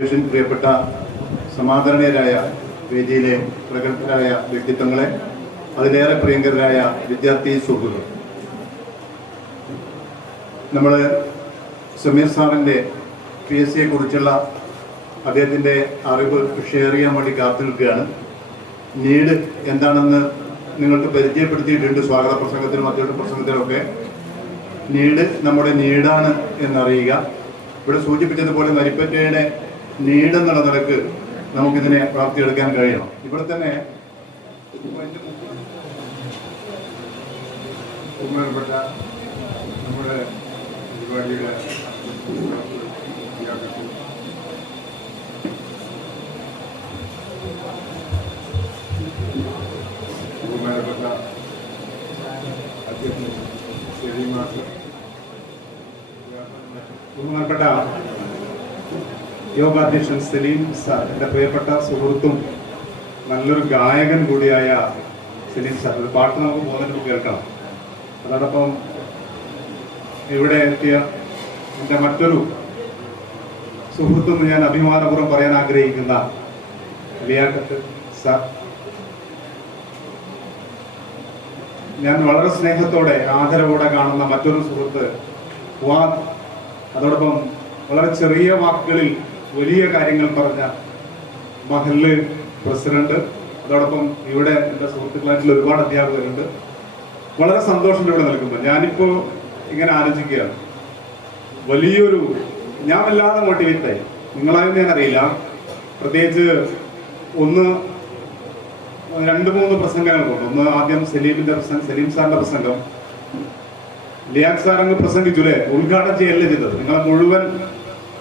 പ്രിയപ്പെട്ട സമാദരണീയരായ വേദിയിലെ പ്രഗത്ഭരായ വ്യക്തിത്വങ്ങളെ, അതിലേറെ പ്രിയങ്കരായ വിദ്യാർത്ഥി സുഹൃത്തുക്കൾ, നമ്മൾ സമീർ സാറിൻ്റെ PSC കുറിച്ചുള്ള അദ്ദേഹത്തിൻ്റെ അറിവ് ഷെയർ ചെയ്യാൻ വേണ്ടി കാത്തു നിൽക്കുകയാണ്. നീഡ് എന്താണെന്ന് നിങ്ങൾക്ക് പരിചയപ്പെടുത്തിയിട്ടുണ്ട് സ്വാഗത പ്രസംഗത്തിലും അധ്യക്ഷ പ്രസംഗത്തിലുമൊക്കെ. നീഡ് നമ്മുടെ നീഡാണ് എന്നറിയുക. ഇവിടെ സൂചിപ്പിച്ചതുപോലെ നരിപ്പറ്റയുടെ നീഡ് എന്നുള്ള നിലക്ക് നമുക്കിതിനെ പ്രാപ്തിയെടുക്കാൻ കഴിയണം. ഇവിടെ തന്നെ ബഹുമാനപ്പെട്ട നമ്മുടെ പരിപാടിയുടെ ബഹുമാനപ്പെട്ട അധ്യക്ഷൻ ബഹുമാനപ്പെട്ട യോഗാധ്യക്ഷൻ സലീം സാർ, എൻ്റെ പ്രിയപ്പെട്ട സുഹൃത്തും നല്ലൊരു ഗായകൻ കൂടിയായ സലീം സാർ, ഒരു പാട്ട് നമുക്ക് പോകുന്നതിന് കേൾക്കണം. അതോടൊപ്പം ഇവിടെ എത്തിയ എൻ്റെ മറ്റൊരു സുഹൃത്തും ഞാൻ അഭിമാനപൂർവ്വം പറയാൻ ആഗ്രഹിക്കുന്ന ലിയാഖത്ത് സാർ, ഞാൻ വളരെ സ്നേഹത്തോടെ ആദരവോടെ കാണുന്ന മറ്റൊരു സുഹൃത്ത് ഫുആദ്, അതോടൊപ്പം വളരെ ചെറിയ വാക്കുകളിൽ വലിയ കാര്യങ്ങൾ പറഞ്ഞ മഹല്ല് പ്രസിഡന്റ്, അതോടൊപ്പം ഇവിടെ എൻ്റെ സുഹൃത്തുക്കളായിട്ടുള്ള ഒരുപാട് അധ്യാപകരുണ്ട്. വളരെ സന്തോഷമുണ്ട് ഇവിടെ നിൽക്കുമ്പോൾ. ഞാനിപ്പോൾ ഇങ്ങനെ ആലോചിക്കുകയാണ്, വലിയൊരു ഞാൻ വല്ലാതെ മോട്ടിവേറ്റായി. നിങ്ങളായൊന്നും ഞാൻ അറിയില്ല. പ്രത്യേകിച്ച് രണ്ട് മൂന്ന് പ്രസംഗങ്ങളുണ്ട്. ഒന്ന് ആദ്യം സലീം സാറിന്റെ പ്രസംഗം. ലിയാഖ് സാർ അങ്ങ് പ്രസംഗിച്ചു അല്ലേ, ഉദ്ഘാടനം ചെയ്യല്ലേ ചെയ്തത്. നിങ്ങളെ മുഴുവൻ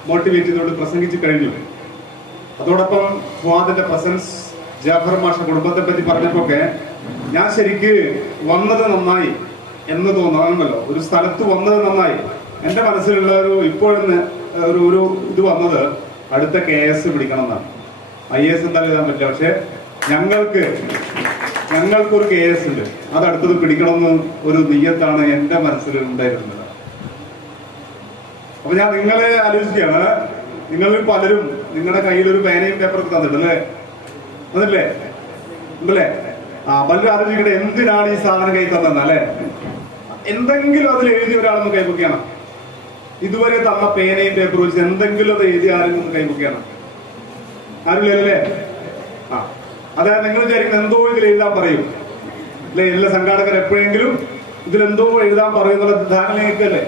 മോട്ടിവേറ്റ് ചെയ്തുകൊണ്ട് പ്രസംഗിച്ച് കഴിഞ്ഞു. അതോടൊപ്പം ഫുആദിന്റെ പ്രസൻസ്, ജാഫർ മാഷ കുടുംബത്തെ പറ്റി പറഞ്ഞപ്പോഴൊക്കെ ഞാൻ ശരിക്ക് വന്നത് നന്നായി എന്ന് തോന്നാണല്ലോ. ഒരു സ്ഥലത്ത് വന്നത് നന്നായി. എൻ്റെ മനസ്സിലുള്ള ഇപ്പോഴെന്ന് ഒരു ഇത് വന്നത് അടുത്ത KS പിടിക്കണം എന്നാണ്. IAS എന്തായാലും എഴുതാൻ പറ്റില്ല, പക്ഷെ ഞങ്ങൾക്കൊരു KS ഉണ്ട്, അത് അടുത്തത് പിടിക്കണമെന്ന് ഒരു നിയ്യത്താണ് എൻ്റെ മനസ്സിൽ ഉണ്ടായിരുന്നത്. അപ്പൊ ഞാൻ നിങ്ങളെ ആലോചിക്കുകയാണ്, നിങ്ങളിൽ പലരും നിങ്ങളുടെ കയ്യിൽ ഒരു പേനയും പേപ്പറൊക്കെ തന്നിട്ടല്ലേ, അതല്ലേ ഉണ്ടല്ലേ? പലരും ആലോചിക്കട്ടെ, എന്തിനാണ് ഈ സാധനം കൈ തന്നല്ലേ? എന്തെങ്കിലും അതിൽ എഴുതിയ ഒരാളൊന്ന് കൈപ്പൊക്കെയാണ്. ഇതുവരെ തന്ന പേനയും പേപ്പർ വെച്ച് എന്തെങ്കിലും അത് എഴുതി ആരെങ്കിലും കൈപ്പൊക്കെയാണ്? ആരുമില്ലല്ലേ? അതായത് നിങ്ങൾ വിചാരിക്കുന്നത് എന്തോ ഇതിൽ എഴുതാൻ പറയും അല്ലെ? എല്ലാ സംഘാടകർ എപ്പോഴെങ്കിലും ഇതിലെന്തോ എഴുതാൻ പറയുന്നുള്ള ധാരണയൊക്കെയല്ലേ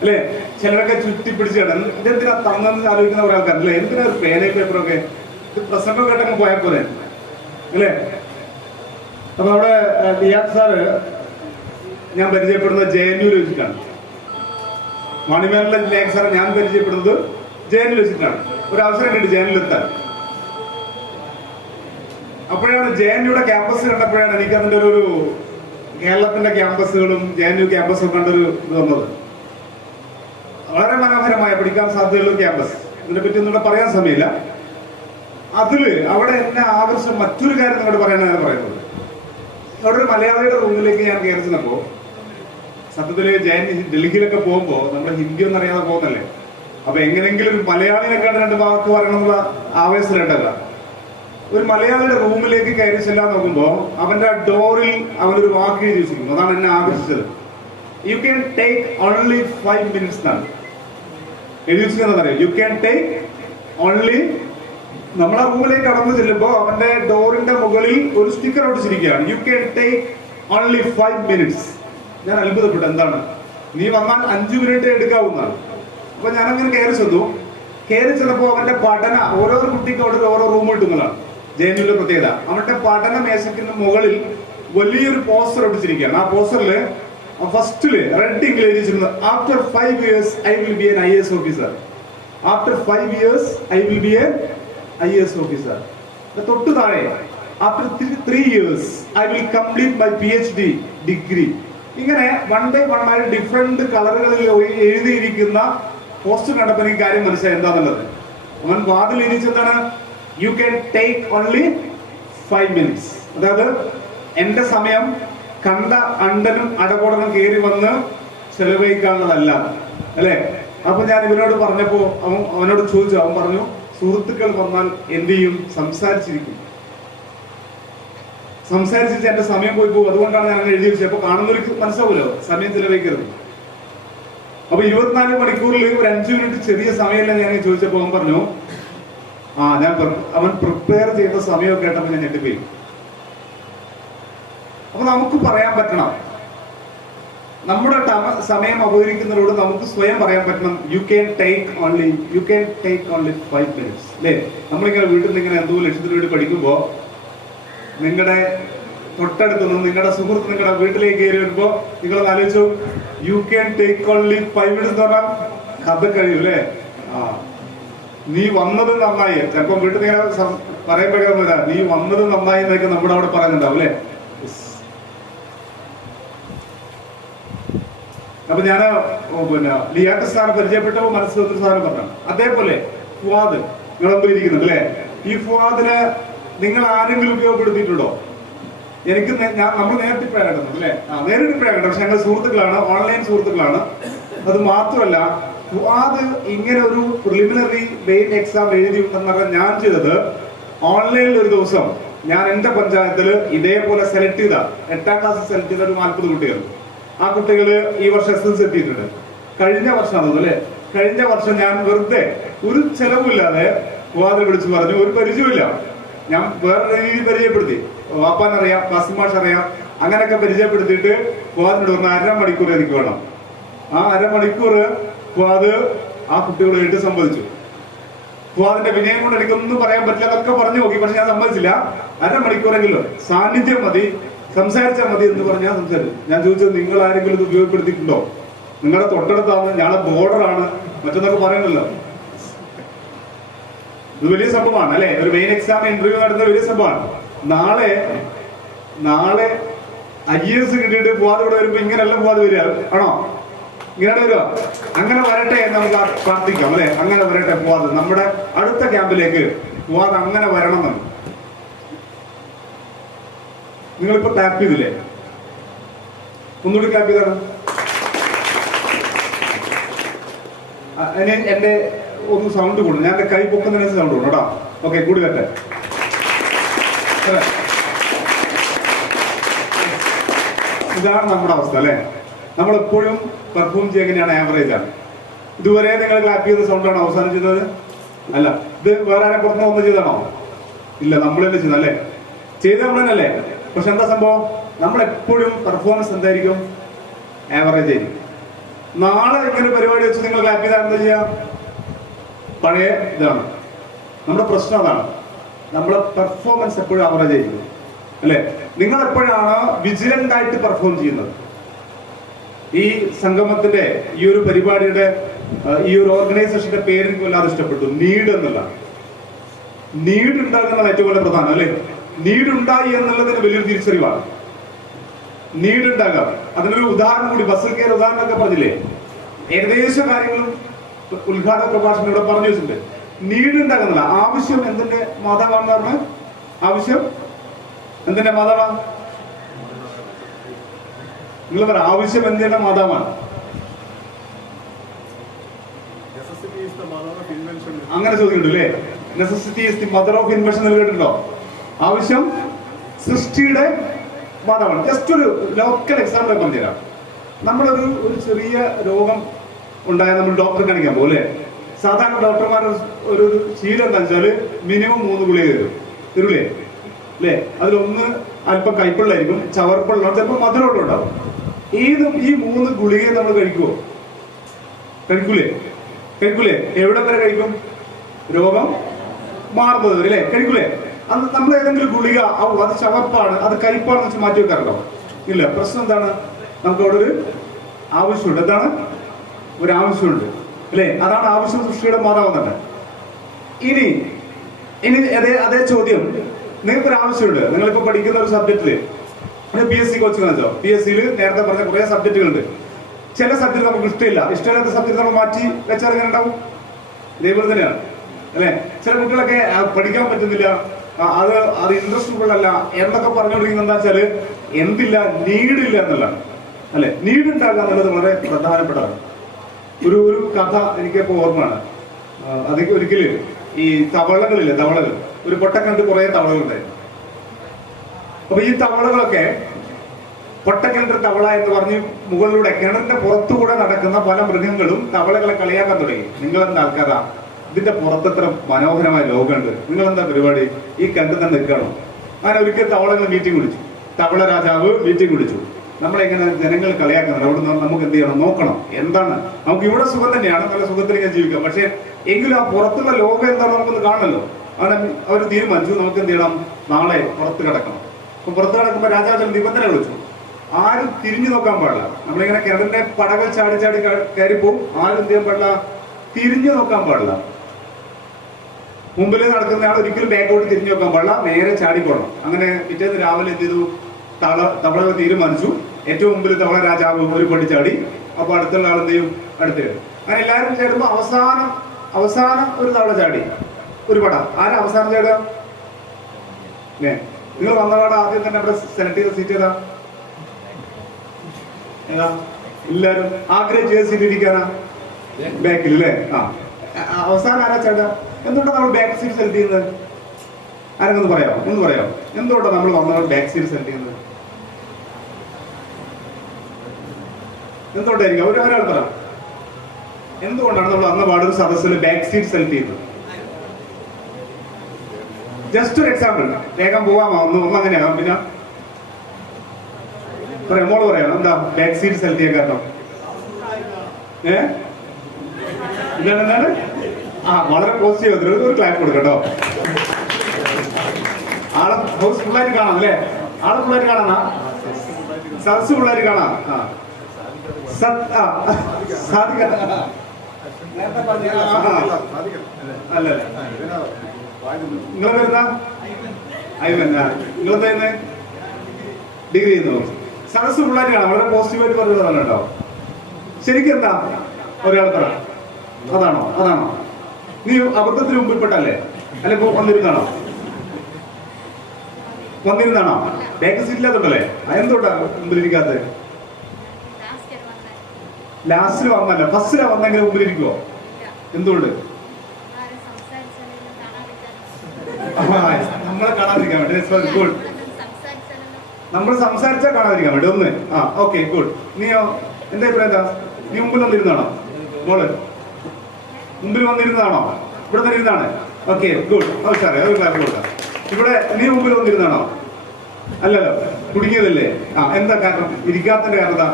അല്ലേ? ചിലരൊക്കെ ചുറ്റിപ്പിടിച്ചാണ് ഇതെന്തിനാ തന്നെന്ന് ആലോചിക്കുന്ന ഒരാൾക്കാരല്ലേ? എന്തിനാ ഒരു പേനയും പേപ്പറൊക്കെ? ഇത് പ്രസംഗം കേട്ടങ്ങ് പോയാൽ പോലെ അല്ലേ? അപ്പൊ അവിടെ ലിയാഖ് സാറ് ഞാൻ പരിചയപ്പെടുന്നത് JNU വെച്ചിട്ടാണ്. മണിമേലിലെ ലിയാഖ് സാറെ ഞാൻ പരിചയപ്പെടുന്നത് JNU വെച്ചിട്ടാണ്. ഒരു അവസരം കിട്ടി JNU എത്താൻ. അപ്പോഴാണ് JNUയുടെ ക്യാമ്പസ് കണ്ടപ്പോഴാണ് എനിക്ക് അതിൻ്റെ ഒരു കേരളത്തിന്റെ ക്യാമ്പസുകളും JNU ക്യാമ്പസും കണ്ടൊരു ഇത് വന്നത്. വളരെ മനോഹരമായ പഠിക്കാൻ സാധ്യതയുള്ള ക്യാമ്പസ്. ഇതിനെപ്പറ്റി ഒന്നും പറയാൻ സമയമില്ല. അവിടെ എന്നെ ആകർഷിച്ച മറ്റൊരു കാര്യം നിങ്ങളോട് പറയാനാണ് പറയുന്നത്. അവിടെ ഒരു മലയാളിയുടെ റൂമിലേക്ക് ഞാൻ കയറി ചെന്നപ്പോൾ, സത്യത്തില് ഡൽഹിയിലൊക്കെ പോകുമ്പോൾ നമ്മൾ ഹിന്ദി ഒന്നും അറിയാതെ പോകുന്നല്ലേ, അപ്പൊ എങ്ങനെയെങ്കിലും ഒരു മലയാളിനെ കണ്ട് രണ്ട് വാക്ക് പറയണമെന്നുള്ള ആവേശത്തിലുണ്ടല്ല. ഒരു മലയാളിയുടെ റൂമിലേക്ക് കയറി ചെല്ലാൻ നോക്കുമ്പോൾ അവന്റെ ഡോറിൽ അവനൊരു വാക്ക് എഴുതി വെച്ചിരിക്കുന്നു. അതാണ് എന്നെ ആകർഷിച്ചത്. You can take only 5 minutes എന്നാണ് എഴുതി വെച്ചിരിക്കുന്നത്. You can take only. നമ്മളെ റൂമിലേക്ക് കടന്നു ചെല്ലുമ്പോൾ അവന്റെ ഡോറിന്റെ മുകളിൽ ഒരു സ്റ്റിക്കർ ഒട്ടിച്ചിരിക്കുകയാണ്, you can take only 5 minutes. ഞാൻ അത്ഭുതപ്പെട്ടു, എന്താണ് നീ വന്നാൽ 5 minute എടുക്കാവുന്നതാണ്. അപ്പൊ ഞാനങ്ങനെ കയറി ചെന്നപ്പോൾ അവന്റെ പഠന ഓരോ കുട്ടിക്ക് അവിടെ ഓരോ റൂം കിട്ടുന്നതാണ് JNUവിന്റെ പ്രത്യേകത. അവന്റെ പഠന മേശക്കിന്റെ മുകളിൽ വലിയൊരു പോസ്റ്റർ ഒട്ടിച്ചിരിക്കുകയാണ്. ആ പോസ്റ്ററില് ഫസ്റ്റില് റെഡ് ഇംഗ്ലീഷ് എഴുതിച്ചിരുന്നത്, after 5 years I will be an IAS officer. After 5 years I will be an IAS officer. തൊട്ട് താഴെ after 3 years I will complete my PhD degree. ഇങ്ങനെ 1 by 1 ആയി ഡിഫറെന്റ് കളറുകളിൽ എഴുതിയിരിക്കുന്ന പോസ്റ്റർ കണ്ടപ്പോൾ എനിക്ക് കാര്യം മനസ്സിലായി എന്താന്നുള്ളത്. അവൻ വാതിൽ എഴുതിച്ചെന്താണ്, you can take only 5 minutes. അതായത് എന്റെ സമയം കണ്ട അണ്ടനും അടപടനും കയറി വന്ന് ചെലവഴിക്കാനുള്ളതല്ല അല്ലേ? അപ്പൊ ഞാൻ ഇവനോട് പറഞ്ഞപ്പോ അവനോട് ചോദിച്ചു, അവൻ പറഞ്ഞു സുഹൃത്തുക്കൾ വന്നാൽ എന്ത് ചെയ്യും? സംസാരിച്ചിരിക്കും. സംസാരിച്ചിട്ട് എന്റെ സമയം പോയി പോകും. അതുകൊണ്ടാണ് ഞാൻ എഴുതി വെച്ചത്. അപ്പൊ കാണുന്നവർക്ക് മനസ്സിലാവുമല്ലോ സമയം ചിലവഴിക്കരുത്. അപ്പൊ 24 മണിക്കൂറിൽ ഒരു 5 മിനിറ്റ് ചെറിയ സമയമല്ല ഞാൻ ചോദിച്ചപ്പോ അവൻ പറഞ്ഞു, അവൻ പ്രിപ്പയർ ചെയ്ത സമയമൊക്കെ കേട്ടപ്പോൾ ഞാൻ ഞെട്ടിപ്പോയി. അപ്പൊ നമുക്ക് പറയാൻ പറ്റണം, നമ്മുടെ സമയം അപഹരിക്കുന്നതിനോട് നമുക്ക് സ്വയം പറയാൻ പറ്റണം, U can take only 5 minutes അല്ലേ? നമ്മളിങ്ങനെ വീട്ടിൽ നിന്ന് ഇങ്ങനെ എന്തോ ലക്ഷ്യത്തിന് വേണ്ടി പഠിക്കുമ്പോ നിങ്ങളുടെ തൊട്ടടുത്തുനിന്ന് നിങ്ങളുടെ സുഹൃത്ത് നിങ്ങളുടെ വീട്ടിലേക്ക് കയറി വരുമ്പോ നിങ്ങൾ ആലോചിച്ചു, U can take only 5 minutes എന്ന് പറഞ്ഞാൽ കഥ കഴിയും അല്ലേ? നീ വന്നത് നന്നായി. ചിലപ്പോ വീട്ടിൽ നിങ്ങൾ പറയുമ്പോഴേ നീ വന്നത് നന്നായി എന്നൊക്കെ നമ്മുടെ അവിടെ പറയുന്നുണ്ടാവും അല്ലേ? അപ്പൊ ഞാൻ ലിയാഖത്ത് സാറിനെ പരിചയപ്പെട്ടപ്പോൾ മനസ്സിൽ ഒത്തിരി സാധനം പറഞ്ഞു. അതേപോലെ ഫുആദ് നിങ്ങളൊപ്പം ഇരിക്കുന്നുണ്ട് അല്ലേ? ഈ ഫുആദിനെ നിങ്ങൾ ആരെങ്കിലും ഉപയോഗപ്പെടുത്തിയിട്ടുണ്ടോ? എനിക്ക് നമ്മൾ നേരിട്ട് പ്രയാകണം അല്ലേ? നേരിട്ട് പ്രയാകണം. പക്ഷെ ഞങ്ങൾ സുഹൃത്തുക്കളാണ്, ഓൺലൈൻ സുഹൃത്തുക്കളാണ്. അത് മാത്രമല്ല, ഫുആദ് ഇങ്ങനെ ഒരു പ്രിലിമിനറി മെയിൻ എക്സാം എഴുതി എന്ന് പറഞ്ഞാൽ ഞാൻ ചെയ്തത് ഓൺലൈനിൽ ഒരു ദിവസം ഞാൻ എന്റെ പഞ്ചായത്തിൽ ഇതേപോലെ സെലക്ട് ചെയ്ത 8ാം ക്ലാസ് സെലക്ട് ചെയ്ത ഒരു 40 കുട്ടികൾ. ആ കുട്ടികൾ ഈ വർഷം SSLC എത്തിയിട്ടുണ്ട്. കഴിഞ്ഞ വർഷമാണത് അല്ലേ? കഴിഞ്ഞ വർഷം ഞാൻ വെറുതെ ഒരു ചെലവില്ലാതെ ഫുആദിനെ വിളിച്ചു പറഞ്ഞു, ഒരു പരിചയമില്ല, ഞാൻ വേറെ രീതിയിൽ പരിചയപ്പെടുത്തി. വാപ്പാനറിയാം, കാസിമാഷ് അറിയാം, അങ്ങനെയൊക്കെ പരിചയപ്പെടുത്തിയിട്ട് ഫുആദിനോട് പറഞ്ഞു 1/2 മണിക്കൂർ എനിക്ക് വേണം. ആ 1/2 മണിക്കൂർ ഫുആദ് ആ കുട്ടികളായിട്ട് സംവദിച്ചു. ഫുആദിന്റെ വിനയം കൊണ്ട് എനിക്കൊന്നും പറയാൻ പറ്റില്ല എന്നൊക്കെ പറഞ്ഞു നോക്കി. പക്ഷെ ഞാൻ സമ്മതിച്ചില്ല. 1/2 മണിക്കൂറെങ്കിലും സാന്നിധ്യം മതി, സംസാരിച്ചാൽ മതി എന്ന് പറഞ്ഞാൽ സംസാരിച്ചു. ഞാൻ ചോദിച്ചത്, നിങ്ങൾ ആരെങ്കിലും ഇത് ഉപയോഗപ്പെടുത്തിയിട്ടുണ്ടോ? നിങ്ങളുടെ തൊട്ടടുത്താണ്, ഞങ്ങളുടെ ബോർഡറാണ്, മറ്റൊന്നൊക്കെ പറയണല്ലോ. ഇത് വലിയ സംഭവമാണ് അല്ലെ? ഒരു മെയിൻ എക്സാം ഇന്റർവ്യൂ നടത്തുന്ന വലിയ സംഭവമാണ്. നാളെ IAS കിട്ടിയിട്ട് ഫുആദ് ഇവിടെ വരുമ്പോ ഇങ്ങനെയല്ല ഫുആദ് വരിക ആണോ? ഇങ്ങനെ വരുക. അങ്ങനെ വരട്ടെ എന്ന് നമുക്ക് പ്രാർത്ഥിക്കാം അല്ലെ? അങ്ങനെ വരട്ടെ ഫുആദ് നമ്മുടെ അടുത്ത ക്യാമ്പിലേക്ക്. ഫുആദ് അങ്ങനെ വരണം എന്ന് നിങ്ങളിപ്പോ ടാപ്പ് ചെയ്തില്ലേ? ഒന്നുകൂടി ടാപ്പ് ചെയ്താണ്. എന്റെ ഒന്ന് സൗണ്ട് കൂടും. ഞാൻ എന്റെ കൈ പൊക്കുന്നതിന് സൗണ്ട് കൂടും കേട്ടോ. ഓക്കെ, കൂടി വരട്ടെ. ഇതാണ് നമ്മുടെ അവസ്ഥ അല്ലെ? നമ്മളെപ്പോഴും പെർഫോം ചെയ്യുന്നതാണ് ആവറേജ് ആണ്. ഇതുവരെ നിങ്ങൾ ക്ലാപ്പ് ചെയ്ത സൗണ്ടാണോ അവസാനം ചെയ്തത്? അല്ല. ഇത് വേറെ ആരെ പുറത്തുനിന്ന് വന്ന് ചെയ്താണോ? ഇല്ല, നമ്മൾ തന്നെ ചെയ്തല്ലേ? ചെയ്ത് നമ്മൾ തന്നെയല്ലേ? പക്ഷെ എന്താ സംഭവം? നമ്മളെപ്പോഴും പെർഫോമൻസ് എന്തായിരിക്കും? ആവറേജ് ആയിരിക്കും. നാളെ ഇങ്ങനെ പരിപാടി വെച്ച് നിങ്ങൾ ക്ലാപ്പ് ചെയ്താൽ എന്താ ചെയ്യാ? പഴയ ഇതാണ്. നമ്മുടെ പ്രശ്നം അതാണ്. നമ്മുടെ പെർഫോമൻസ് എപ്പോഴും ആവറേജ് ആയിരിക്കും അല്ലെ? നിങ്ങൾ എപ്പോഴാണ് വിജിലന്റ് ആയിട്ട് പെർഫോം ചെയ്യുന്നത്? ഈ സംഗമത്തിന്റെ ഈ ഒരു പരിപാടിയുടെ ഈ ഒരു ഓർഗനൈസേഷന്റെ പേര് എനിക്ക് വല്ലാതെ ഇഷ്ടപ്പെട്ടു. നീഡ് എന്നുള്ള. നീഡ് ഉണ്ടാകുന്നതാണ് ഏറ്റവും വളരെ പ്രധാനം അല്ലെ? നീഡ് ഉണ്ടായി എന്നുള്ളതിന് വലിയൊരു തിരിച്ചറിവാണ്. നീഡ് ഉണ്ടാകാം. അതിനൊരു ഉദാഹരണം കൂടി, ബസ്സിൽ കയറി ഉദാഹരണമൊക്കെ പറഞ്ഞില്ലേ? ഏകദേശ കാര്യങ്ങളും ഉദ്ഘാടന പ്രഭാഷണം ഇവിടെ പറഞ്ഞു വെച്ചിട്ടുണ്ട്. നീഡ് ഉണ്ടാകുന്നില്ല. ആവശ്യം എന്തിന്റെ മാതാവാണെന്ന് പറഞ്ഞാൽ, ആവശ്യം എന്തിന്റെ മാതാവാണ്? നിങ്ങൾ പറ, ആവശ്യം എന്തിന്റെ മാതാവാണ്? അങ്ങനെ ചോദിക്കുന്നുണ്ട് അല്ലേ? Necessity is the mother of invention എന്ന് കേട്ടിട്ടുണ്ടോ? ആവശ്യം സൃഷ്ടിയുടെ മാതാവാണ്. ജസ്റ്റ് ഒരു ലോക്കൽ എക്സാമ്പിൾ പറഞ്ഞുതരാം. നമ്മളൊരു ചെറിയ രോഗം ഉണ്ടായാൽ നമ്മൾ ഡോക്ടറെ കാണിക്കാൻ പോകും അല്ലേ? സാധാരണ ഡോക്ടർമാരുടെ ഒരു ശീലം എന്താണെന്ന് വെച്ചാൽ മിനിമം 3 ഗുളിക തരൂലേ അല്ലേ? അതിലൊന്ന് അല്പം കൈപ്പുള്ളായിരിക്കും, ചവർപ്പുള്ള, ചിലപ്പോൾ മധുരമുള്ള ഉണ്ടാവും. ഈ 3 ഗുളികയെ നമ്മൾ കഴിക്കുമോ? കഴിക്കൂലേ? എവിടെ വരെ കഴിക്കും? രോഗം മാറുന്നത് അല്ലേ? കഴിക്കൂലേ? അത് നമ്മൾ ഏതെങ്കിലും ഗുളിക അത് ചവർപ്പാണ്, അത് കയ്പാണെന്ന് വെച്ച് മാറ്റി വെക്കാറുണ്ടോ? ഇല്ല. പ്രശ്നം എന്താണ്? നമുക്ക് അവിടെ ഒരു ആവശ്യമുണ്ട്. എന്താണ്? ഒരു ആവശ്യമുണ്ട് അല്ലേ? അതാണ് ആവശ്യം സൃഷ്ടിയുടെ മാതാവ് തന്നെ. ഇനി അതേ ചോദ്യം, നിങ്ങൾക്കൊരു ആവശ്യമുണ്ട്. നിങ്ങളിപ്പോ പഠിക്കുന്ന ഒരു സബ്ജക്റ്റില് PSC കോച്ചിങ് വെച്ചോ. PSCയിൽ നേരത്തെ പറഞ്ഞ കുറെ സബ്ജക്റ്റുകളുണ്ട്. ചില സബ്ജക്ട് നമുക്ക് ഇഷ്ടമില്ലാത്ത സബ്ജക്ട് നമ്മൾ മാറ്റി വെച്ചാൽ എങ്ങനെ ഉണ്ടാവും? ഇതേപോലെ തന്നെയാണ് അല്ലെ? ചില കുട്ടികളൊക്കെ പഠിക്കാൻ പറ്റുന്നില്ല, അത് ഇൻട്രസ്റ്റബിൾ അല്ല എന്നൊക്കെ പറഞ്ഞുകൊണ്ടിരിക്കുന്നത് എന്താ വെച്ചാല് എന്തില്ല, നീഡില്ല എന്നുള്ളതാണ് അല്ലെ? നീഡ് ഉണ്ടാക്കുക എന്നുള്ളത് വളരെ പ്രധാനപ്പെട്ടതാണ്. ഒരു കഥ എനിക്കിപ്പോ ഓർമ്മയാണ്. അതൊക്കെ ഒരിക്കലും ഈ തവളകളില്ലേ, തവളകൾ, ഒരു പൊട്ടക്കിണറ്റ് കുറെ തവളകളുണ്ടായിരുന്നു. അപ്പൊ ഈ തവളകളൊക്കെ പൊട്ടക്കിണറ്റ് തവള എന്ന് പറഞ്ഞ് മുകളിലൂടെ കിണറിന്റെ പുറത്തുകൂടെ നടക്കുന്ന പല മൃഗങ്ങളും തവളകളെ കളിയാക്കാൻ തുടങ്ങി. നിങ്ങളെന്താ ആൾക്കാരാ, ഇതിന്റെ പുറത്തെത്ര മനോഹരമായ ലോകമുണ്ട്, നിങ്ങളെന്താ പരിപാടി, ഈ കിണറ്റിൽ തന്നെ നിൽക്കണം. അങ്ങനെ ഒരിക്കൽ തവളകൾ മീറ്റിംഗ് വിളിച്ചു, തവള രാജാവ് മീറ്റിംഗ് വിളിച്ചു. നമ്മളെങ്ങനെ ജനങ്ങൾ കളിയാക്കുന്നത്, അവിടെ നമുക്ക് എന്ത് ചെയ്യണം, നോക്കണം എന്താണ്. നമുക്ക് ഇവിടെ സുഖം തന്നെയാണ്, നല്ല സുഖത്തിലേക്ക് ജീവിക്കാം, പക്ഷെ എങ്കിലും ആ പുറത്തുള്ള ലോകം എന്താണ് നമുക്കൊന്ന് കാണണമല്ലോ. അങ്ങനെ അവർ തീരുമാനിച്ചു, നമുക്ക് എന്ത് ചെയ്യണം, നാളെ പുറത്ത് കിടക്കണം. അപ്പൊ പുറത്ത് കിടക്കുമ്പോൾ രാജാവ് ചില നിബന്ധന വിളിച്ചു. ആരും തിരിഞ്ഞു നോക്കാൻ പാടില്ല. നമ്മളിങ്ങനെ കിണറിന്റെ പടകൾ ചാടി ചാടി കയറിപ്പോവും, ആരും എന്ത് ചെയ്യാൻ പാടില്ല, തിരിഞ്ഞു നോക്കാൻ പാടില്ല. മുമ്പിൽ നടക്കുന്ന ആൾ ഒരിക്കലും ബാക്കോട്ട് തിരിഞ്ഞു നോക്കാൻ പാടില്ല, നേരെ ചാടിപ്പോടണം. അങ്ങനെ പിറ്റേന്ന് രാവിലെ എന്ത് ചെയ്തു, തവളകൾ തീരുമാനിച്ചു. ഏറ്റവും മുമ്പിൽ തവള രാജാവ് ഒരു പടി ചാടി. അപ്പൊ അടുത്തുള്ള ആൾ എന്ത് ചെയ്യും, അടുത്ത് വരും. അങ്ങനെ എല്ലാവരും ചേരുമ്പോ അവസാനം ഒരു തവള ചാടി, ഒരു പട. ആരാ അവസാനം ചാടുക? നിങ്ങൾ വന്ന പാട ആദ്യം തന്നെ അവിടെ സെലക്ട് ചെയ്ത സീറ്റ് ഏതാ? ഏതാ? എല്ലാരും ആഗ്രഹിച്ച് ഏത് സീറ്റ് ഇരിക്കാനാ? ബാക്കിൽ അല്ലേ? ആ, അവസാനം ആരാ ചാടുക? എന്തുകൊണ്ടാണ് നമ്മൾ ബാക്ക് സീറ്റ് സെലക്ട് ചെയ്യുന്നത്? ആരെങ്കിലും ഒന്ന് പറയാമോ? എന്തുകൊണ്ടാണ് നമ്മൾ വന്നവർ ബാക്ക് സീറ്റ് സെലക്ട് ചെയ്യുന്നത്? എന്തുകൊണ്ടായിരിക്കും? ഒരാൾ പറ, എന്തുകൊണ്ടാണ് നമ്മൾ അന്ന പാടൊരു സദസ്സിൽ ബാക്ക് സീറ്റ് സെലക്ട് ചെയ്യുന്നത്? ജസ്റ്റ് ഒരു എക്സാമ്പിൾ, വേഗം പോവാമോ? ഒന്ന് അങ്ങനെയാകാം. പിന്നെ പറയാം, മോള് പറയാം, എന്താ ബാക്ക് സീറ്റ് സെലക്ട് ചെയ്യാൻ കാരണം? എന്താണ്? ആ, വളരെ പോസിറ്റീവ്. ഒരു ക്ലാപ്പ് കൊടുക്കട്ടോ. ആളെ ഹൗസ് പിള്ളേർ കാണാം അല്ലേ? ആളെ പിള്ളേർ കാണാനാ? സദസ് പിള്ളേർ കാണാം. അല്ല, നിങ്ങളെ പേരെന്താ? ഐവൻ. നിങ്ങളെന്താ ഡിഗ്രി ചെയ്യുന്നു? സദസ് പിള്ളേർ കാണാം. വളരെ പോസിറ്റീവായിട്ട് പറഞ്ഞതാണ് കേട്ടോ. ശരിക്കും എന്താ ഒരാൾ പറ, അതാണോ? നീ അബദ്ധത്തിന് മുമ്പിൽപ്പെട്ടല്ലേ? അല്ലെ വന്നിരുന്നാണോ? ബാക്ക് സീറ്റില്ലാത്തോണ്ടല്ലേ? അതെന്തോട്ടാ മുമ്പിലിരിക്കാത്ത? ലാസ്റ്റിൽ വന്നല്ല, ഫസ്റ്റിലാ വന്നെങ്കിൽ മുമ്പിലിരിക്കുവോ? എന്തുകൊണ്ട്? നമ്മളെ കാണാതിരിക്കാൻ വേണ്ടി. ഗുഡ്. നമ്മൾ സംസാരിച്ചാൽ കാണാതിരിക്കാൻ വേണ്ടി. ഒന്ന്. ആ, ഓക്കെ, ഗുഡ്. നീയോ? എന്താ അഭിപ്രായം എന്താ? നീ മുമ്പിൽ വന്നിരുന്നാണോ മോള്? മുമ്പിൽ വന്നിരുന്നതാണോ? ഇവിടെ തന്നെ ഇരുന്നാണ്? Okay, good. സാറേ ഒരു ക്ലാസ് കൊടുക്കാം. ഇവിടെ നീ മുമ്പിൽ വന്നിരുന്നാണോ? അല്ലല്ലോ, കുടുങ്ങിയതല്ലേ? ആ, എന്താ കാരണം? ഇരിക്കാത്തതിന്റെ കാരണം എന്താ?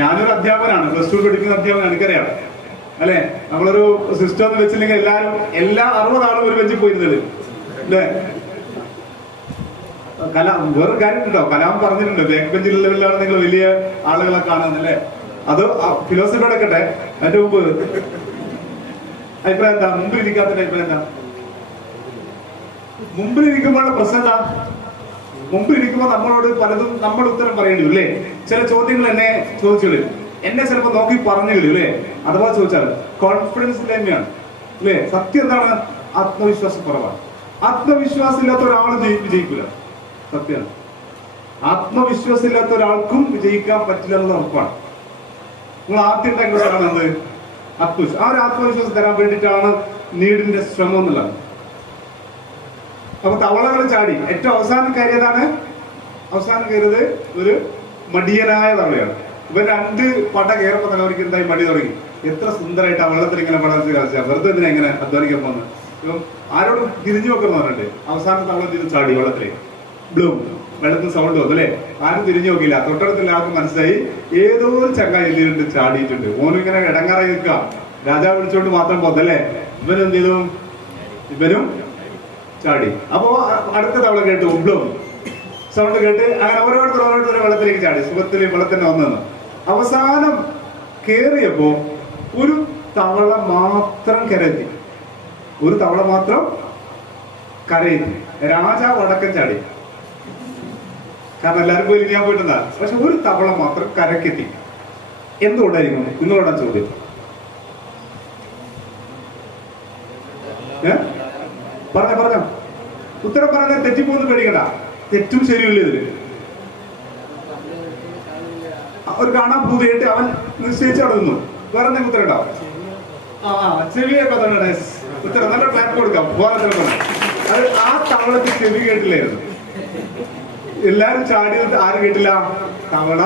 ഞാനൊരു അധ്യാപകനാണ്, പ്ലസ് 2 പഠിക്കുന്ന അധ്യാപകനാണ്, എനിക്കറിയാം അല്ലെ? നമ്മളൊരു സിസ്റ്റം എന്ന് വെച്ചില്ലെങ്കിൽ എല്ലാ 60 ആളും ഒരു ബെഞ്ചിൽ പോയിരുന്നത് അല്ലേ? വേറെ കാര്യം ഉണ്ടോ? കലാം പറഞ്ഞിട്ടുണ്ട്, ബാക്ക് ബെഞ്ചിലുള്ളവരിലാണ് നിങ്ങൾ വലിയ ആളുകളെ കാണുന്നല്ലേ? അത് ഫിലോസഫി എടുക്കട്ടെ. അതിന്റെ മുമ്പ് അഭിപ്രായം എന്താ? മുമ്പിൽ ഇരിക്കാത്തതിന്റെ അഭിപ്രായം എന്താ? മുമ്പിൽ ഇരിക്കുമ്പോഴുള്ള പ്രശ്നം എന്താ? മുമ്പിൽ ഇരിക്കുമ്പോൾ നമ്മളോട് പലതും നമ്മൾ ഉത്തരം പറയേണ്ടി വരും അല്ലേ? ചില ചോദ്യങ്ങൾ എന്നെ ചോദിച്ചു, എന്നെ ചിലപ്പോൾ നോക്കി പറഞ്ഞു കളയും അല്ലേ? അഥവാ ചോദിച്ചാൽ കോൺഫിഡൻസ് ഇല്ലായ്മയാണ് അല്ലേ? സത്യം എന്താണ്? ആത്മവിശ്വാസം കുറവാണ്. ആത്മവിശ്വാസം ഇല്ലാത്ത ഒരാളും വിജയിക്കില്ല. സത്യമാണ്. ആത്മവിശ്വാസം ഇല്ലാത്ത ഒരാൾക്കും വിജയിക്കാൻ പറ്റില്ല എന്നുള്ള ഉറപ്പാണ്. നിങ്ങൾ ആദ്യം ഉണ്ടാക്കുന്ന സാധനമാണ് ആത്മവിശ്വാസം. ആ ഒരു ആത്മവിശ്വാസം തരാൻ വേണ്ടിയിട്ടാണ് നീഡിന്റെ ശ്രമം എന്നുള്ളത്. അപ്പൊ തവളകൾ ചാടി ഏറ്റവും അവസാനം കയറിയതാണ്. അവസാനം കയറിയത് ഒരു മടിയനായ തവളയാണ്. ഇവൻ 2 പട കയറുമ്പോൾ തന്നെ അവർക്ക് എന്തായി മടി തുടങ്ങി. എത്ര സുന്ദരമായിട്ട് ആ വെള്ളത്തിൽ ഇങ്ങനെ പടർത്തി കളിച്ചാൽ വെറുതെ എന്തിനാ ഇങ്ങനെ അധ്വാനിക്കാൻ പോകുന്നത്? ഇപ്പം ആരോടും തിരിഞ്ഞു നോക്കുന്ന പറഞ്ഞിട്ട് അവസാനം തവള തിരിഞ്ഞ് ചാടി വെള്ളത്തിലേക്ക്. ബ്ലൂം, വെള്ളത്തിൽ സൗണ്ട് വന്നു അല്ലേ? ആരും തിരിഞ്ഞു നോക്കിയില്ല. തൊട്ടടുത്തുള്ള ആൾക്ക് മനസ്സിലായി ഏതോ ഒരു ചങ്ങായി ഇതിലുണ്ട്, ചാടിയിട്ടുണ്ട്. ഓനും ഇങ്ങനെ ഇടങ്ങാറായി നിൽക്കുക. രാജാവ് വിളിച്ചോണ്ട് മാത്രം പോന്നല്ലേ? ഇവനെന്ത് ചെയ്തു? ഇവനും ചാടി. അപ്പോ അടുത്ത തവള കേട്ടു ബ്ലൂം സൗണ്ട് കേട്ട് അങ്ങനെ ഓരോരുത്തർ വെള്ളത്തിലേക്ക് ചാടി. സുഖത്തിൽ വെള്ളത്തിന് വന്നു. അവസാനം കേറിയപ്പോ ഒരു തവള മാത്രം കരയെത്തി. ഒരു തവള മാത്രം കരയെത്തി. രാജാവ് അടക്കം ചാടി. കാരണം എല്ലാവരും പോയി ഞാൻ പോയിട്ടുണ്ടാ. പക്ഷെ ഒരു തവള മാത്രം കരക്കെത്തി. എന്തുകൊണ്ടായിരിക്കും? നിങ്ങളോടാ ചോദ്യം. പറഞ്ഞോ ഉത്തരം പറഞ്ഞാൽ തെറ്റിപ്പോന്ന് പേടിക്കണ്ട. തെറ്റും ശരിയില്ല ഇതില്. ഒരു കാണാൻ പൂതിയായിട്ട് അവൻ നിശ്ചയിച്ച് അവിടെ നിന്നു. വേറെ എന്തെങ്കിലും ഉത്തരം ഉണ്ടാവും? ചെവിയൊക്കെ തന്നെ ഉത്തരം നല്ല ക്ലാപ്പ് കൊടുക്കാം. അത് ആ തവളക്ക് ചെവി കേട്ടില്ലായിരുന്നു. എല്ലാരും ചാടിയത് ആര് കേട്ടില്ല? തവള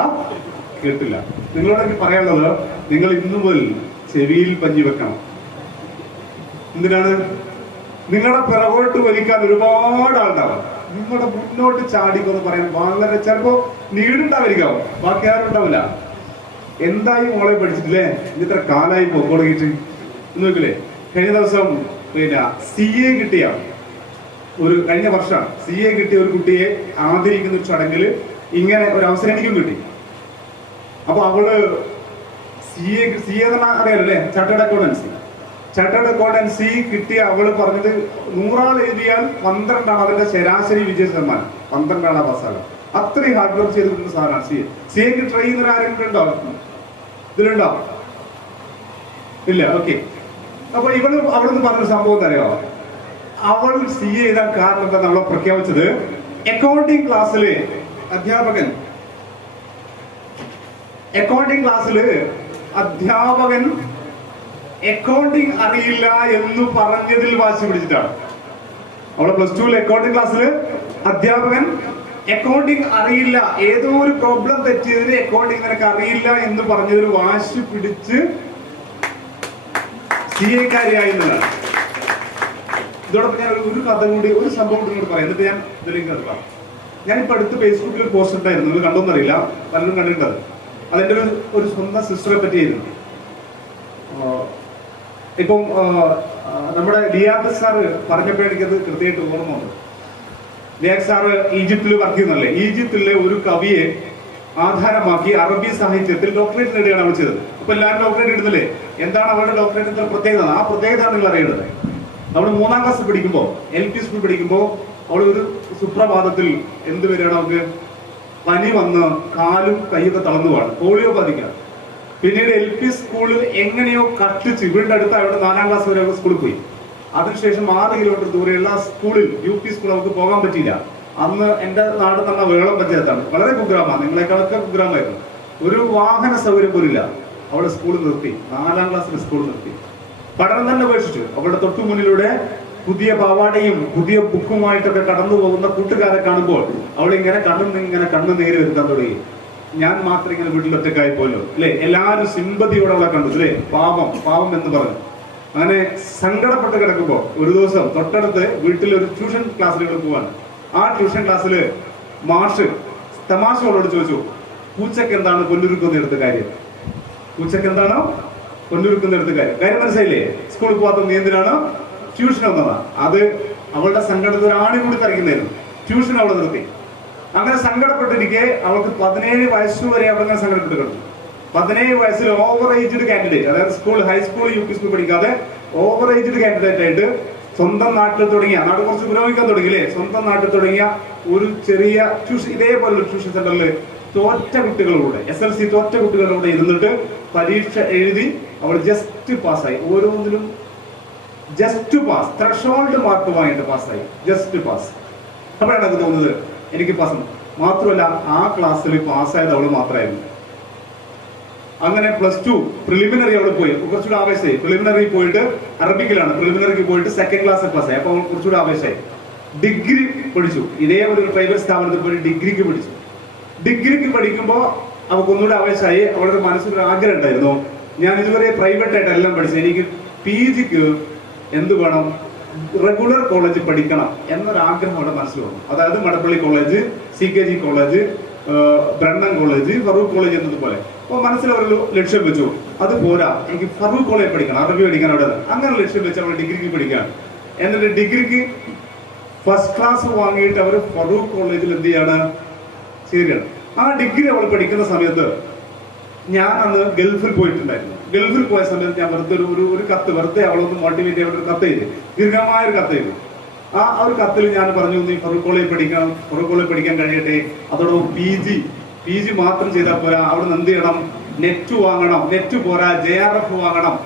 കേട്ടില്ല. നിങ്ങളോട് എനിക്ക് പറയാനുള്ളത്, നിങ്ങൾ ഇന്നു മുതൽ ചെവിയിൽ പഞ്ഞി വെക്കണം. എന്തിനാണ്? നിങ്ങളുടെ പിറകോട്ട് വലിക്കാൻ ഒരുപാട് ആളുണ്ടാവാം. നിങ്ങളുടെ മുന്നോട്ട് ചാടിക്കൊന്ന് പറയാൻ വളരെ ചിലപ്പോ നീടുണ്ടാവായിരിക്കാവും, ബാക്കി ആരും ഉണ്ടാവില്ല. എന്തായി മോളെ പഠിച്ചിട്ടില്ലേ, ഇത്ര കാലായി പോയിട്ട് നോക്കില്ലേ. കഴിഞ്ഞ ദിവസം പിന്നെ CA കിട്ടിയ കഴിഞ്ഞ വർഷം CA കിട്ടിയ ഒരു കുട്ടിയെ ആദരിക്കുന്ന ഒരു ചടങ്ങിൽ ഇങ്ങനെ ഒരു അവസരം എനിക്കും കിട്ടി. അപ്പൊ അവള് CA എന്ന് അറിയാലോ അല്ലെ, ചാർട്ടേഡ് അക്കൗണ്ടൻസി കിട്ടിയ അവള് പറഞ്ഞത് 100 എഴുതിയാൽ 12 അതിന്റെ ശരാശരി വിജയ ശതമാനം. 12 പാസ്സാകുക. അത്രയും ഹാർഡ് വർക്ക് ചെയ്തിട്ടുള്ള സാധനമാണ് CA ട്രൈ ചെയ്യുന്ന ആരെങ്കിലും ഉണ്ടോ? ഇതിലുണ്ടോ? ഇല്ല. ഓക്കെ. അപ്പൊ അവിടുന്ന് പറഞ്ഞൊരു സംഭവം അറിയോ? അവൾ CA എഴുതാൻ കാരണം എന്താ നമ്മളെ പ്രഖ്യാപിച്ചത്? അക്കൗണ്ടിങ് ക്ലാസ്സില് അധ്യാപകൻ അക്കൗണ്ടിങ് അറിയില്ല എന്ന് പറഞ്ഞതിൽ വാശി പിടിച്ചിട്ടാണ്. അവളെ +2 അക്കൗണ്ടിങ് ക്ലാസ്സിൽ അധ്യാപകൻ അക്കൗണ്ടിങ് അറിയില്ല, ഏതോ ഒരു പ്രോബ്ലം തെറ്റിയതിന് അക്കൗണ്ടിങ് നിനക്ക് അറിയില്ല എന്ന് പറഞ്ഞതിൽ വാശി പിടിച്ച് CA-കാരിയായിരുന്നതാണ്. ഇതോടൊപ്പം ഞാൻ ഒരു കഥ കൂടി, ഒരു സംഭവം കൂടി ഇങ്ങോട്ട് പറയാം, എന്നിട്ട് ഞാൻ ഇതിലേക്ക് കിടക്കാം. ഞാനിപ്പോ അടുത്ത് ഫേസ്ബുക്കിൽ ഒരു പോസ്റ്റ് ഉണ്ടായിരുന്നു, നിങ്ങൾ കണ്ടോന്നറിയില്ല, പലരും കണ്ടിട്ടത്. അതെന്റെ ഒരു സ്വന്തം സിസ്റ്ററെ പറ്റിയായിരുന്നു. ഇപ്പം നമ്മുടെ ലിയാഖ് സാറ് പറഞ്ഞപ്പോൾ എനിക്കത് കൃത്യമായിട്ട് ഓർമ്മ വന്നു. ലിയാഖ് സാറ് ഈജിപ്തിൽ വർക്ക് ചെയ്യുന്നല്ലേ. ഈജിപ്തിലെ ഒരു കവിയെ ആധാരമാക്കി അറബി സാഹിത്യത്തിൽ ഡോക്ടറേറ്റ് നേടുകയാണ് അവൾ ചെയ്തത്. അപ്പൊ എല്ലാവരും ഡോക്ടറേറ്റ് ഇടുന്നില്ലേ? എന്താണ് അവളുടെ ഡോക്ടറേറ്റിന്റെ പ്രത്യേകത? ആ പ്രത്യേകത നിങ്ങൾ അറിയേണ്ടത്. നമ്മൾ 3ാം ക്ലാസ് പഠിക്കുമ്പോൾ, LP സ്കൂൾ പഠിക്കുമ്പോൾ, അവൾ ഒരു സുപ്രഭാതത്തിൽ എന്ത് വരികയാണ്, അവൾക്ക് പനി വന്ന് കാലും കൈയൊക്കെ തളർന്നു പോവാണ്, പോളിയോ ബാധിക്കുക. പിന്നീട് LP സ്കൂളിൽ എങ്ങനെയോ കട്ടിച്ച് വീടിന്റെ അടുത്ത് അവിടെ 4ാം ക്ലാസ് വരെ സ്കൂളിൽ പോയി. അതിനുശേഷം 6 കിലോമീറ്റർ ദൂരെയുള്ള സ്കൂളിൽ UP സ്കൂൾ അവർക്ക് പോകാൻ പറ്റിയില്ല. അന്ന് എന്റെ നാട് തന്നെ വേളം പഞ്ചായത്താണ്, വളരെ കുഗ്രാമമാണ്, നിങ്ങളെക്കാളൊക്കെ കുഗ്രാമായിരുന്നു. ഒരു വാഹന സൗകര്യം പോലില്ല. അവളെ സ്കൂളിൽ നിർത്തി, 4ാം ക്ലാസ്സിൽ സ്കൂളിൽ നിർത്തി. പഠനം തന്നെ ഉപേക്ഷിച്ചു. അവളുടെ തൊട്ടു മുന്നിലൂടെ പുതിയ പാവാടയും പുതിയ ബുക്കുമായിട്ടൊക്കെ കടന്നു പോകുന്ന കൂട്ടുകാരെ കാണുമ്പോൾ അവളിങ്ങനെ കണ്ണു നേരി വരുത്താൻ തുടങ്ങി. ഞാൻ മാത്രം ഇങ്ങനെ വീട്ടിൽ ഒറ്റക്കായി പോലോ അല്ലെ, എല്ലാവരും സിമ്പതിയോടെ അവളെ കണ്ടു അല്ലേ, പാവം എന്ന് പറഞ്ഞു. അങ്ങനെ സങ്കടപ്പെട്ട് കിടക്കുമ്പോ ഒരു ദിവസം തൊട്ടടുത്ത് വീട്ടിൽ ഒരു ട്യൂഷൻ ക്ലാസ്സിലേക്ക് പോവാണ്. ആ ട്യൂഷൻ ക്ലാസ്സിൽ മാഷ് തമാശ അവളോട് ചോദിച്ചു, പൂച്ചക്ക് എന്താണ് പൊന്നുരുക്കുന്ന എടുത്ത കാര്യം? പൂച്ചക്ക് എന്താണോ പൊന്നുരുക്കുന്ന എടുത്ത കാര്യം മനസ്സിലായില്ലേ? സ്കൂളിൽ പോകാത്ത നീ എന്തിനാണ് ട്യൂഷൻ വന്നതാ? അത് അവളുടെ സങ്കടത്തിൽ ഒരാണി കൂടി തറയ്ക്കുന്നതായിരുന്നു. ട്യൂഷൻ അവളെ നിർത്തി. അങ്ങനെ സങ്കടപ്പെട്ടിരിക്കെ അവൾക്ക് 17 വയസ്സ് വരെ അവളങ്ങനെ സങ്കടപ്പെട്ട് കിടന്നു. 17 വയസ്സിൽ ഓവർ ഏജ്ഡ് കാൻഡിഡേറ്റ്, അതായത് ഹൈസ്കൂൾ UP സ്കൂൾ പഠിക്കാതെ ഓവർ ഏജ്ഡ് കാൻഡിഡേറ്റ് ആയിട്ട് സ്വന്തം നാട്ടിൽ തുടങ്ങിയ, നാട് കുറച്ച് പുരോഗമിക്കാൻ തുടങ്ങിയില്ലേ, സ്വന്തം നാട്ടിൽ തുടങ്ങിയ ഒരു ചെറിയ ട്യൂഷൻ, ഇതേപോലുള്ള ട്യൂഷൻ സെന്ററിൽ തോറ്റ കുട്ടികളോട്, SLC തോറ്റ കുട്ടികളോട് ഇരുന്നിട്ട് പരീക്ഷ എഴുതി അവൾ ജസ്റ്റ് പാസ്സായി. ഓരോന്നിലും ജസ്റ്റ് പാസ്, ത്രെഷോൾഡ് മാർക്ക് വാങ്ങിയിട്ട് പാസ്സായി, ജസ്റ്റ് പാസ്. അപ്പോഴാണ് എനിക്ക് തോന്നുന്നത് എനിക്ക് പാസ്. മാത്രമല്ല ആ ക്ലാസ്സിൽ പാസ്സായത് അവൾ മാത്രമായിരുന്നു. അങ്ങനെ +2 പ്രിലിമിനറി അവൾ പോയി, കുറച്ചുകൂടെ ആവേശമായി. പ്രിലിമിനറി പോയിട്ട് അറബിക്കിലാണ്, പ്രിലിമിനറിക്ക് പോയിട്ട് 2nd ക്ലാസ് പാസ്സായി. അപ്പൊ അവൾ കുറച്ചുകൂടെ ആവേശമായി. ഡിഗ്രി പഠിച്ചു, ഇതേ ഒരു പ്രൈവറ്റ് സ്ഥാപനത്തിൽ പോയി ഡിഗ്രിക്ക് പഠിച്ചു. ഡിഗ്രിക്ക് പഠിക്കുമ്പോൾ അവൾക്ക് ഒന്നുകൂടെ ആവേശമായി. അവളുടെ മനസ്സിലൊരു ആഗ്രഹം ഉണ്ടായിരുന്നു, ഞാൻ ഇതുവരെ പ്രൈവറ്റ് ആയിട്ട് എല്ലാം പഠിച്ചു, എനിക്ക് PGക്ക് എന്ത് വേണം, റെഗുലർ കോളേജ് പഠിക്കണം എന്നൊരാഗ്രഹം അവളുടെ മനസ്സിൽ വന്നു. അതായത് Madappally college, CKG college, Brennen college, Farook college എന്നതുപോലെ. അപ്പൊ മനസ്സിൽ അവരൊരു ലക്ഷ്യം വെച്ചു, അത് പോരാ, എനിക്ക് ഫറൂഖ് കോളേജ് പഠിക്കണം, അറബി പഠിക്കാൻ അവിടെ. അങ്ങനെ ലക്ഷ്യം വെച്ച് അവൾ ഡിഗ്രിക്ക് പഠിക്കാൻ. എന്നിട്ട് ഡിഗ്രിക്ക് ഫസ്റ്റ് ക്ലാസ് വാങ്ങിയിട്ട് അവർ ഫറൂഖ് കോളേജിൽ എന്ത് ചെയ്യാണ്, ചേരുകയാണ്. ആ ഡിഗ്രി അവൾ പഠിക്കുന്ന സമയത്ത് ഞാൻ അന്ന് ഗൾഫിൽ പോയിട്ടുണ്ടായിരുന്നു. ഗൾഫിൽ പോയ സമയത്ത് ഞാൻ വെറുതെ അവളൊന്ന് മോട്ടിവേറ്റ് ചെയ്യാൻ ഒരു കത്ത് എഴുതി, ദീർഘമായ ഒരു കത്ത് എഴുതി. ആ ഒരു കത്തിൽ ഞാൻ പറഞ്ഞു, നീ ഫറൂഖ് കോളേജ് പഠിക്കണം, ഫറൂഖ് കോളേജ് പഠിക്കാൻ കഴിയട്ടെ, അതോടൊപ്പം PG മാത്രം ചെയ്താൽ പോരാ, അവിടെ നിന്ന് എന്ത് ചെയ്യണം, നെറ്റ് വാങ്ങണം, നെറ്റ് പോരാ, JRF വാങ്ങണം.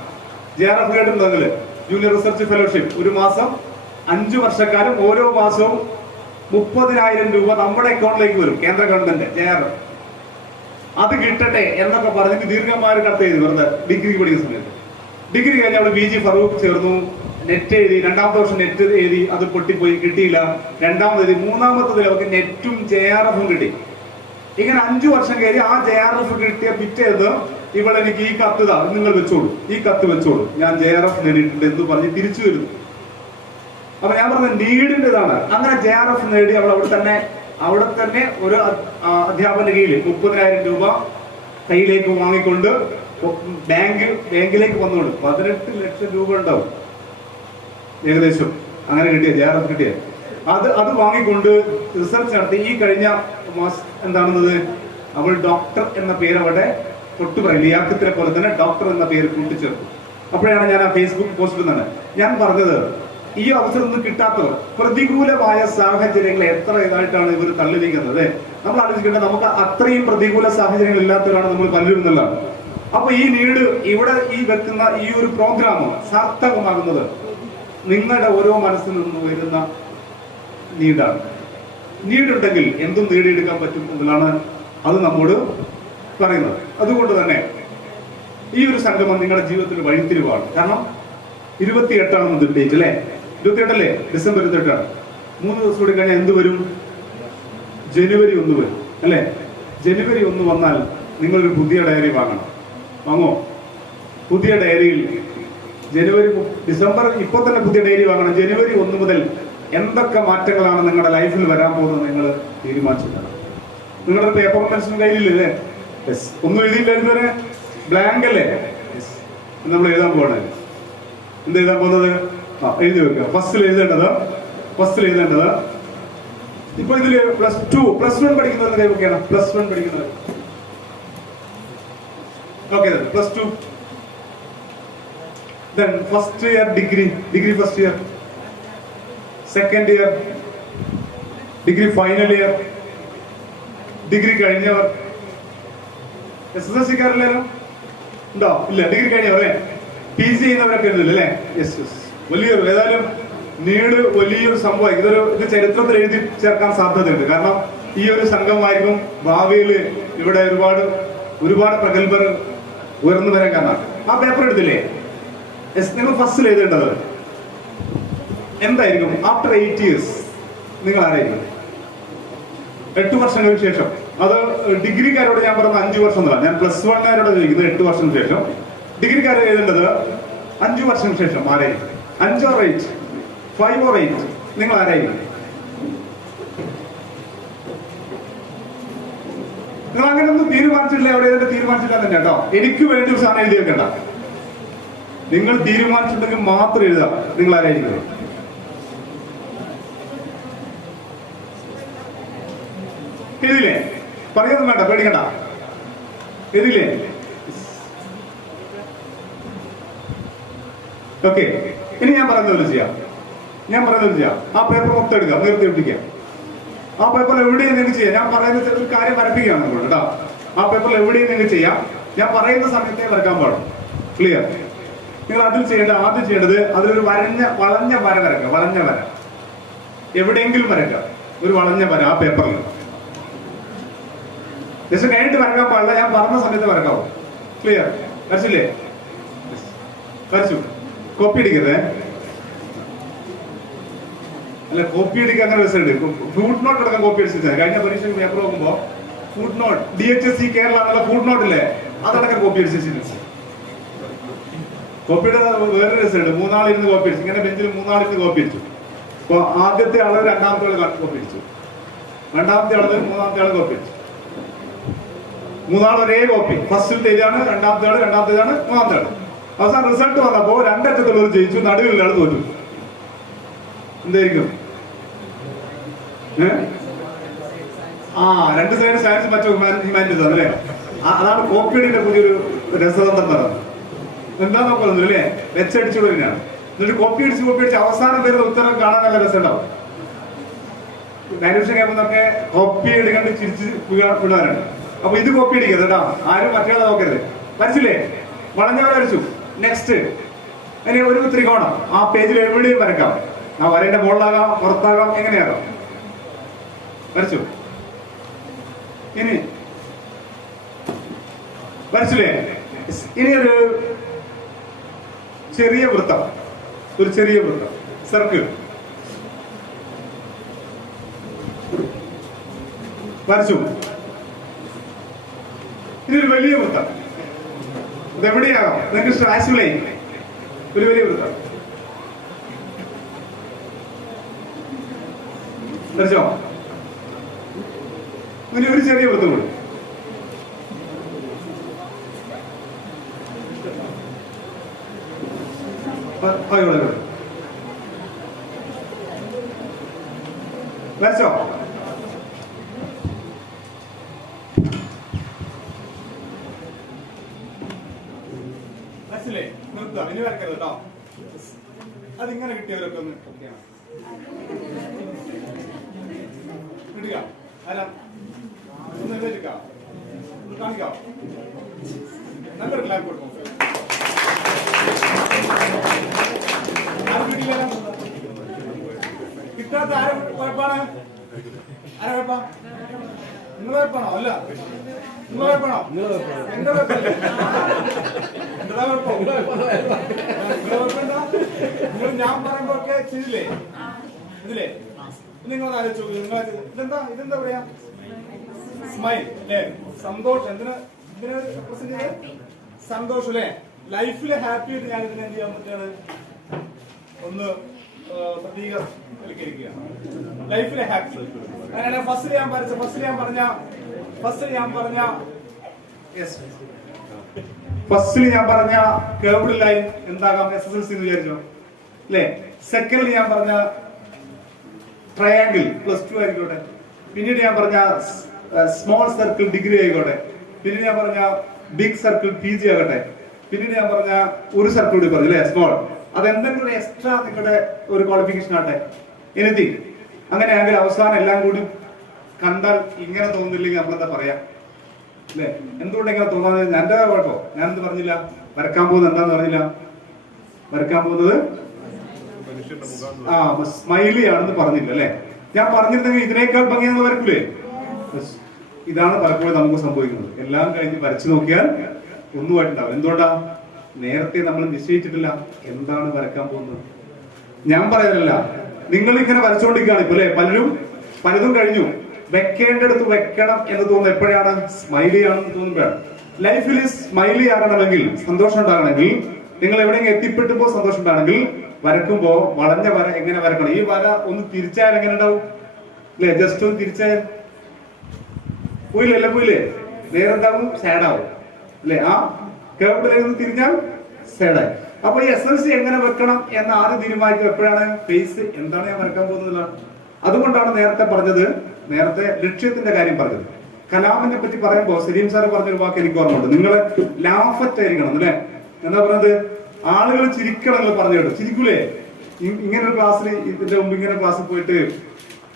JRF കേട്ടിട്ടുണ്ടെങ്കിൽ ജൂനിയർ റിസർച്ച് ഫെലോഷിപ്പ്, ഒരു മാസം 5 വർഷക്കാരും ഓരോ മാസവും 30,000 രൂപ നമ്മുടെ അക്കൗണ്ടിലേക്ക് വരും, കേന്ദ്ര ഗവൺമെന്റ് JRF. അത് കിട്ടട്ടെ എന്നൊക്കെ പറഞ്ഞിട്ട് ദീർഘമായ കത്ത് ചെയ്തു വെറുതെ ഡിഗ്രി പഠിക്കുന്ന സമയത്ത്. ഡിഗ്രി കഴിഞ്ഞ് അവൾ PG ഫറൂഖ് ചേർന്നു. നെറ്റ് എഴുതി, രണ്ടാമത്തെ വർഷം നെറ്റ് എഴുതി, അത് പൊട്ടിപ്പോയി, കിട്ടിയില്ല. രണ്ടാമത് എഴുതി, മൂന്നാമത്തതിൽ അവർക്ക് നെറ്റും JRF കിട്ടി. ഇങ്ങനെ 5 വർഷം കയറി ആ JRF കിട്ടിയ പിറ്റേന്ന് എനിക്ക് ഈ കത്ത് നിങ്ങൾ വെച്ചോളൂ, ഈ കത്ത് വെച്ചോളൂ, ഞാൻ JRF നേടിയിട്ടുണ്ട് എന്ന് പറഞ്ഞ് തിരിച്ചു വരുന്നു. അപ്പൊ ഞാൻ പറഞ്ഞ നീഡിന്റെ ഇതാണ്. അങ്ങനെ JRF നേടി അവൾ അവിടെ തന്നെ ഒരു അധ്യാപന കീഴിൽ 30,000 രൂപ കയ്യിലേക്ക് വാങ്ങിക്കൊണ്ട് ബാങ്കിലേക്ക് വന്നുകൊണ്ട് 18 ലക്ഷം രൂപ ഉണ്ടാവും ഏകദേശം. അങ്ങനെ കിട്ടിയ JRF കിട്ടിയ അത് വാങ്ങിക്കൊണ്ട് റിസർച്ച് നടത്തി. ഈ കഴിഞ്ഞ മാസം എന്താണെന്നത്, അവൾ ഡോക്ടർ എന്ന പേര് അവിടെ തൊട്ട് പറയും, ലിയാഖത്തിനെ പോലെ തന്നെ ഡോക്ടർ എന്ന പേര് കൂട്ടിച്ചേർത്തു. അപ്പോഴാണ് ഞാൻ ആ ഫേസ്ബുക്ക് പോസ്റ്റിൽ തന്നെ ഞാൻ പറഞ്ഞത്, ഈ അവസരം ഒന്നും കിട്ടാത്തവർ, പ്രതികൂലമായ സാഹചര്യങ്ങൾ എത്ര ഇതായിട്ടാണ് ഇവർ തള്ളി നീക്കുന്നത്. നമ്മൾ ആലോചിക്കേണ്ടത്, നമുക്ക് അത്രയും പ്രതികൂല സാഹചര്യങ്ങൾ ഇല്ലാത്തവരാണ് നമ്മൾ പലരും എന്നുള്ളതാണ്. അപ്പൊ ഈ നീഡ് ഇവിടെ ഈ വെക്കുന്ന ഈ ഒരു പ്രോഗ്രാം സാർത്ഥകമാകുന്നത് നിങ്ങളുടെ ഓരോ മനസ്സിൽ നിന്ന് വരുന്ന നീഡാണ്. നീഡുണ്ടെങ്കിൽ എന്തും നേടിയെടുക്കാൻ പറ്റും എന്നുള്ളതാണ് അത് നമ്മോട് പറയുന്നത്. അതുകൊണ്ട് തന്നെ ഈ ഒരു സംഗമം നിങ്ങളുടെ ജീവിതത്തിൽ വഴിത്തിരിവാണ്. കാരണം 28 ഡേറ്റ് അല്ലേ, 28 ഡിസംബർ 28. 3 ദിവസം കൂടി കഴിഞ്ഞാൽ എന്ത് വരും? ജനുവരി 1 വരും അല്ലേ. ജനുവരി 1 വന്നാൽ നിങ്ങളൊരു പുതിയ ഡയറി വാങ്ങോ? പുതിയ ഡയറിയിൽ ഡിസംബർ ഇപ്പോൾ തന്നെ പുതിയ ഡയറി വാങ്ങണം. ജനുവരി 1 മുതൽ എന്തൊക്കെ മാറ്റങ്ങളാണ് നിങ്ങളുടെ ലൈഫിൽ വരാൻ പോകുന്നത് നിങ്ങൾ തീരുമാനിച്ചിട്ടുണ്ട്. നിങ്ങളുടെ പേപ്പർ പെൻസിലും കയ്യിലില്ലേ? ഒന്നും എഴുതിയില്ലായിരുന്നവരെ ബ്ലാങ്ക് അല്ലേ നമ്മൾ എഴുതാൻ പോകണേ. എന്ത് എഴുതാൻ പോകുന്നത്? എഴുതി വെക്കുക. ഫസ്റ്റിൽ എഴുതേണ്ടത് ഇപ്പൊ ഇതില് പ്ലസ് വൺ പഠിക്കുന്നവരുടെ കൈവൊക്കെയാണ്. പ്ലസ് 1 പഠിക്കുന്നവർ okay. Plus 2, then first year degree first year, second year degree final year, degree കഴിഞ്ഞവർ. SSLC കാരല്ലോ ഉണ്ടോ? ഇല്ല. ഡിഗ്രി കഴിഞ്ഞവരെ PG ചെയ്യുന്നവരൊക്കെ ഉണ്ടല്ലോ അല്ലേ? യെസ്. വലിയൊരു ഏതായാലും നീഡ് വലിയൊരു സംഭവം. ഇത് ചരിത്രത്തിൽ എഴുതി ചേർക്കാൻ സാധ്യതയുണ്ട്. കാരണം ഈ ഒരു സംഘമായിരിക്കും ഭാവിയിൽ ഇവിടെ ഒരുപാട് പ്രഗത്ഭർ ഉയർന്നു വരാൻ കാരണം. ആ പേപ്പർ എടുത്തില്ലേ? നിങ്ങൾ ഫസ്റ്റിൽ എഴുതേണ്ടത് എന്തായിരിക്കും? ആഫ്റ്റർ 8 years നിങ്ങൾ ആരായിരിക്കും? 8 വർഷങ്ങൾക്ക് ശേഷം. അത് ഡിഗ്രിക്കാരോട് ഞാൻ പറഞ്ഞ 5 വർഷം എന്നല്ല, ഞാൻ പ്ലസ് 1കാരോട് ചോദിക്കുന്നത് 8 വർഷത്തിന് ശേഷം. ഡിഗ്രിക്കാർ എഴുതേണ്ടത് 5 വർഷത്തിന് ശേഷം ആരായിരിക്കും? 5 or 8, 5 or 8 നിങ്ങൾ ആരായിരിക്കും? നിങ്ങൾ അങ്ങനെ ഒന്നും തീരുമാനിച്ചിട്ടില്ല, എവിടെ തീരുമാനിച്ചില്ല തന്നെ കേട്ടോ. എനിക്ക് വേണ്ടി ഒരു സാധനം എഴുതി വെക്കണ്ട. നിങ്ങൾ തീരുമാനിച്ചിട്ടുണ്ടെങ്കിൽ മാത്രം എഴുതാം നിങ്ങൾ ആരായിരിക്കും. എഴുതില്ലേ? പറയാതൊന്നും വേണ്ട, പേടിക്കണ്ട. എഴുതില്ലേ? ഓക്കെ. ഇനി ഞാൻ പറയുന്നത് ചെയ്യാം. ആ പേപ്പർ മൊത്തം എടുക്കാം, നിർത്തി ഒട്ടിക്കാം. ആ പേപ്പറിൽ എവിടെയും നിങ്ങൾക്ക് ചെയ്യാം. ഞാൻ പറയുന്ന ഒരു കാര്യം വരപ്പിക്കുകയാണ് നിങ്ങൾ കേട്ടോ. ആ പേപ്പറിൽ എവിടെയും നിങ്ങൾക്ക് ചെയ്യാം. ഞാൻ പറയുന്ന സമയത്തേ വരക്കാൻ പാടും. ക്ലിയർ? നിങ്ങൾ ആദ്യം ചെയ്യേണ്ടത് അതിലൊരു വളഞ്ഞ വര വരക്കുക. വളഞ്ഞ വര എവിടെയെങ്കിലും വരക്കുക. ഒരു വളഞ്ഞ വര ആ പേപ്പറിൽ. ജസ്റ്റ് കഴിഞ്ഞിട്ട് വരക്കാൻ പാടില്ല, ഞാൻ പറഞ്ഞ സമയത്ത് വരക്കാവും. ക്ലിയർ? വരച്ചില്ലേ? വരച്ചു. കോപ്പി അടിക്കരുതേ. അല്ല, കോപ്പി അടിക്കാൻ അങ്ങനെ രസമുണ്ട്. ഫുഡ് നോട്ട് എടുക്കാൻ കോപ്പി അടിച്ചാൽ കഴിഞ്ഞ പരീക്ഷയ്ക്ക് പേപ്പർ നോക്കുമ്പോൾ ഫുഡ് നോട്ട് DHSC കേരള എന്നുള്ള ഫുഡ് നോട്ടില്ലേ, അതടക്കം കോപ്പി അടിച്ചിട്ടുണ്ട്. കോപ്പിയുടെ വേറെ രസമുണ്ട്. 3 ആളിരുന്ന് കോപ്പി അടിച്ചു. ഇങ്ങനെ ബെഞ്ചിൽ 3 ആളിരുന്ന് കോപ്പി അടിച്ചു. അപ്പൊ ആദ്യത്തെ ആള് രണ്ടാമത്തെ ആള് കോപ്പി അടിച്ചു, രണ്ടാമത്തെ ആള് മൂന്നാമത്തെ ആള് കോപ്പി അടിച്ചു. 3 ആൾ ഒരേ കോപ്പി. ഫസ്റ്റിലത്തെ ഇതാണ്, രണ്ടാമത്തേതാണ്, മൂന്നാമത്തെ ആള്. അവസാനം റിസൾട്ട് വന്നപ്പോ രണ്ടറ്റത്തുള്ളവർ ജയിച്ചു, നടുവിലുള്ള ആള് തോറ്റു. എന്തായിരിക്കും? 2 സൈഡ് സയൻസ് മറ്റു ഹ്യൂമാനിറ്റീസ് ആണ് അല്ലേ? അതാണ് കോപ്പിയുടെ പുതിയൊരു രസതന്ത്രം പറയുന്നത്. എന്താ നോക്കുന്നത് അല്ലേ? വെച്ചടിച്ചുള്ള തന്നെയാണ്. എന്നിട്ട് കോപ്പി അടിച്ച് അവസാനം വരുന്ന ഉത്തരം കാണാൻ നല്ല രസമുണ്ടാവും. ഡയറക്ഷൻ ക്യാമ്പെന്നൊക്കെ കോപ്പി എടുക്കാണ്ട് ചിരിച്ച് വിടാറുണ്ട്. അപ്പൊ ഇത് കോപ്പി അടിക്കരുത് കേട്ടോ. ആരും മറ്റേ നോക്കരുത്. വരച്ചില്ലേ? വളഞ്ഞവരെ വരച്ചു. നെക്സ്റ്റ് ഇനി ഒരു ത്രികോണം ആ പേജിൽ എവിടെയും വരക്കാം. ആ വരേന്റെ മുകളിലാകാം, പുറത്താകാം, എങ്ങനെയാകാം. വരച്ചു. ഇനി വരച്ചില്ലേ? ഇനി ഒരു ചെറിയ വൃത്തം. ഒരു ചെറിയ വൃത്തം, സർക്കിൾ വരച്ചു. ഇനി ഒരു വലിയ വൃത്തം, ഇതെവിടെയാകാം നിങ്ങൾക്ക് സ്ട്രാസുലേ, ഒരു വലിയ വൃത്തം വരച്ചോ. ഇനി ഒരു ചെറിയ വൃത്തം കൂടി, വരച്ചോ. മനസ്സിലേ? നിർത്താം, ഇനി വരക്കരുത് കേട്ടോ. അതിങ്ങനെ കിട്ടിയവരൊക്കെ ഒന്ന് ഇടുക. അല്ല ഒന്ന് എഴുതിക്കാം, കാണിക്കാം. നല്ലൊരു ക്ലാപ്പ് കൊടുക്കും. കിട്ടാത്ത ആരെ കുഴപ്പമാണ്? ആരെ കുഴപ്പം? നിങ്ങൾ കുഴപ്പമാണോ? അല്ല, നിങ്ങൾ കുഴപ്പമാണോ? എന്റെ കുഴപ്പമില്ല. എന്താ കുഴപ്പം? നിങ്ങളെ കുഴപ്പമെന്താ? നിങ്ങൾ ഞാൻ പറയുമ്പോ ഒക്കെ ചെയ്തില്ലേ? ഇതില്ലേ? നിങ്ങൾ ആലോചിച്ചു, നിങ്ങൾ ഇതെന്താ പറയാ? സ്മൈൽ അല്ലേ? സന്തോഷം. എന്തിനാ റെപ്രസെന്റ് ചെയ്ത്? സന്തോഷം അല്ലേ? ലൈഫില് ഹാപ്പി ആയിട്ട് ഞാൻ ഇതിനെ എന്ത് ചെയ്യാൻ പറ്റാണ്? ഒന്ന് പ്രതീകരിക്കുക. ലൈഫിലെ ഹാപ്പി. അങ്ങനെ ഫസ്റ്റ് ഞാൻ പറഞ്ഞ കേർവ്ഡ് ലൈൻ എന്താകാം? SSLC എന്ന് വിചാരിച്ചോ അല്ലേ? സെക്കൻഡ് ഞാൻ പറഞ്ഞ ട്രയാങ്കിൾ +2 ആയിക്കോട്ടെ. പിന്നീട് ഞാൻ പറഞ്ഞ സ്മോൾ സർക്കിൾ ഡിഗ്രി ആയിക്കോട്ടെ. പിന്നീട് ഞാൻ പറഞ്ഞ ബിഗ് സർക്കിൾ PG ആകട്ടെ. പിന്നീട് ഞാൻ പറഞ്ഞ ഒരു സർക്കിൾ കൂടി പറഞ്ഞു അല്ലെ, സ്മോൾ. അതെന്തെങ്കിലും എക്സ്ട്രാ നിങ്ങളുടെ ഒരു ക്വാളിഫിക്കേഷൻ ആട്ടെ, എനിത്തിങ്. അങ്ങനെയാണെങ്കിൽ അവസാനം എല്ലാം കൂടി കണ്ടാൽ ഇങ്ങനെ തോന്നുന്നില്ലെങ്കിൽ നമ്മളെന്താ പറയാ അല്ലെ? എന്തുകൊണ്ട് ഇങ്ങനെ തോന്നാതെ? എന്റെ കുഴപ്പമോ? ഞാൻ എന്ത് പറഞ്ഞില്ല? വരക്കാൻ പോകുന്നത് എന്താന്ന് പറഞ്ഞില്ല? വരക്കാൻ പോകുന്നത് സ്മൈലി ആണെന്ന് പറഞ്ഞില്ല അല്ലെ? ഞാൻ പറഞ്ഞിരുന്നെങ്കിൽ ഇതിനേക്കാൾ ഭംഗിയെന്ന് വരക്കൂലേ? ഇതാണ് പലപ്പോഴും നമുക്ക് സംഭവിക്കുന്നത്. എല്ലാം കഴിഞ്ഞ് വരച്ചു നോക്കിയാൽ ഒന്നുമായിട്ടുണ്ടാവും. എന്തുകൊണ്ടാ? നേരത്തെ നമ്മൾ നിശ്ചയിച്ചിട്ടില്ല എന്താണ് വരക്കാൻ പോകുന്നത്. ഞാൻ പറയുന്നില്ല, നിങ്ങൾ ഇങ്ങനെ വരച്ചുകൊണ്ടിരിക്കുകയാണ് ഇപ്പൊ അല്ലെ? പലതും കഴിഞ്ഞു. വെക്കേണ്ടടുത്ത് വെക്കണം എന്ന് തോന്നുന്നത് എപ്പോഴാണ്? സ്മൈലി ആണെന്ന് തോന്നുമ്പോഴാണ്. ലൈഫിൽ സ്മൈലി ആകണമെങ്കിൽ, സന്തോഷം ഉണ്ടാകണമെങ്കിൽ, നിങ്ങൾ എവിടെയെങ്കിലും എത്തിപ്പെട്ടുമ്പോ സന്തോഷം ഉണ്ടാകണമെങ്കിൽ വരക്കുമ്പോ വളഞ്ഞ വര എങ്ങനെ വരക്കണം? ഈ വര ഒന്ന് തിരിച്ചാൽ എങ്ങനെ ഉണ്ടാവും അല്ലെ? ജസ്റ്റ് ഒന്ന് തിരിച്ചാൽ പോയില്ലേ? നേരെന്താവും? സാഡാവും അല്ലെ? ആ കേർവ്ഡ് ലൈൻ ഒന്ന് തിരിഞ്ഞാൽ സാഡായി. അപ്പൊ ഈ SSLC എങ്ങനെ വെക്കണം എന്ന് ആദ്യം തീരുമാനിക്കും എപ്പോഴാണ്? ഫേസ് എന്താണ് ഞാൻ വരക്കാൻ പോകുന്നത്. അതുകൊണ്ടാണ് നേരത്തെ പറഞ്ഞത്, നേരത്തെ ലക്ഷ്യത്തിന്റെ കാര്യം പറഞ്ഞത്. കലാമിനെ പറ്റി പറയുമ്പോ സലീം സാറ് പറഞ്ഞൊരു വാക്ക് എനിക്ക് ഓർമ്മയുണ്ട്. നിങ്ങൾ ലാഫറ്റ് ആയിരിക്കണം അല്ലെ? എന്താ പറഞ്ഞത്? ആളുകൾ ചിരിക്കണം എന്ന് പറഞ്ഞു കേട്ടോ. ചിരിക്കൂലേ? ഇങ്ങനെ ഒരു ക്ലാസ്സിൽ, ഇതിന്റെ മുമ്പ് ഇങ്ങനെ ക്ലാസ്സിൽ പോയിട്ട്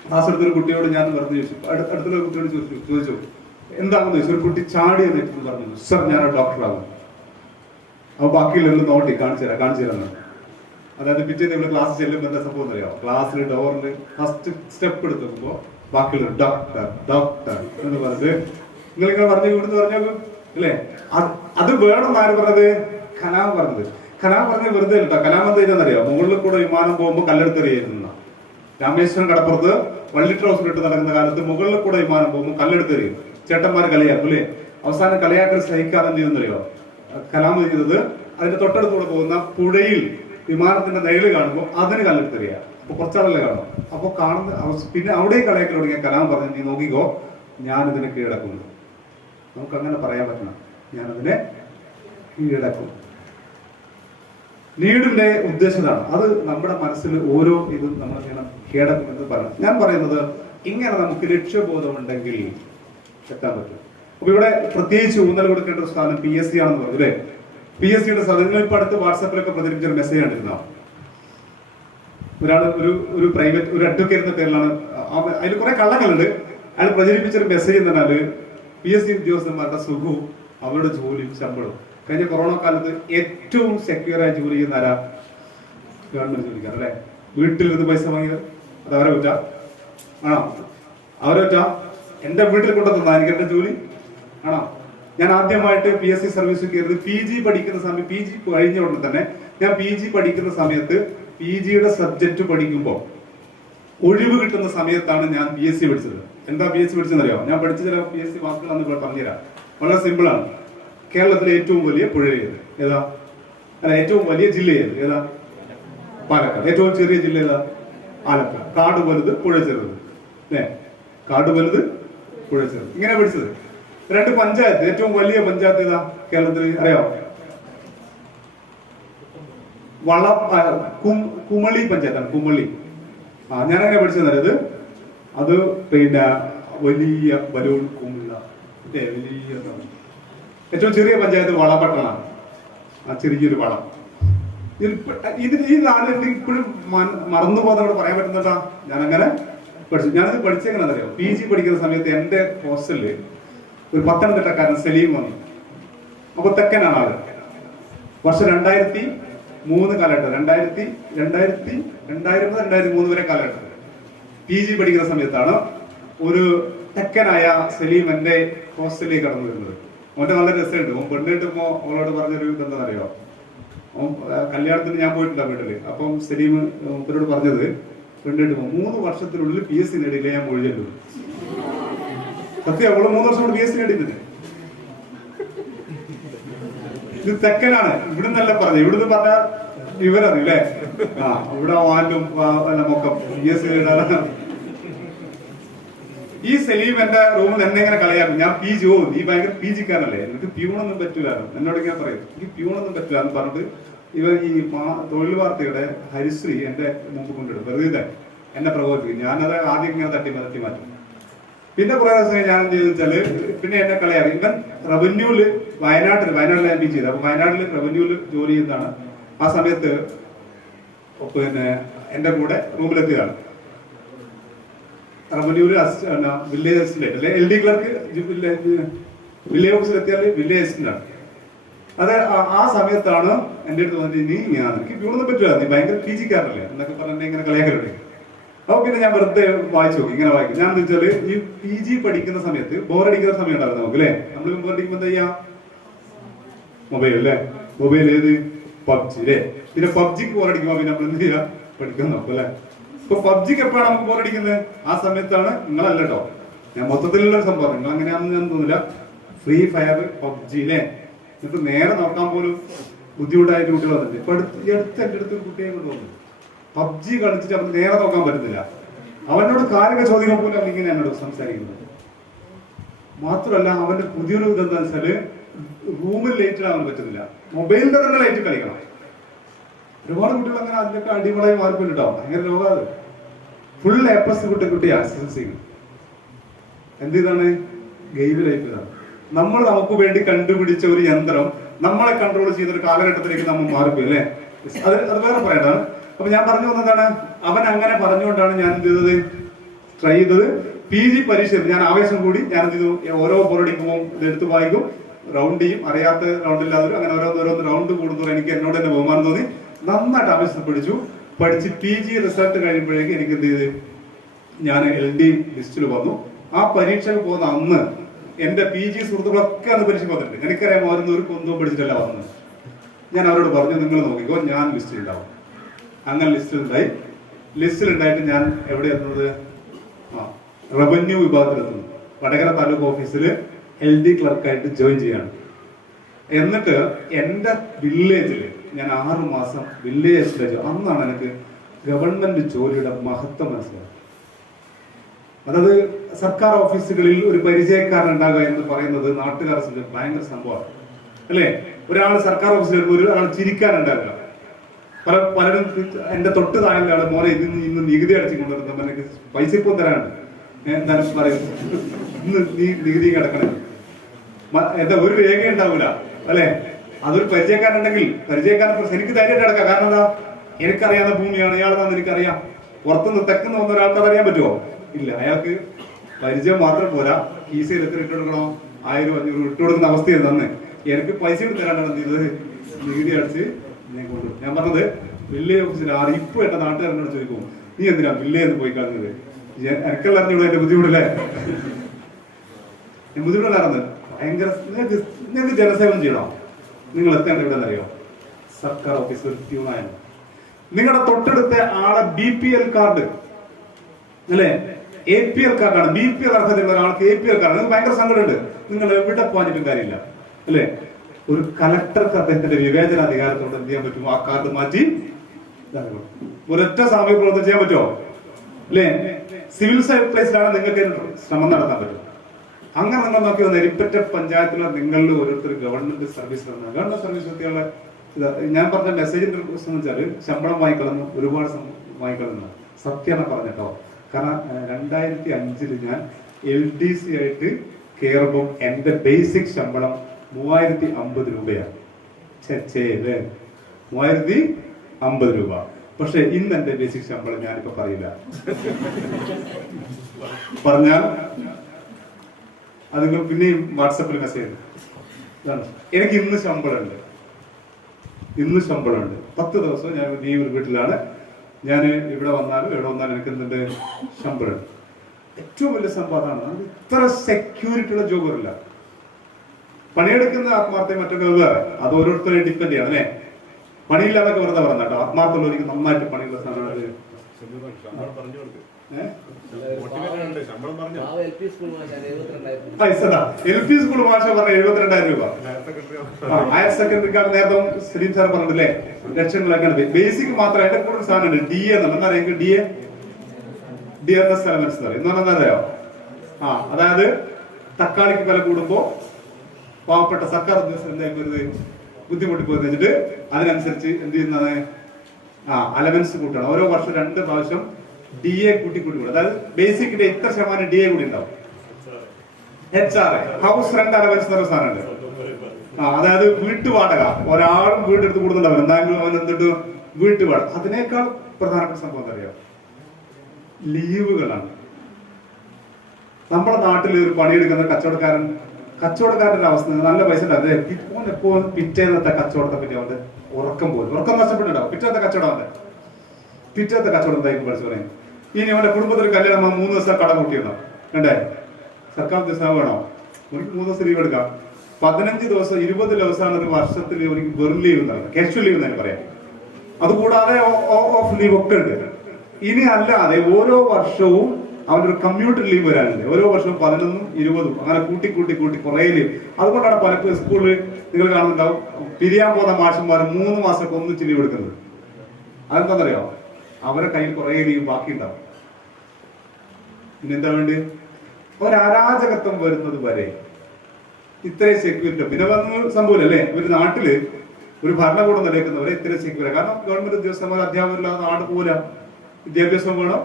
ക്ലാസ് എടുത്തൊരു കുട്ടിയോട് ഞാൻ വെറുതെ ചോദിച്ചു, അടുത്തുള്ള കുട്ടിയോട് ചോദിച്ചു എന്താണെന്ന് ചോദിച്ചു. ഒരു കുട്ടി ചാടി എന്നിട്ട് പറഞ്ഞു, സർ ഞാൻ ഡോക്ടറാകും. അപ്പൊ ബാക്കിയുള്ളവരും നോട്ടി കാണിച്ചു തരാം. അതായത് പിറ്റേന്ന് ഇവിടെ ക്ലാസ് ചെല്ലുമ്പോൾ എന്താ സംഭവം അറിയാം? ക്ലാസ്സിൽ ഡോറിൽ ഫസ്റ്റ് സ്റ്റെപ്പ് എടുത്ത് നോക്കുമ്പോ ബാക്കിയുള്ളവർ ഡോക്ടർ എന്ന് പറഞ്ഞത് നിങ്ങളിങ്ങനെ പറഞ്ഞു ഇവിടുന്ന് പറഞ്ഞോക്കും അല്ലേ? അത് വേണം ആര് പറഞ്ഞത്? കലാം പറഞ്ഞത്. കലാം പറഞ്ഞ വെറുതെ കേട്ടോ. കലാം എന്താ ചെയ്തെന്നറിയാം? മുകളിൽ കൂടെ വിമാനം പോകുമ്പോൾ കല്ലെടുത്തെറിയുന്ന രാമേശ്വരം കടപ്പുറത്ത് വള്ളി ട്രൗസർ ഇട്ട് നടക്കുന്ന കാലത്ത് മുകളിൽ കൂടെ വിമാനം പോകുമ്പോൾ കല്ലെടുത്തെറിയും. ചേട്ടന്മാർ കളിയാക്കും അല്ലേ? അവസാനം കളിയാക്കൽ സഹിക്കാതെ എന്ത് ചെയ്യുന്നറിയോ? കലാം ചെയ്തത് അതിന്റെ തൊട്ടടുത്തൂടെ പോകുന്ന പുഴയിൽ വിമാനത്തിന്റെ നെഴല് കാണുമ്പോൾ അതിന് കല്ലെടുത്തെറിയുക. അപ്പൊ കുറച്ചാളല്ലേ കാണും. അപ്പൊ കാണുന്ന പിന്നെ അവിടെ കളിയാക്കൽ തുടങ്ങിയ കലാം പറഞ്ഞു, നീ നോക്കിക്കോ, ഞാനിതിനെ കീഴടക്കുന്നു. നമുക്ക് അങ്ങനെ പറയാൻ പറ്റണം, ഞാനതിനെ കീഴടക്കും. ലീഡിന്റെ ഉദ്ദേശമാണ് അത്. നമ്മുടെ മനസ്സിൽ ഓരോ ഇതും നമ്മൾ കീഴടക്കും എന്ന് പറയണം. ഞാൻ പറയുന്നത് ഇങ്ങനെ നമുക്ക് ലക്ഷ്യബോധമുണ്ടെങ്കിൽ എത്താൻ പറ്റും. അപ്പൊ ഇവിടെ പ്രത്യേകിച്ച് ഊന്നൽ കൊടുക്കേണ്ട ഒരു സ്ഥാനം PSC ആണെന്ന് പറഞ്ഞു അല്ലെ? PSCയുടെ നിങ്ങൾ ഇപ്പൊ അടുത്ത് വാട്സാപ്പിലൊക്കെ പ്രചരിപ്പിച്ചൊരു മെസ്സേജ് കണ്ടിരുന്നോ? ഒരാൾ ഒരു പ്രൈവറ്റ് ഒരു അഡ്വക്കേറ്റ് എന്ന പേരിലാണ്, അതിൽ കുറെ കള്ളങ്ങളുണ്ട്. അയാൾ പ്രചരിപ്പിച്ചൊരു മെസ്സേജ് എന്ന് പറഞ്ഞാല് PSC ഉദ്യോഗസ്ഥന്മാരുടെ സുഖവും അവരുടെ ജോലിയും ശമ്പളവും. കഴിഞ്ഞ കൊറോണ കാലത്ത് ഏറ്റവും സെക്യൂർ ആയി ജോലി ചെയ്യുന്ന ആരാ? ഗവൺമെന്റ് ജോലിക്കാർ അല്ലെ? വീട്ടിലിരുന്ന് പൈസ വാങ്ങിയത് അത് അവരെ പറ്റാ ആണോ? അവരെ പറ്റാ? എന്റെ വീട്ടിൽ കൊണ്ടുതന്നാ എനിക്ക് എന്റെ ജോലി ആണോ? ഞാൻ ആദ്യമായിട്ട് PSC സർവീസ് കയറിയത് PG പഠിക്കുന്ന സമയം, PG കഴിഞ്ഞ ഉടനെ തന്നെ ഞാൻ PG പഠിക്കുന്ന സമയത്ത് PG സബ്ജക്ട് പഠിക്കുമ്പോൾ ഒഴിവ് കിട്ടുന്ന സമയത്താണ് ഞാൻ PSc പഠിച്ചത്. എന്താ PSc പഠിച്ചെന്നറിയോ? ഞാൻ പഠിച്ച ചില PSc വാക്കുകളാണ് ഇപ്പോൾ പറഞ്ഞുതരാം. വളരെ സിമ്പിളാണ്. കേരളത്തിലെ ഏറ്റവും വലിയ പുഴ ഏത്? ഏതാ? അല്ല, ഏറ്റവും വലിയ ജില്ല ഏത്? ഏതാ? പാലക്കാട്. ഏറ്റവും ചെറിയ ജില്ല ഏതാ? ആലപ്പുഴ. കാട് വലുത് പുഴ ചെറുത്. കാട് വലുത് പുഴ ചെറുത്. ഇങ്ങനെ പഠിച്ചത്. 2 പഞ്ചായത്ത്, ഏറ്റവും വലിയ പഞ്ചായത്ത് ഏതാ കേരളത്തിൽ? അറിയാമോ? കുമളി പഞ്ചായത്താണ്. കുമളി. ഞാനങ്ങനെ പഠിച്ചത്. അത് പിന്നെ വലിയ ബലൂൺ കുമിള. വലിയ ഏറ്റവും ചെറിയ പഞ്ചായത്ത് വളപട്ടണമാണ്. ചെറിയൊരു വളം. ഈ നാലിൽ ഇപ്പോഴും മറന്നു പോകുന്നതോട് പറയാൻ പറ്റുന്നതാ. ഞാനങ്ങനെ പഠിച്ചു. ഞാനത് പഠിച്ചെങ്ങനെ അറിയാം? PG പഠിക്കുന്ന സമയത്ത് എന്റെ ഹോസ്റ്റലില് ഒരു പത്തനംതിട്ടക്കാരൻ സലീം വന്നു. അപ്പൊ തെക്കനാണ് ആള്. വർഷം 2003 കാലഘട്ടം. 2003 വരെ കാലഘട്ടം. PG പഠിക്കുന്ന സമയത്താണ് ഒരു തെക്കനായ സലീം എന്റെ ഹോസ്റ്റലിലേക്ക് കടന്നു വരുന്നത്. അവന്റെ നല്ല രസമുണ്ട്. ഓൻ പെണ്ണിട്ടുമ്പോ അവളോട് പറഞ്ഞൊരു ഇതെന്താണെന്നറിയോ? കല്യാണത്തിന് ഞാൻ പോയിട്ടില്ല വീട്ടില്. അപ്പം സലീം ഇവരോട് പറഞ്ഞത്, പെണ്ണിട്ടുമ്പോ 3 വർഷത്തിനുള്ളിൽ PSc നേടിയില്ല ഞാൻ മൊഴിയല്ലോ. സത്യം, അവള് 3 വർഷം കൊണ്ട് PSc നേടിയിട്ടുണ്ട്. ഇത് തെക്കനാണ്. ഇവിടുന്നല്ല പറഞ്ഞു. ഇവിടുന്ന് പറഞ്ഞ ഇവരറിയില്ലേ? ഇവിടെ വാലും ഒക്കെ PSc നേടാനാണ്. ഈ സലീം എന്റെ റൂമിൽ എന്നെ ഇങ്ങനെ കളിയാക്കും. ഞാൻ PG നീ ഭയങ്കര PG-ക്കാരനല്ലേ, എനിക്ക് പ്യൂണൊന്നും പറ്റൂല. എന്നോട് ഇങ്ങനെ പറയും, എനിക്ക് പ്യൂണൊന്നും പറ്റൂല എന്ന് പറഞ്ഞിട്ട് ഇവൻ ഈ തൊഴിൽ വാർത്തയുടെ ഹരിശ്രീ എന്റെ മുമ്പ് കൊണ്ടിടും. വെറുതെ എന്നെ പ്രകോപിപ്പിക്കും. ഞാനത് ആദ്യം ഇങ്ങനെ തട്ടി മാറ്റും. പിന്നെ കുറെ ദിവസം ഞാൻ എന്ത് ചെയ്തു വെച്ചാല്, പിന്നെ എന്നെ കളിയാക്കി. ഇവൻ റവന്യൂല് വയനാട്ടിൽ ഞാൻ PG ചെയ്തത്. അപ്പൊ വയനാട്ടില് റവന്യൂല് ജോലി ചെയ്യുന്നതാണ്. ആ സമയത്ത് പിന്നെ എന്റെ കൂടെ റൂമിലെത്തിയതാണ്. റവന്യൂല് വില്ലേജ് അസിസ്റ്റന്റ് അല്ലെ LD ക്ലർക്ക്. വില്ലേജ് ഓഫീസിൽ എത്തിയാൽ വില്ലേജ് അസിസ്റ്റന്റ് ആണ്. അത് ആ സമയത്താണ് എന്റെ അടുത്ത് വന്നിട്ട്, എനിക്ക് പ്യൂണൊന്നും പറ്റില്ല, നീ ഭയങ്കര PG-ക്കാരനല്ലേ എന്നൊക്കെ പറഞ്ഞ ഇങ്ങനെ കളിയാക്കലുണ്ട്. അപ്പൊ പിന്നെ ഞാൻ വെറുതെ വായിച്ചു നോക്കി. ഇങ്ങനെ വായിക്കും. ഞാൻ എന്താ വെച്ചാല്, ഈ PG പഠിക്കുന്ന സമയത്ത് ബോറടിക്കുന്ന സമയം ഉണ്ടായിരുന്നു നമുക്ക്, അല്ലെ? നമ്മൾ ബോറടിക്കുമ്പോ എന്താ ചെയ്യാ? മൊബൈൽ അല്ലേ? മൊബൈൽ ഏത്? PUBG അല്ലേ? പിന്നെ PUBG-ക്ക് ബോറടിക്കുമ്പോ പിന്നെ നമ്മൾ എന്ത് ചെയ്യാ? പഠിക്കാൻ നോക്കും അല്ലെ? ഇപ്പൊ PUBG-ക്ക് എപ്പോഴാണ് നമുക്ക് ബോറടിക്കുന്നത്? ആ സമയത്താണ്. നിങ്ങളല്ല കേട്ടോ, ഞാൻ മൊത്തത്തിലുള്ള സംഭവം. നിങ്ങൾ അങ്ങനെയാണെന്ന് ഞാൻ തോന്നില്ല. ഫ്രീ ഫയർ, PUBG അല്ലേ? എന്നിട്ട് നേരെ നോക്കാൻ പോലും ബുദ്ധിമുട്ടായിട്ട് കുട്ടികൾ വന്നിട്ട് ഇപ്പൊ എന്റെ അടുത്ത് ഒരു കുട്ടിയെ കൊണ്ട് വന്നു. PUBG കളിച്ചിട്ട് അവന് നേരെ നോക്കാൻ പറ്റുന്നില്ല. അവനോട് കാര്യങ്ങൾ ചോദിക്കാൻ പോലും അവൻ ഇങ്ങനെ എന്നോട് സംസാരിക്കുന്നത്. മാത്രമല്ല, അവന്റെ പുതിയൊരു ഇതെന്താ വെച്ചാല്, റൂമിൽ ലൈറ്റ് ഇടാൻ പറ്റുന്നില്ല. മൊബൈലിന്റെ തന്നെ ലൈറ്റ് കളിക്കണം. ഒരുപാട് കുട്ടികൾ അങ്ങനെ അതിലൊക്കെ അടിപൊളിയായി മാറിപ്പോയിട്ടോ. ഭയങ്കര രോഗം. ഫുൾ A+ കുട്ടിയാ SSLC. എന്ത് ഇതാണ്? Game life. ഇതാണ് നമുക്ക് വേണ്ടി കണ്ടുപിടിച്ച ഒരു യന്ത്രം നമ്മളെ കൺട്രോൾ ചെയ്ത ഒരു കാലഘട്ടത്തിലേക്ക് നമ്മൾ മാറിപ്പോയി അല്ലേ? അത് വേറെ പറയേണ്ടതാണ്. അപ്പൊ ഞാൻ പറഞ്ഞു വന്നതാണ്, അവൻ അങ്ങനെ പറഞ്ഞുകൊണ്ടാണ് ഞാൻ എന്ത് ചെയ്തത്, ട്രൈ ചെയ്തത്. PG പരീക്ഷ ഞാൻ ആവേശം കൂടി ഞാൻ എന്ത് ചെയ്തു, ഓരോ ബോർഡിക്കുമ്പോൾ ഇതെടുത്ത് വായിക്കും, റൗണ്ട് ചെയ്യും, അറിയാത്ത റൗണ്ടില്ലാതെ അങ്ങനെ ഓരോന്ന് റൗണ്ട് കൂടുന്നതോടെ എനിക്ക് എന്നോട് തന്നെ ബഹുമാനം തോന്നി. നന്നായിട്ട് ആവേശം പഠിച്ച് PG റിസൾട്ട് കഴിയുമ്പോഴേക്കും എനിക്ക് എന്ത് ചെയ്ത്, ഞാൻ LD ലിസ്റ്റിൽ വന്നു. ആ പരീക്ഷയ്ക്ക് പോകുന്ന അന്ന് എന്റെ PG സുഹൃത്തുക്കളൊക്കെ അന്ന് പരീക്ഷ വന്നിട്ടുണ്ട്. എനിക്കറിയാം അവരൊന്നും ഒരു കുന്തവും പഠിച്ചിട്ടല്ല വന്നത്. ഞാൻ അവരോട് പറഞ്ഞു, നിങ്ങൾ നോക്കിക്കോ, ഞാൻ ലിസ്റ്റിലുണ്ടാവും. അങ്ങനെ ലിസ്റ്റിലുണ്ടായിട്ട് ഞാൻ എവിടെ എത്തുന്നത്? റവന്യൂ വിഭാഗത്തിലെത്തുന്നു. വടകര താലൂക്ക് ഓഫീസിൽ LD ക്ലർക്കായിട്ട് ജോയിൻ ചെയ്യാണ്. എന്നിട്ട് എന്റെ വില്ലേജിൽ ഞാൻ 6 മാസം വില്ലേജ് അസിസ്റ്റന്റ്. അന്നാണ് എനിക്ക് ഗവൺമെന്റ് ജോലിയുടെ മഹത്വം മനസ്സിലായത്. അതായത് സർക്കാർ ഓഫീസുകളിൽ ഒരു പരിചയക്കാരൻ ഉണ്ടാകുക എന്ന് പറയുന്നത് നാട്ടുകാരെ സംബന്ധിച്ച് ഭയങ്കര സംഭവമാണ് അല്ലേ? ഒരാൾ സർക്കാർ ഓഫീസിൽ വരുമ്പോൾ ഒരാൾ ചിരിക്കാനുണ്ടാവില്ല. പലരും എന്റെ തൊട്ട് താഴെ ആള്, മോനെ ഇന്ന് നികുതി അടച്ചു കൊണ്ടുവരുന്ന എനിക്ക് പൈസ ഇപ്പം തരാനുണ്ട്, എന്തായാലും പറയും, ഇന്ന് നീ നികുതി അടക്കണം. എന്താ ഒരു രേഖ ഉണ്ടാവില്ല അല്ലെ? അതൊരു പരിചയക്കാരുണ്ടെങ്കിൽ പരിചയക്കാരൻ എനിക്ക് ധൈര്യമായിട്ട് അടക്കാം. കാരണം എന്താ, എനിക്കറിയാവുന്ന ഭൂമിയാണ്, ഇയാളെന്ന് എനിക്കറിയാം. പുറത്തുനിന്ന് തെക്കുന്ന് വന്ന ഒരാൾക്ക് അതറിയാൻ പറ്റുമോ? ഇല്ല. അയാൾക്ക് പരിചയം മാത്രം പോരാ, കീസയിൽ എത്ര ഇട്ട് കൊടുക്കണോ, 1000-500 ഇട്ട് കൊടുക്കുന്ന അവസ്ഥയാണ് തന്നെ. എനിക്ക് പൈസ എടുത്ത് തരാനാണ് എന്ത് ചെയ്തത്, നികുതി അടിച്ച് ഞാൻ കൊണ്ടുപോകും. ഞാൻ പറഞ്ഞത് വില്ലേജ് ഓഫീസിൽ ഇപ്പൊ എന്റെ നാട്ടുകാരനോട് ചോദിക്കും, നീ എന്തിനാ വില്ലേജ് പോയി കളഞ്ഞത്? എനിക്കെല്ലാം അറിഞ്ഞൂടെ എന്റെ ബുദ്ധിമുട്ടില്ലേ? ഞാൻ ബുദ്ധിമുട്ടില്ലായിരുന്നത്. ഭയങ്കര നിങ്ങൾക്ക് ജനസേവനം ചെയ്യണം. നിങ്ങൾ എത്തേണ്ട ഇവിടെ അറിയോ? സർക്കാർ ഓഫീസിൽ ഒരു ട്യൂണായാണ്. നിങ്ങളുടെ തൊട്ടടുത്ത ആളെ BPL കാർഡ് അല്ലെ, APL കാർഡാണ്. BPL അർഹതയുള്ള ഒരാൾക്ക് APL കാർഡ്. നിങ്ങൾക്ക് ഭയങ്കര സങ്കടമുണ്ട്. നിങ്ങൾ എവിടെ പോകാനിട്ടും കാര്യമില്ല അല്ലെ. ഒരു കലക്ടർക്ക് അദ്ദേഹത്തിന്റെ വിവേചനാധികാരത്തോട് എന്ത് ചെയ്യാൻ പറ്റും? ആ കാർഡ് മാറ്റി ഒരൊറ്റ സാമൂഹിക പ്രവർത്തനം ചെയ്യാൻ പറ്റുമോ? അല്ലെ, സിവിൽ സപ്ലൈസിലാണ് നിങ്ങൾക്ക് ശ്രമം നടത്താൻ പറ്റും. അങ്ങനെ നിങ്ങൾ നോക്കി വന്ന എരിപ്പറ്റ പഞ്ചായത്തിലുള്ള നിങ്ങളിൽ ഓരോരുത്തർ ഗവൺമെന്റ് സർവീസ് വ്യക്തികളെ ഞാൻ പറഞ്ഞ മെസ്സേജിന്റെ പ്രശ്നം വെച്ചാൽ ശമ്പളം വാങ്ങിക്കളഞ്ഞു, ഒരുപാട് വാങ്ങിക്കളഞ്ഞു. സത്യമാണ് പറഞ്ഞിട്ടോ. കാരണം 2005 ഞാൻ LDC ആയിട്ട് കയറുമ്പോൾ എന്റെ ബേസിക് ശമ്പളം 3050 രൂപയാണ്. 3050 രൂപ. പക്ഷെ ഇന്ന് എന്റെ ബേസിക് ശമ്പളം ഞാനിപ്പോ പറയില്ല. പറഞ്ഞാൽ അത് പിന്നെയും വാട്സപ്പിൽ മെസ്സേജ് ഇതാണ്. എനിക്ക് ഇന്ന് ശമ്പളമുണ്ട്. 10 ദിവസം ഞാൻ ഈ ഒരു വീട്ടിലാണ്. ഞാൻ ഇവിടെ വന്നാലും എനിക്ക് എന്തുണ്ട്? ശമ്പളമുണ്ട്. ഏറ്റവും വലിയ സംഭവമാണ്. നമുക്ക് ഇത്ര സെക്യൂരിറ്റി ഉള്ള ജോബ് വരില്ല. പണിയെടുക്കുന്ന ആത്മാർത്ഥയും മറ്റൊക്കെ വേറെ, അത് ഓരോരുത്തരെ ഡിപ്പെൻഡ് ചെയ്യണം അല്ലെ. പണിയില്ലാതൊക്കെ വെറുതെ പറഞ്ഞ കേട്ടോ. ആത്മാർത്ഥമുള്ളവർക്ക് നന്നായിട്ട് പണിയുള്ള സാധനമാണ്. LP സ്കൂൾ ഭാഷ പറഞ്ഞ 72,000 രൂപ. ഹയർ സെക്കൻഡറിക്കാർ നേരത്തെ സലീം സാർ പറഞ്ഞില്ലേ, ലക്ഷങ്ങളൊക്കെയാണ്. ബേസിക് മാത്രം അതിന്റെ കൂടെ ഒരു സാധനം ഉണ്ട്, DA എന്നാ എനിക്ക് ഡിയർനെസ് എലമെന്റ്സ് എന്ന് പറയും. എന്ന് പറഞ്ഞാൽ അതായത് തക്കാളിക്ക് വില കൂടുമ്പോ പാവപ്പെട്ട സർക്കാർ ഉദ്യോഗസ്ഥർ എന്തായാലും ബുദ്ധിമുട്ടി പോയി വെച്ചിട്ട് അതിനനുസരിച്ച് എന്ത് ചെയ്യുന്നതാണ്? അലവൻസ് കൂട്ടണം. ഓരോ വർഷം 2 പ്രാവശ്യം DA കൂട്ടി കൂടും. അതായത് ബേസിക്കിന്റെ ഇത്ര ശതമാനം DA കൂടി ഉണ്ടാവും. HR ഹൗസ് റെന്റ് അലവൻസ് എന്നൊരു സാധനമുണ്ട്. അതായത് വീട്ടുവാടക. ഒരാളും വീടെടുത്ത് കൂടുന്നുണ്ടാവും, എന്തായാലും അവൻ എന്തിട്ട് വീട്ടുവാടക. അതിനേക്കാൾ പ്രധാനപ്പെട്ട സംഭവം എന്താ അറിയാം? ലീവുകളാണ്. നമ്മുടെ നാട്ടിൽ ഒരു പണിയെടുക്കുന്ന കച്ചവടക്കാരന്റെ അവസ്ഥ നല്ല പൈസ ഉണ്ടാവും. എപ്പോഴും പിറ്റേന്നത്തെ കച്ചവടത്തെ പറ്റി അവന്റെ ഉറക്കം നഷ്ടപ്പെട്ടുണ്ടാവും. പിറ്റേത്തെ കച്ചവടം എന്തായിരിക്കും പഠിച്ചു പറയാം. ഇനി അവന്റെ കുടുംബത്തിൽ കല്യാണം 3 ദിവസം കട കൂട്ടിയിരുന്നോ വേണ്ടേ? സർക്കാർ ദിവസം വേണോ? എനിക്ക് 3 ദിവസം ലീവ് എടുക്കാം. 15 ദിവസം 20 ദിവസമാണ് ഒരു വർഷത്തിൽ എനിക്ക് വെറും ലീവ് നൽകുന്നത്, കാഷ്വൽ ലീവ് എന്നൊക്കെ പറയാം. അതുകൂടാതെ ഓഫ് ലീവ് ഒക്കെ ഉണ്ട്. ഇനി അല്ലാതെ ഓരോ വർഷവും അവന്റെ ഒരു കമ്മ്യൂട്ടർ ലീവ് വരാനുണ്ട്. ഓരോ വർഷവും 11ഉം 20ഉം അങ്ങനെ കൂട്ടി കുറേ ലീവ്. അതുകൊണ്ടാണ് പലപ്പോഴും സ്കൂളിൽ നിങ്ങൾ കാണുന്നുണ്ടാവും പിരിയാൻ പോകുന്ന മാഷന്മാർ 3 മാസമൊക്കെ ഒന്നിച്ച് ലീവ് എടുക്കുന്നത്. അതെന്താണെന്നറിയോ? അവരെ കയ്യിൽ കുറേ ലീവ് ബാക്കി ഉണ്ടാവും. പിന്നെന്താ വേണ്ടി? ഒരരാജകത്വം വരുന്നത് വരെ ഇത്രയും സെക്യൂരിറ്റി പിന്നെ വന്ന സംഭവം അല്ലേ. ഒരു നാട്ടില് ഒരു ഭരണകൂടം നിലനിൽക്കുന്നവരെ ഇത്രയും സെക്യൂരിറ്റി. കാരണം ഗവൺമെന്റ് ഉദ്യോഗസ്ഥന്മാർ അധ്യാപകരില്ലാതെ നാട് പോരാ. വിദ്യാഭ്യാസം വേണം,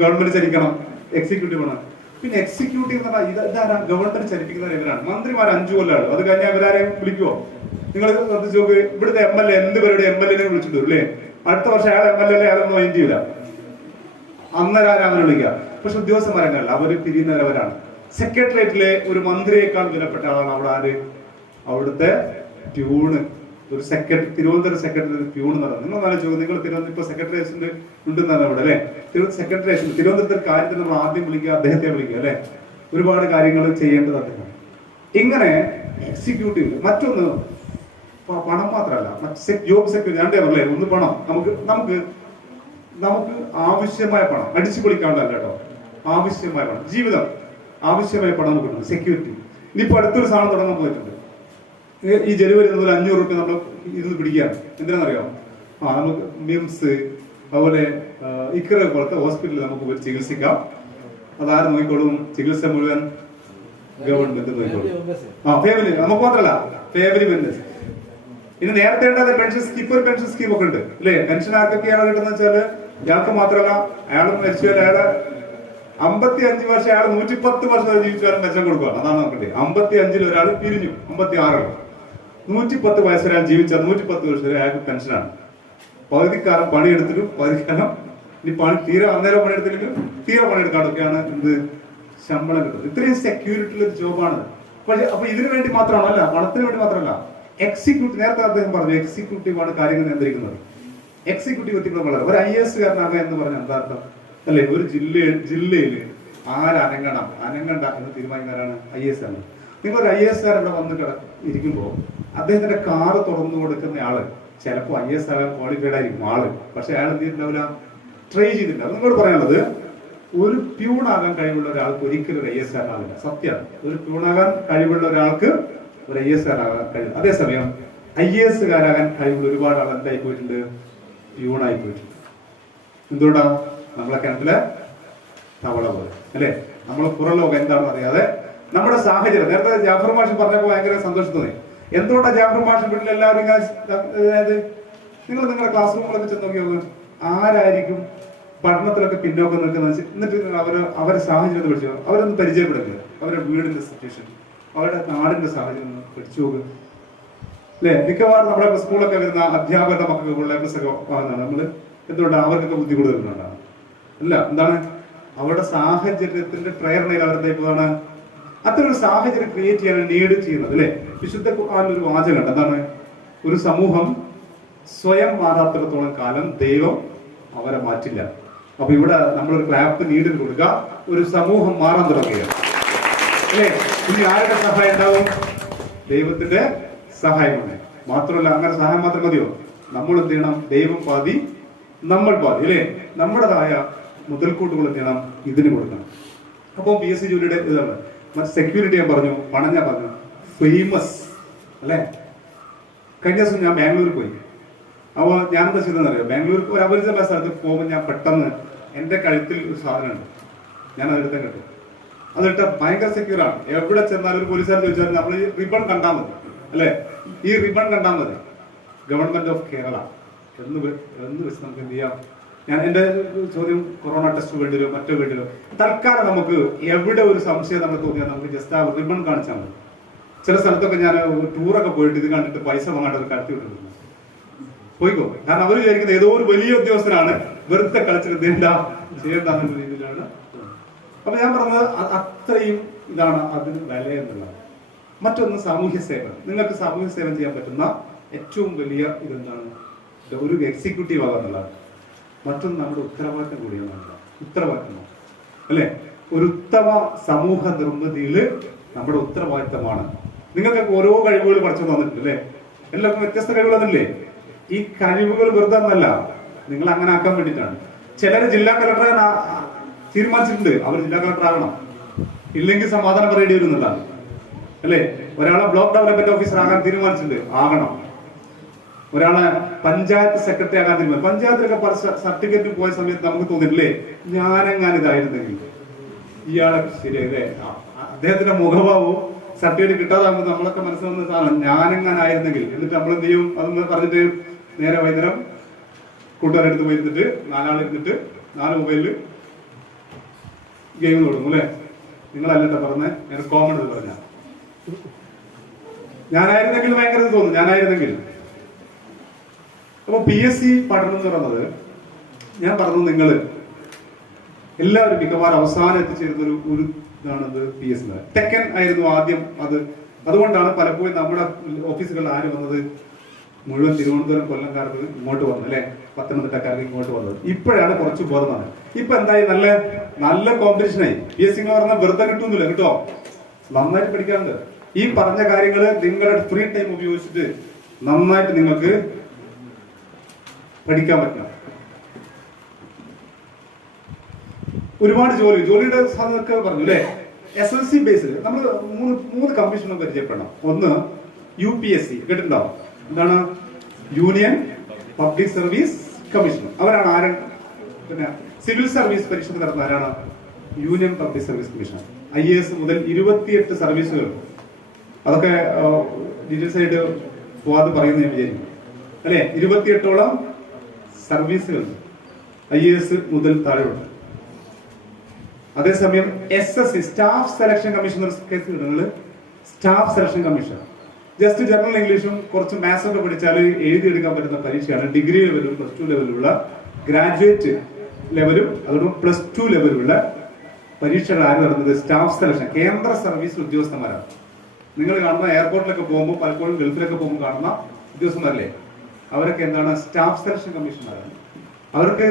ഗവൺമെന്റ് ചരിക്കണം, എക്സിക്യൂട്ടീവ് വേണം. പിന്നെ എക്സിക്യൂട്ടീവ് എന്ന് പറഞ്ഞാൽ ഇതാരാ? ഗവൺമെന്റ് ചരിപ്പിക്കുന്നവർ ഇവരാണ്. മന്ത്രിമാർ 5 കൊല്ലമാണ്. അത് കഴിഞ്ഞാൽ ഇവരാരെയും വിളിക്കുവോ? നിങ്ങൾ ശ്രദ്ധിച്ചു നോക്ക്. ഇവിടുത്തെ MLA എന്ത് പേരുടെ MLA വിളിച്ചിട്ടു അല്ലേ? അടുത്ത വർഷം അയാൾ MLA അയാളൊന്നും മൈൻഡ് ചെയ്യില്ല. അന്നേരം വിളിക്കുക. പക്ഷെ ഉദ്യോഗസ്ഥന്മാരങ്ങനല്ല, അവര് തിരിയുന്നവരാണ്. സെക്രട്ടേറിയറ്റിലെ ഒരു മന്ത്രിയേക്കാൾ വിലപ്പെട്ട ആളാണ് അവിടെ ആര്? അവിടുത്തെ പ്യൂണ്. ഒരു തിരുവനന്തപുരം സെക്രട്ടറി പ്യൂൺ എന്ന് പറയുന്നത്. നിങ്ങൾ നല്ല ചോദ്യം. നിങ്ങൾ തിരുവനന്തപുരം ഇപ്പൊ സെക്രട്ടേറിയറ്റ് ഉണ്ടെന്നാണ് അവിടെ അല്ലെ. സെക്രട്ടേറിയറ്റ് തിരുവനന്തപുരത്തെ കാര്യത്തിൽ നമ്മൾ ആദ്യം വിളിക്കുക, അദ്ദേഹത്തെ വിളിക്കുക അല്ലെ. ഒരുപാട് കാര്യങ്ങൾ ചെയ്യേണ്ടത് അദ്ദേഹം. ഇങ്ങനെ എക്സിക്യൂട്ടീവ്. മറ്റൊന്ന് പണം മാത്രമല്ല, ജോബ് സെക്യൂരിറ്റി. രണ്ടേ പറഞ്ഞേ, ഒന്ന് പണം. നമുക്ക് ആവശ്യമായ പണം, അടിച്ചു പൊളിക്കാണ്ടല്ല കേട്ടോ. ആവശ്യമായ പണം, ജീവിതം ആവശ്യമായ പണം നമുക്ക് കിട്ടും. സെക്യൂരിറ്റി. ഇനിയിപ്പോ അടുത്തൊരു സാധനം തുടങ്ങാൻ പോയിട്ടുണ്ട്. ഈ ജനുവരി 500 രൂപ നമ്മൾ ഇരുന്ന് പിടിക്കുകയാണ്. എന്തിനാണെന്നറിയാം? നമുക്ക് മിംസ് അതുപോലെ ഇക്ര പോലത്തെ ഹോസ്പിറ്റലിൽ നമുക്ക് പോയി ചികിത്സിക്കാം. അതാരും നോക്കിക്കോളും? ചികിത്സ മുഴുവൻ ഗവൺമെന്റ് നോക്കിക്കോളും. ഫാമിലി നമുക്ക് മാത്രമല്ല, ഫാമിലി വെൽനസ്. ഇനി നേരത്തെ ഉണ്ടായ പെൻഷൻ സ്കീം, ഒരു പെൻഷൻ സ്കീം ഒക്കെ ഉണ്ട് അല്ലെ. പെൻഷൻ ആർക്കൊക്കെയാണ് കിട്ടുന്നത് വെച്ചാല് ഇയാൾക്ക് മാത്രമല്ല, അയാൾ മരിച്ചുവല്ല, അയാളെ 55 വർഷം അയാൾ 110 വർഷം ജീവിച്ചാലും മെച്ചം കൊടുക്കുക. അതാണ് നോക്കണ്ടേ. 55 ഒരാൾ പിരിഞ്ഞു, 56 110 വയസ്സ് ഒരാൾ ജീവിച്ചാൽ 110 വർഷം വരെ അയാൾക്ക് പെൻഷനാണ്. പകുതിക്കാലം പണിയെടുത്തിട്ടും പകുതിക്കാലം ഇനി തീരെ അന്നേരം പണിയെടുത്തില്ലെങ്കിലും തീരെ പണിയെടുക്കാതൊക്കെയാണ് എന്ത് ശമ്പളം കിട്ടുന്നത്. ഇത്രയും സെക്യൂരിറ്റി ഉള്ള ജോബാണ്. പക്ഷെ അപ്പൊ ഇതിനു വേണ്ടി മാത്രമാണല്ല, പണത്തിന് വേണ്ടി മാത്രമല്ല. എക്സിക്യൂട്ടീവ്, നേരത്തെ അദ്ദേഹം പറഞ്ഞു എക്സിക്യൂട്ടീവാണ് കാര്യങ്ങൾ നിയന്ത്രിക്കുന്നത്. എക്സിക്യൂട്ടീവ് എത്തിക്കുന്ന വളരെ ഒരു IAS കാരനാകുക എന്ന് പറഞ്ഞാൽ എന്താ അർത്ഥം അല്ലെ? ഒരു ജില്ലയിൽ അനങ്ങണ്ട എന്ന് തീരുമാനിക്കാനാണ് IAS ആണ്. നിങ്ങളൊരു IAS കാരൻ ഇവിടെ വന്ന് ഇരിക്കുമ്പോൾ അദ്ദേഹത്തിന്റെ കാറ് തുറന്നു കൊടുക്കുന്ന ആള് ചിലപ്പോൾ IAS ആകാൻ ക്വാളിഫൈഡ് ആയിരിക്കും ആള്, പക്ഷെ അയാൾ എന്ത് ചെയ്തിട്ടുണ്ടാവില്ല, ട്രൈ ചെയ്തിട്ടുണ്ടാവും. നിങ്ങളോട് പറയാനുള്ളത്, ഒരു പ്യൂണാകാൻ കഴിവുള്ള ഒരാൾക്ക് ഒരിക്കലും ഒരു IAS ആകാനില്ല. സത്യമാണ്. ഒരു പ്യൂണാകാൻ കഴിവുള്ള ഒരാൾക്ക് ഒരു IAS ആകാൻ കഴിയും. അതേസമയം IAS കഴിവുള്ള ഒരുപാട് ആൾ എന്തായി പോയിട്ടുണ്ട്, പ്യൂണായി പോയിട്ടുണ്ട്. എന്തുകൊണ്ടാണ്? നമ്മളെ കിണറ്റിലെ തവള പോലെ അല്ലെ, നമ്മളെ പുറം ലോകം എന്താണെന്ന് അറിയാതെ നമ്മുടെ സാഹചര്യം. നേരത്തെ ജാഫർ മാഷ് പറഞ്ഞപ്പോൾ ഭയങ്കര സന്തോഷം തോന്നി. എന്തുകൊണ്ടാണ് ജാഫർ മാഷ് വീട്ടിൽ എല്ലാവരും, അതായത് നിങ്ങൾ നിങ്ങളുടെ ക്ലാസ് റൂമുകളൊക്കെ ചെന്ന് നോക്കിയോ, ആരായിരിക്കും പഠനത്തിലൊക്കെ പിന്നോക്കം നിൽക്കുന്നത്? എന്നിട്ട് അവരുടെ സാഹചര്യത്തെ പഠിച്ചു, അവരൊന്ന് പരിചയപ്പെടുക, അവരുടെ വീടിന്റെ സിറ്റുവേഷൻ, അവരുടെ നാടിന്റെ സാഹചര്യം പഠിച്ചു നോക്കുക അല്ലെ. മിക്കവാറും നമ്മുടെ സ്കൂളൊക്കെ വരുന്ന അധ്യാപകരുടെ മക്കൾക്ക് പിള്ളേർസ് ഒക്കെ വാങ്ങുന്നതാണ് നമ്മൾ. എന്തുകൊണ്ടാണ്? അവർക്കൊക്കെ ബുദ്ധി കൂടുതലുണ്ടാണ്. അല്ല, എന്താണ്? അവരുടെ സാഹചര്യത്തിന്റെ പ്രേരണയിൽ അവരുടെ ഇപ്പോഴാണ് അത്തരൊരു സാഹചര്യം ക്രിയേറ്റ് ചെയ്യാൻ നീഡ് ചെയ്യുന്നത് അല്ലെ. വിശുദ്ധ ഖുർആനിൽ ഒരു വാചകം, എന്താണ്? ഒരു സമൂഹം സ്വയം മാറാത്തിടത്തോളം കാലം ദൈവം അവരെ മാറ്റില്ല. അപ്പൊ ഇവിടെ നമ്മളൊരു ക്ലാപ്പ് നീഡിൽ കൊടുക്കുക, ഒരു സമൂഹം മാറാൻ തുടങ്ങുകയാണ് അല്ലെ. ഇനി ആരുടെ സഹായം ഉണ്ടാവും? ദൈവത്തിന്റെ സഹായമാണ്. മാത്രമല്ല, അങ്ങനെ സഹായം മാത്രം മതിയോ? നമ്മൾ എന്ത് ചെയ്യണം? ദൈവം പാതി നമ്മൾ പാതി അല്ലെ. നമ്മുടേതായ മുതൽക്കൂട്ടുകൾ എന്ത് ചെയ്യണം? ഇതിന് കൊടുക്കണം. അപ്പോൾ PSC ജോലിയുടെ ഇതാണ്. മറ്റു സെക്യൂരിറ്റി ഞാൻ പറഞ്ഞു, പണം ഞാൻ പറഞ്ഞു, ഫേമസ് അല്ലെ. കഴിഞ്ഞ ദിവസം ഞാൻ ബാംഗ്ലൂരിൽ പോയി. അപ്പോൾ ഞാൻ എന്താ ചെയ്തതെന്നറിയോ, ബാംഗ്ലൂർക്ക് ഒരു അപരിചിതമായ സ്ഥലത്ത് പോകുമ്പോൾ ഞാൻ പെട്ടെന്ന് എൻ്റെ കഴുത്തിൽ ഒരു സാധനമുണ്ട്, ഞാൻ അതെടുത്ത കേട്ടു. അതിട്ട് ഭയങ്കര സെക്യൂറാണ്. എവിടെ ചെന്നാലും ഒരു പോലീസുകാർ ചോദിച്ചാൽ നമ്മൾ ഈ റിബൺ കണ്ടാൽ മതി അല്ലെ, ഈ റിബൺ കണ്ടാൽ മതി, ഗവൺമെന്റ് ഓഫ് കേരള എന്ന് വെച്ച് നമുക്ക് എന്ത് ചെയ്യാം. ഞാൻ എൻ്റെ ചോദ്യം, കൊറോണ ടെസ്റ്റ് വേണ്ടി വരുമോ മറ്റോ വേണ്ടി വരുമോ? തൽക്കാലം നമുക്ക് എവിടെ ഒരു സംശയം നമ്മൾ തോന്നിയാൽ നമുക്ക് ജസ്റ്റ് ആ റിബൺ കാണിച്ചാൽ മതി. ചില സ്ഥലത്തൊക്കെ ഞാൻ ടൂറൊക്കെ പോയിട്ട് ഇത് കണ്ടിട്ട് പൈസ വാങ്ങാണ്ട് കടത്തി വിട്ടിട്ടുണ്ട്. പോയിക്കോ, കാരണം അവർ വിചാരിക്കുന്നത് ഏതോ ഒരു വലിയ ഉദ്യോഗസ്ഥനാണ്, വെറുതെ കളിച്ചിട്ട് ചെയ്യേണ്ടെന്നുള്ള രീതിയിലാണ്. അപ്പൊ ഞാൻ പറഞ്ഞത് അത്രയും ഇതാണ് അതിന് വില എന്നുള്ളത്. മറ്റൊന്ന് സാമൂഹ്യ സേവനം. നിങ്ങൾക്ക് സാമൂഹ്യ സേവനം ചെയ്യാൻ പറ്റുന്ന ഏറ്റവും വലിയ ഇതെന്താണ്? ഒരു എക്സിക്യൂട്ടീവ് ആകാന്നുള്ളതാണ്. മറ്റൊന്ന് നമ്മുടെ ഉത്തരവാദിത്തം കൂടിയാണ്. ഉത്തരവാദിത്തമാണ് അല്ലെ. ഒരു ഉത്തമ സമൂഹ നിർമ്മിതിയിൽ നമ്മുടെ ഉത്തരവാദിത്തമാണ്. നിങ്ങൾക്കൊക്കെ ഓരോ കഴിവുകൾ പഠിച്ചു തന്നിട്ടുണ്ട് അല്ലെ. എല്ലാവർക്കും വ്യത്യസ്ത കഴിവുകൾ തന്നില്ലേ. ഈ കഴിവുകൾ വെറുതെ ഒന്നല്ല, നിങ്ങൾ അങ്ങനെ ആക്കാൻ വേണ്ടിയിട്ടാണ്. ചിലര് ജില്ലാ കളക്ടറെ തീരുമാനിച്ചിട്ടുണ്ട്, അവർ ജില്ലാ കളക്ടർ ആകണം, ഇല്ലെങ്കിൽ സമാധാനം പറയേണ്ടി വരും എന്നുള്ളതാണ് അല്ലെ. ഒരാളെ ബ്ലോക്ക് ഡെവലപ്മെന്റ് ഓഫീസർ ആകാൻ തീരുമാനിച്ചിട്ടുണ്ട്, ആകണം. ഒരാളെ പഞ്ചായത്ത് സെക്രട്ടറി ആകാൻ തീരുമാനിച്ചു. പഞ്ചായത്തിലൊക്കെ പല സർട്ടിഫിക്കറ്റ് പോയ സമയത്ത് നമുക്ക് തോന്നിട്ടില്ലേ, ഞാനെങ്ങാൻ ഇതായിരുന്നെങ്കിൽ, ഇയാളെ ശരിയല്ലേ, അദ്ദേഹത്തിന്റെ മുഖഭാവവും സർട്ടിഫിക്കറ്റ് കിട്ടാതാകുമ്പോൾ നമ്മളൊക്കെ മനസ്സിലാവുന്ന സാധനം, ഞാനെങ്ങാനായിരുന്നെങ്കിൽ. എന്നിട്ട് നമ്മൾ എന്ത് ചെയ്യും? അതൊന്ന് പറഞ്ഞിട്ട് നേരെ വൈകുന്നേരം കൂട്ടുകാരെടുത്ത് പോയിരുന്നിട്ട് 4 ആളിരുന്നിട്ട് 4 മൊബൈലില് ഗെയിം തുടങ്ങും അല്ലെ. നിങ്ങളല്ല പറഞ്ഞ, ഞാൻ കോമൺ ഇത് പറഞ്ഞ, ഞാനായിരുന്നെങ്കിൽ ഭയങ്കര തോന്നും, ഞാനായിരുന്നെങ്കിൽ. അപ്പൊ PSC പഠനം എന്ന് പറയുന്നത്, ഞാൻ പറഞ്ഞു, നിങ്ങൾ എല്ലാവരും മിക്കവാറും അവസാനം എത്തിച്ചേരുന്ന ഒരു ഇതാണത് PSC. തെക്കൻ ആയിരുന്നു ആദ്യം. അതുകൊണ്ടാണ് പലപ്പോഴും നമ്മുടെ ഓഫീസുകളിൽ ആര് വന്നത്, മുഴുവൻ തിരുവനന്തപുരം കൊല്ലംകാർക്ക് ഇങ്ങോട്ട് വന്നു അല്ലെ, പത്തനംതിട്ടക്കാർക്ക് ഇങ്ങോട്ട് വന്നത്. ഇപ്പോഴാണ് കുറച്ച് ബോധം വന്നത്. ഇപ്പൊ എന്തായി, നല്ല കോമ്പറ്റീഷനായി. PSC എന്ന് പറഞ്ഞാൽ വെറുതെ കിട്ടുന്നില്ല, കിട്ടോ, നന്നായിട്ട് പഠിക്കാറുണ്ട്. ഈ പറഞ്ഞ കാര്യങ്ങൾ നിങ്ങളുടെ ഫ്രീ ടൈം ഉപയോഗിച്ചിട്ട് നന്നായിട്ട് നിങ്ങൾക്ക് പഠിക്കാൻ പറ്റണം. ഒരുപാട് ജോലിയുടെ സാധ്യതയൊക്കെ പറഞ്ഞു അല്ലെ. SLC ബേസിൽ നമ്മൾ മൂന്ന് കമ്മീഷനും പരിചയപ്പെടണം. ഒന്ന് UPSC കേട്ടിട്ടുണ്ടോ? എന്താണ്? Union public service commission. അവരാണ് പിന്നെ സിവിൽ സർവീസ് പരിഷത്ത് നടത്തുന്ന ആരാണ്? Union public service commission. IAS മുതൽ 28 സർവീസുകൾ, അതൊക്കെ ഡീറ്റെയിൽസ് ആയിട്ട് പോവാതെ പറയുന്ന ഞാൻ വിചാരിക്കും അല്ലെ. 28ഓളം സർവീസുകൾ IAS മുതൽ താഴെയുണ്ട്. അതേസമയം SSC സ്റ്റാഫ് സെലക്ഷൻ കമ്മീഷൻ കേസുകൾ, staff selection commission just general ഇംഗ്ലീഷും കുറച്ച് മാത്സ് ഒക്കെ പഠിച്ചാൽ എഴുതിയെടുക്കാൻ പറ്റുന്ന പരീക്ഷയാണ്. ഡിഗ്രി ലെവലും +2 ലെവലുള്ള, ഗ്രാജുവേറ്റ് ലെവലും അതുകൊണ്ട് +2 ലെവലുള്ള പരീക്ഷകൾ ആര് നടന്നത്? സ്റ്റാഫ് സെലക്ഷൻ, കേന്ദ്ര സർവീസ് ഉദ്യോഗസ്ഥന്മാരാണ്. നിങ്ങൾ കാണുന്ന എയർപോർട്ടിലൊക്കെ പോകുമ്പോൾ, പലപ്പോഴും ഗൾഫിലൊക്കെ പോകുമ്പോൾ കാണുന്ന ഉദ്യോഗസ്ഥന്മാരല്ലേ, അവരൊക്കെ എന്താണ്? സ്റ്റാഫ് സെലക്ഷൻ കമ്മീഷന്മാരാണ്. അവർക്ക്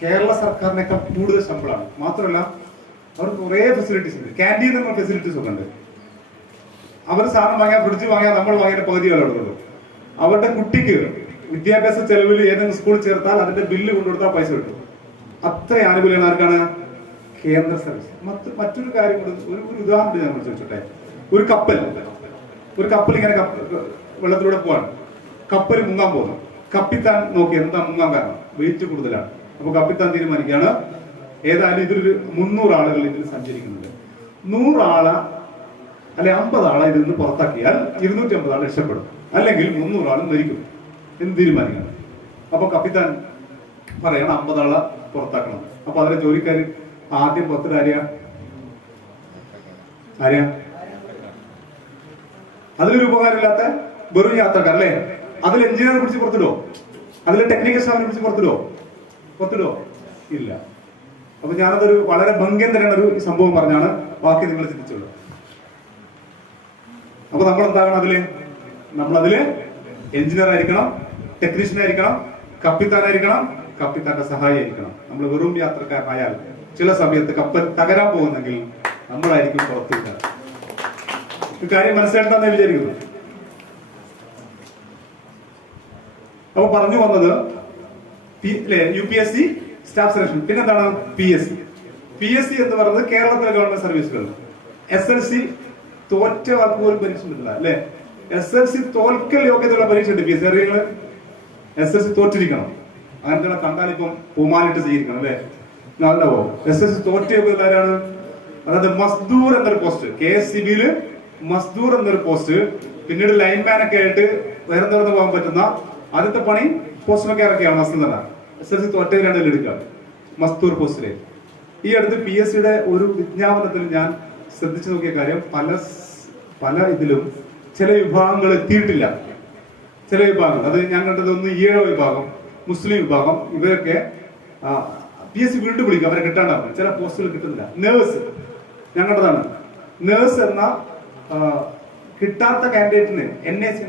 കേരള സർക്കാരിനേക്കാൾ കൂടുതൽ ശമ്പളമാണ്. മാത്രമല്ല അവർക്ക് കുറേ ഫെസിലിറ്റീസ് ഉണ്ട്. ക്യാൻറ്റീൻ എന്ന ഫെസിലിറ്റീസ് ഒക്കെ ഉണ്ട്. അവർ സാധനം വാങ്ങിയാൽ, ഫ്രിഡ്ജ് വാങ്ങിയാൽ നമ്മൾ വാങ്ങിയ പകുതി വില കൊടുക്കുള്ളൂ. അവരുടെ കുട്ടിക്ക് വിദ്യാഭ്യാസ ചെലവിൽ ഏതെങ്കിലും സ്കൂൾ ചേർത്താൽ അതിന്റെ ബില്ല് കൊണ്ടുകൊടുത്താൽ പൈസ കിട്ടും. അത്ര ആനുകൂല്യമാണ് ആർക്കാണ്? കേന്ദ്ര സർവീസ്. മറ്റൊരു കാര്യം കൂടെ, ഒരു ഉദാഹരണം ഞാൻ ചോദിച്ചോട്ടെ. ഒരു കപ്പൽ ഇങ്ങനെ വെള്ളത്തിലൂടെ പോവാണ്. കപ്പൽ മുങ്ങാൻ പോകുന്നു. കപ്പിത്താൻ നോക്കി എന്താ മുങ്ങാൻ കാരണം? വെയിറ്റ് കൂടുതലാണ്. അപ്പൊ കപ്പിത്താൻ തീരുമാനിക്കുകയാണ്, ഏതായാലും ഇതിലൊരു 300 ആളുകൾ ഇതിൽ സഞ്ചരിക്കുന്നുണ്ട്, 100 ആളെ അല്ലെ 50 ആളെ ഇതിൽ നിന്ന് പുറത്താക്കിയാൽ 250 ആൾ രക്ഷപ്പെടും, അല്ലെങ്കിൽ 300 ആളും മരിക്കും എന്ന് തീരുമാനിക്കണം. അപ്പൊ കപ്പിത്താൻ പറയണം 50 ആളെ പുറത്താക്കണം. അപ്പൊ അതിലെ ജോലിക്കാർ ആദ്യം പുറത്തിട്ട് ആര്യ അതിലൊരു ഉപകാരമില്ലാത്ത വെറും യാത്രക്കാർ അല്ലേ? അതിൽ എഞ്ചിനീയർ പിടിച്ച് പുറത്തിടോ? അതിൽ ടെക്നിക്കൽ സ്റ്റാഫിനെ പിടിച്ച് പുറത്തിടോ? ഇല്ല. അപ്പൊ ഞാനതൊരു വളരെ ഭംഗ്യന്തരാണ് ഒരു സംഭവം പറഞ്ഞാണ് ബാക്കി നിങ്ങൾ ചിന്തിച്ചുള്ളൂ. അപ്പൊ നമ്മൾ എന്താകണം? നമ്മളതില് എഞ്ചിനീയർ ആയിരിക്കണം, ടെക്നീഷ്യൻ ആയിരിക്കണം, കപ്പിത്താനായിരിക്കണം, കപ്പിത്താന്റെ സഹായി ആയിരിക്കണം. നമ്മൾ വെറും യാത്രക്കാരനായാൽ ചില സമയത്ത് കപ്പൽ തകരാൻ പോകുന്നെങ്കിൽ നമ്മളായിരിക്കും പുറത്തില്ല. കാര്യം മനസ്സിലാക്കാന്നേ വിചാരിക്കുന്നു. അപ്പൊ പറഞ്ഞു വന്നത് UPSC സ്റ്റാഫ് സെലക്ഷൻ. പിന്നെന്താണ് PSC എന്ന് പറയുന്നത് കേരളത്തിലെ ഗവൺമെന്റ് സർവീസുകൾ. SLC തോറ്റവർക്ക് പോലും പരീക്ഷ കിട്ടില്ല അല്ലെ? SLC തോൽക്കൽ യോഗ്യതയുള്ള പരീക്ഷ ഉണ്ട്. PSC അറിയുന്നത് SLC തോറ്റിരിക്കണം. അങ്ങനത്തെ കണ്ടാൽ ഇപ്പം പൂമാലിട്ട് ചെയ്തിരിക്കണം അല്ലെ? നല്ലവോ SLC തോറ്റ യോഗ്യതയാണ്. അതായത് മസ്ദൂർ എന്നൊരു പോസ്റ്റ്, KSCB-യില് മസ്ദൂർ എന്നൊരു പോസ്റ്റ്, പിന്നീട് ലൈൻമാൻ ഒക്കെ ആയിട്ട് ഉയർന്നു പോകാൻ പറ്റുന്ന ആദ്യത്തെ പണി പോസ്റ്റ്മൊക്കെ ഇറക്കിയാണ് മസ്ദൂർ. SLC തോറ്റവരാണ് ഇതിൽ എടുക്കുക മസ്ദൂർ പോസ്റ്റില്. ഈ അടുത്ത് PSC-യുടെ ഒരു വിജ്ഞാപനത്തിൽ ഞാൻ ശ്രദ്ധിച്ചു നോക്കിയ കാര്യം, പല ഇതിലും ചില വിഭാഗങ്ങൾ എത്തിയിട്ടില്ല. ചില വിഭാഗങ്ങൾ, അത് ഞാൻ കണ്ടത് ഒന്ന് ഈഴ വിഭാഗം, മുസ്ലിം വിഭാഗം, ഇവരൊക്കെ PSC വീണ്ടും വിളിക്കും, അവരെ കിട്ടാണ്ടാവും. ചില പോസ്റ്റുകൾ കിട്ടുന്നില്ല. നേഴ്സ് ഞാൻ കണ്ടതാണ്. നേഴ്സ് എന്ന കിട്ടാത്ത കാൻഡിഡേറ്റിന് NCA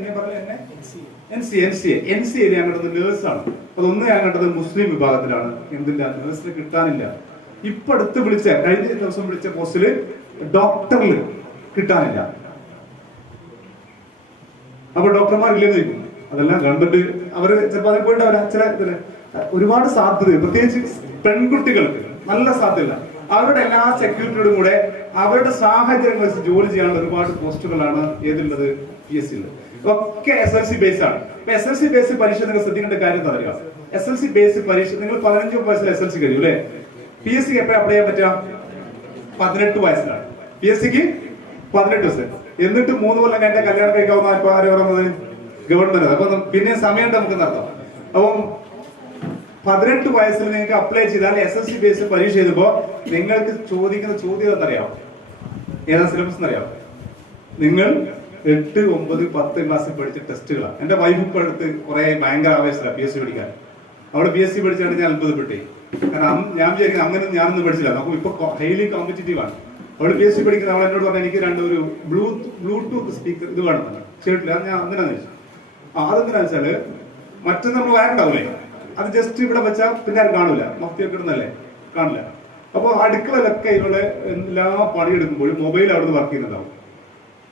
ഞാൻ കണ്ടത് നേഴ്സാണ്. അതൊന്ന് ഞാൻ കണ്ടത് മുസ്ലിം വിഭാഗത്തിലാണ്. എന്തില്ല, നേഴ്സിന് കിട്ടാനില്ല. ഇപ്പൊ അടുത്ത് കഴിഞ്ഞ ദിവസം വിളിച്ച പോസ്റ്റില് ഡോക്ടറിൽ കിട്ടാനില്ല. അപ്പൊ ഡോക്ടർമാരില്ലെന്ന് ചോദിക്കും. അതെല്ലാം ഗവൺമെന്റ് അവര് ചിലപ്പോൾ അതിൽ പോയിട്ടാവില്ല. ഒരുപാട് സാധ്യത, പ്രത്യേകിച്ച് പെൺകുട്ടികൾക്ക് നല്ല സാധ്യത. അവരുടെ എല്ലാ സെക്യൂരിറ്റിയോടും കൂടെ അവരുടെ സാഹചര്യങ്ങൾ വെച്ച് ജോലി ചെയ്യാനുള്ള ഒരുപാട് പോസ്റ്റുകളാണ് ഏതുള്ളത്? PSC-യിൽ. ഒക്കെ SLC ബേസ് ആണ്. SLC ബേസ് പരീക്ഷ നിങ്ങൾ ശ്രദ്ധിക്കേണ്ട കാര്യം എന്താ പറയുക? SLC ബേസ് പരീക്ഷ നിങ്ങൾ 15 വയസ്സിൽ SLC കഴിയും അല്ലെ? PSC-ക്ക് എപ്പോഴും അപ്ലൈ ചെയ്യാൻ പറ്റുക? 18 വയസ്സിലാണ്. PSC-ക്ക് 18 വയസ്സ്. എന്നിട്ട് 3 കൊല്ലം കഴിഞ്ഞ കല്യാണം കഴിക്കാവുന്ന ആര് പറയുന്നത്? ഗവൺമെന്റ്. അപ്പൊ പിന്നെ സമയം നമുക്ക് നടത്താം. അപ്പം 18 വയസ്സിൽ നിങ്ങൾക്ക് അപ്ലൈ ചെയ്താൽ SLC ബേസ് പരീക്ഷ ചെയ്തപ്പോ നിങ്ങൾക്ക് ചോദിക്കുന്ന ചോദ്യം എന്നറിയാം? ഏതാ സിലബസ് എന്നറിയാം? നിങ്ങൾ 8, 9, 10 ക്ലാസ്സിൽ പഠിച്ച ടെസ്റ്റുകളാണ്. എന്റെ വൈഫ് ഇപ്പൊ അടുത്ത് കുറെ ഭയങ്കര ആവേശത്തിലാണ് PSC പഠിക്കാൻ. അവിടെ PSC പഠിച്ചാണ് ഞാൻ അത്ഭുതപ്പെട്ടേ. കാരണം ഞാൻ വിചാരിക്കുന്നത് അങ്ങനെ ഞാനൊന്നും പഠിച്ചില്ല. നമുക്ക് ഇപ്പൊ ഹൈലി കോമ്പറ്റീറ്റീവ് ആണ്. അവള് PSC പഠിക്കുന്ന അവൾ എന്നോട് പറഞ്ഞാൽ എനിക്ക് ഒരു ബ്ലൂടൂത്ത് സ്പീക്കർ ഇത് വേണമെന്ന് ചെയ്തിട്ടില്ല. ഞാൻ എന്തിനാന്ന് ചോദിച്ചു. അതെന്തിനാന്ന് വെച്ചാല് മറ്റു നമ്മൾ വയറുണ്ടാവില്ലേ, അത് ജസ്റ്റ് ഇവിടെ വെച്ചാൽ പിന്നെ അത് കാണൂല, മഫ്തിയൊക്കെ ഇടുന്നല്ലേ, കാണില്ല. അപ്പൊ അടുക്കളയിലൊക്കെ ഇവളെ എല്ലാ പണിയെടുക്കുമ്പോഴും മൊബൈൽ അവിടെ നിന്ന് വർക്ക് ചെയ്യുന്നുണ്ടാവും.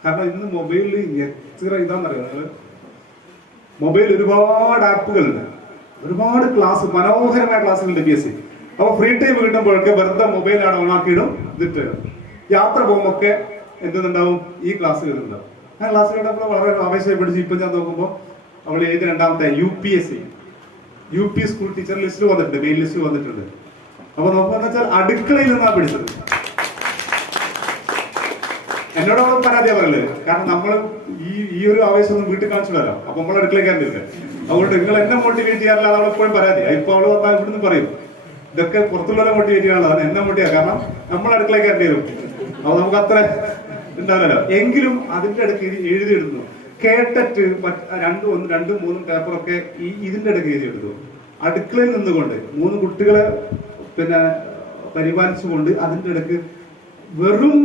കാരണം ഇന്ന് മൊബൈലിൽ എത്ര ഇതാണെന്നറിയാം, മൊബൈൽ ഒരുപാട് ആപ്പുകളുണ്ട്, ഒരുപാട് ക്ലാസ്, മനോഹരമായ ക്ലാസ്സുകളുണ്ട് PSC. അപ്പൊ ഫ്രീ ടൈം കിട്ടുമ്പോഴൊക്കെ വെറുതെ മൊബൈലാണ് ഓണാക്കിയിടും, ഇതിട്ട് യാത്ര പോകുമ്പോഴൊക്കെ എന്തുണ്ടാവും, ഈ ക്ലാസ് കേൾക്കുന്നുണ്ടാവും. ആ ക്ലാസ് കേട്ടപ്പോൾ വളരെ ആവേശമായി പിടിച്ച് ഇപ്പൊ ഞാൻ നോക്കുമ്പോൾ അവൾ ഏത് രണ്ടാമത്തെ UP സ്കൂൾ ടീച്ചർ ലിസ്റ്റ് വന്നിട്ടുണ്ട്, മെയിൻ ലിസ്റ്റ് വന്നിട്ടുണ്ട്. അപ്പൊ നോക്കുകയെന്ന് വെച്ചാൽ അടുക്കളയിൽ നിന്നാണ് പിടിച്ചത്. എന്നോട് അവൾ പരാതിയാ പറയല്ലേ, കാരണം നമ്മൾ ഈ ഒരു ആവേശം ഒന്നും വീട്ടിൽ കാണിച്ചിടല്ലോ. അപ്പൊ നമ്മൾ അടുക്കളയ്ക്കാറില്ല. അതുകൊണ്ട് നിങ്ങൾ എന്നെ മോട്ടിവേറ്റ് ചെയ്യാറില്ല, അവൾ എപ്പോഴും പരാതി. ഇപ്പൊ അവള് വന്നാൽ ഇവിടുന്ന് പറയും ഇതൊക്കെ പുറത്തുള്ളവരെ മോട്ടിവേറ്റ് ചെയ്യാനുള്ളതാണ്, എന്നെ മോട്ടിവേറ്റ്. കാരണം നമ്മൾ അടുക്കളയ്ക്കാരൻ്റെ വരും, അപ്പൊ നമുക്ക് അത്ര ഉണ്ടാവില്ലല്ലോ. എങ്കിലും അതിന്റെ ഇടയ്ക്ക് എഴുതിയിടുന്നു. കേട്ടിട്ട് രണ്ടും മൂന്നും പേപ്പറൊക്കെ ഇതിന്റെ ഇടയ്ക്ക് എഴുതിയെടുത്തു. അടുക്കളയിൽ നിന്നുകൊണ്ട് 3 കുട്ടികളെ പിന്നെ പരിപാലിച്ചുകൊണ്ട് അതിന്റെ ഇടയ്ക്ക് വെറും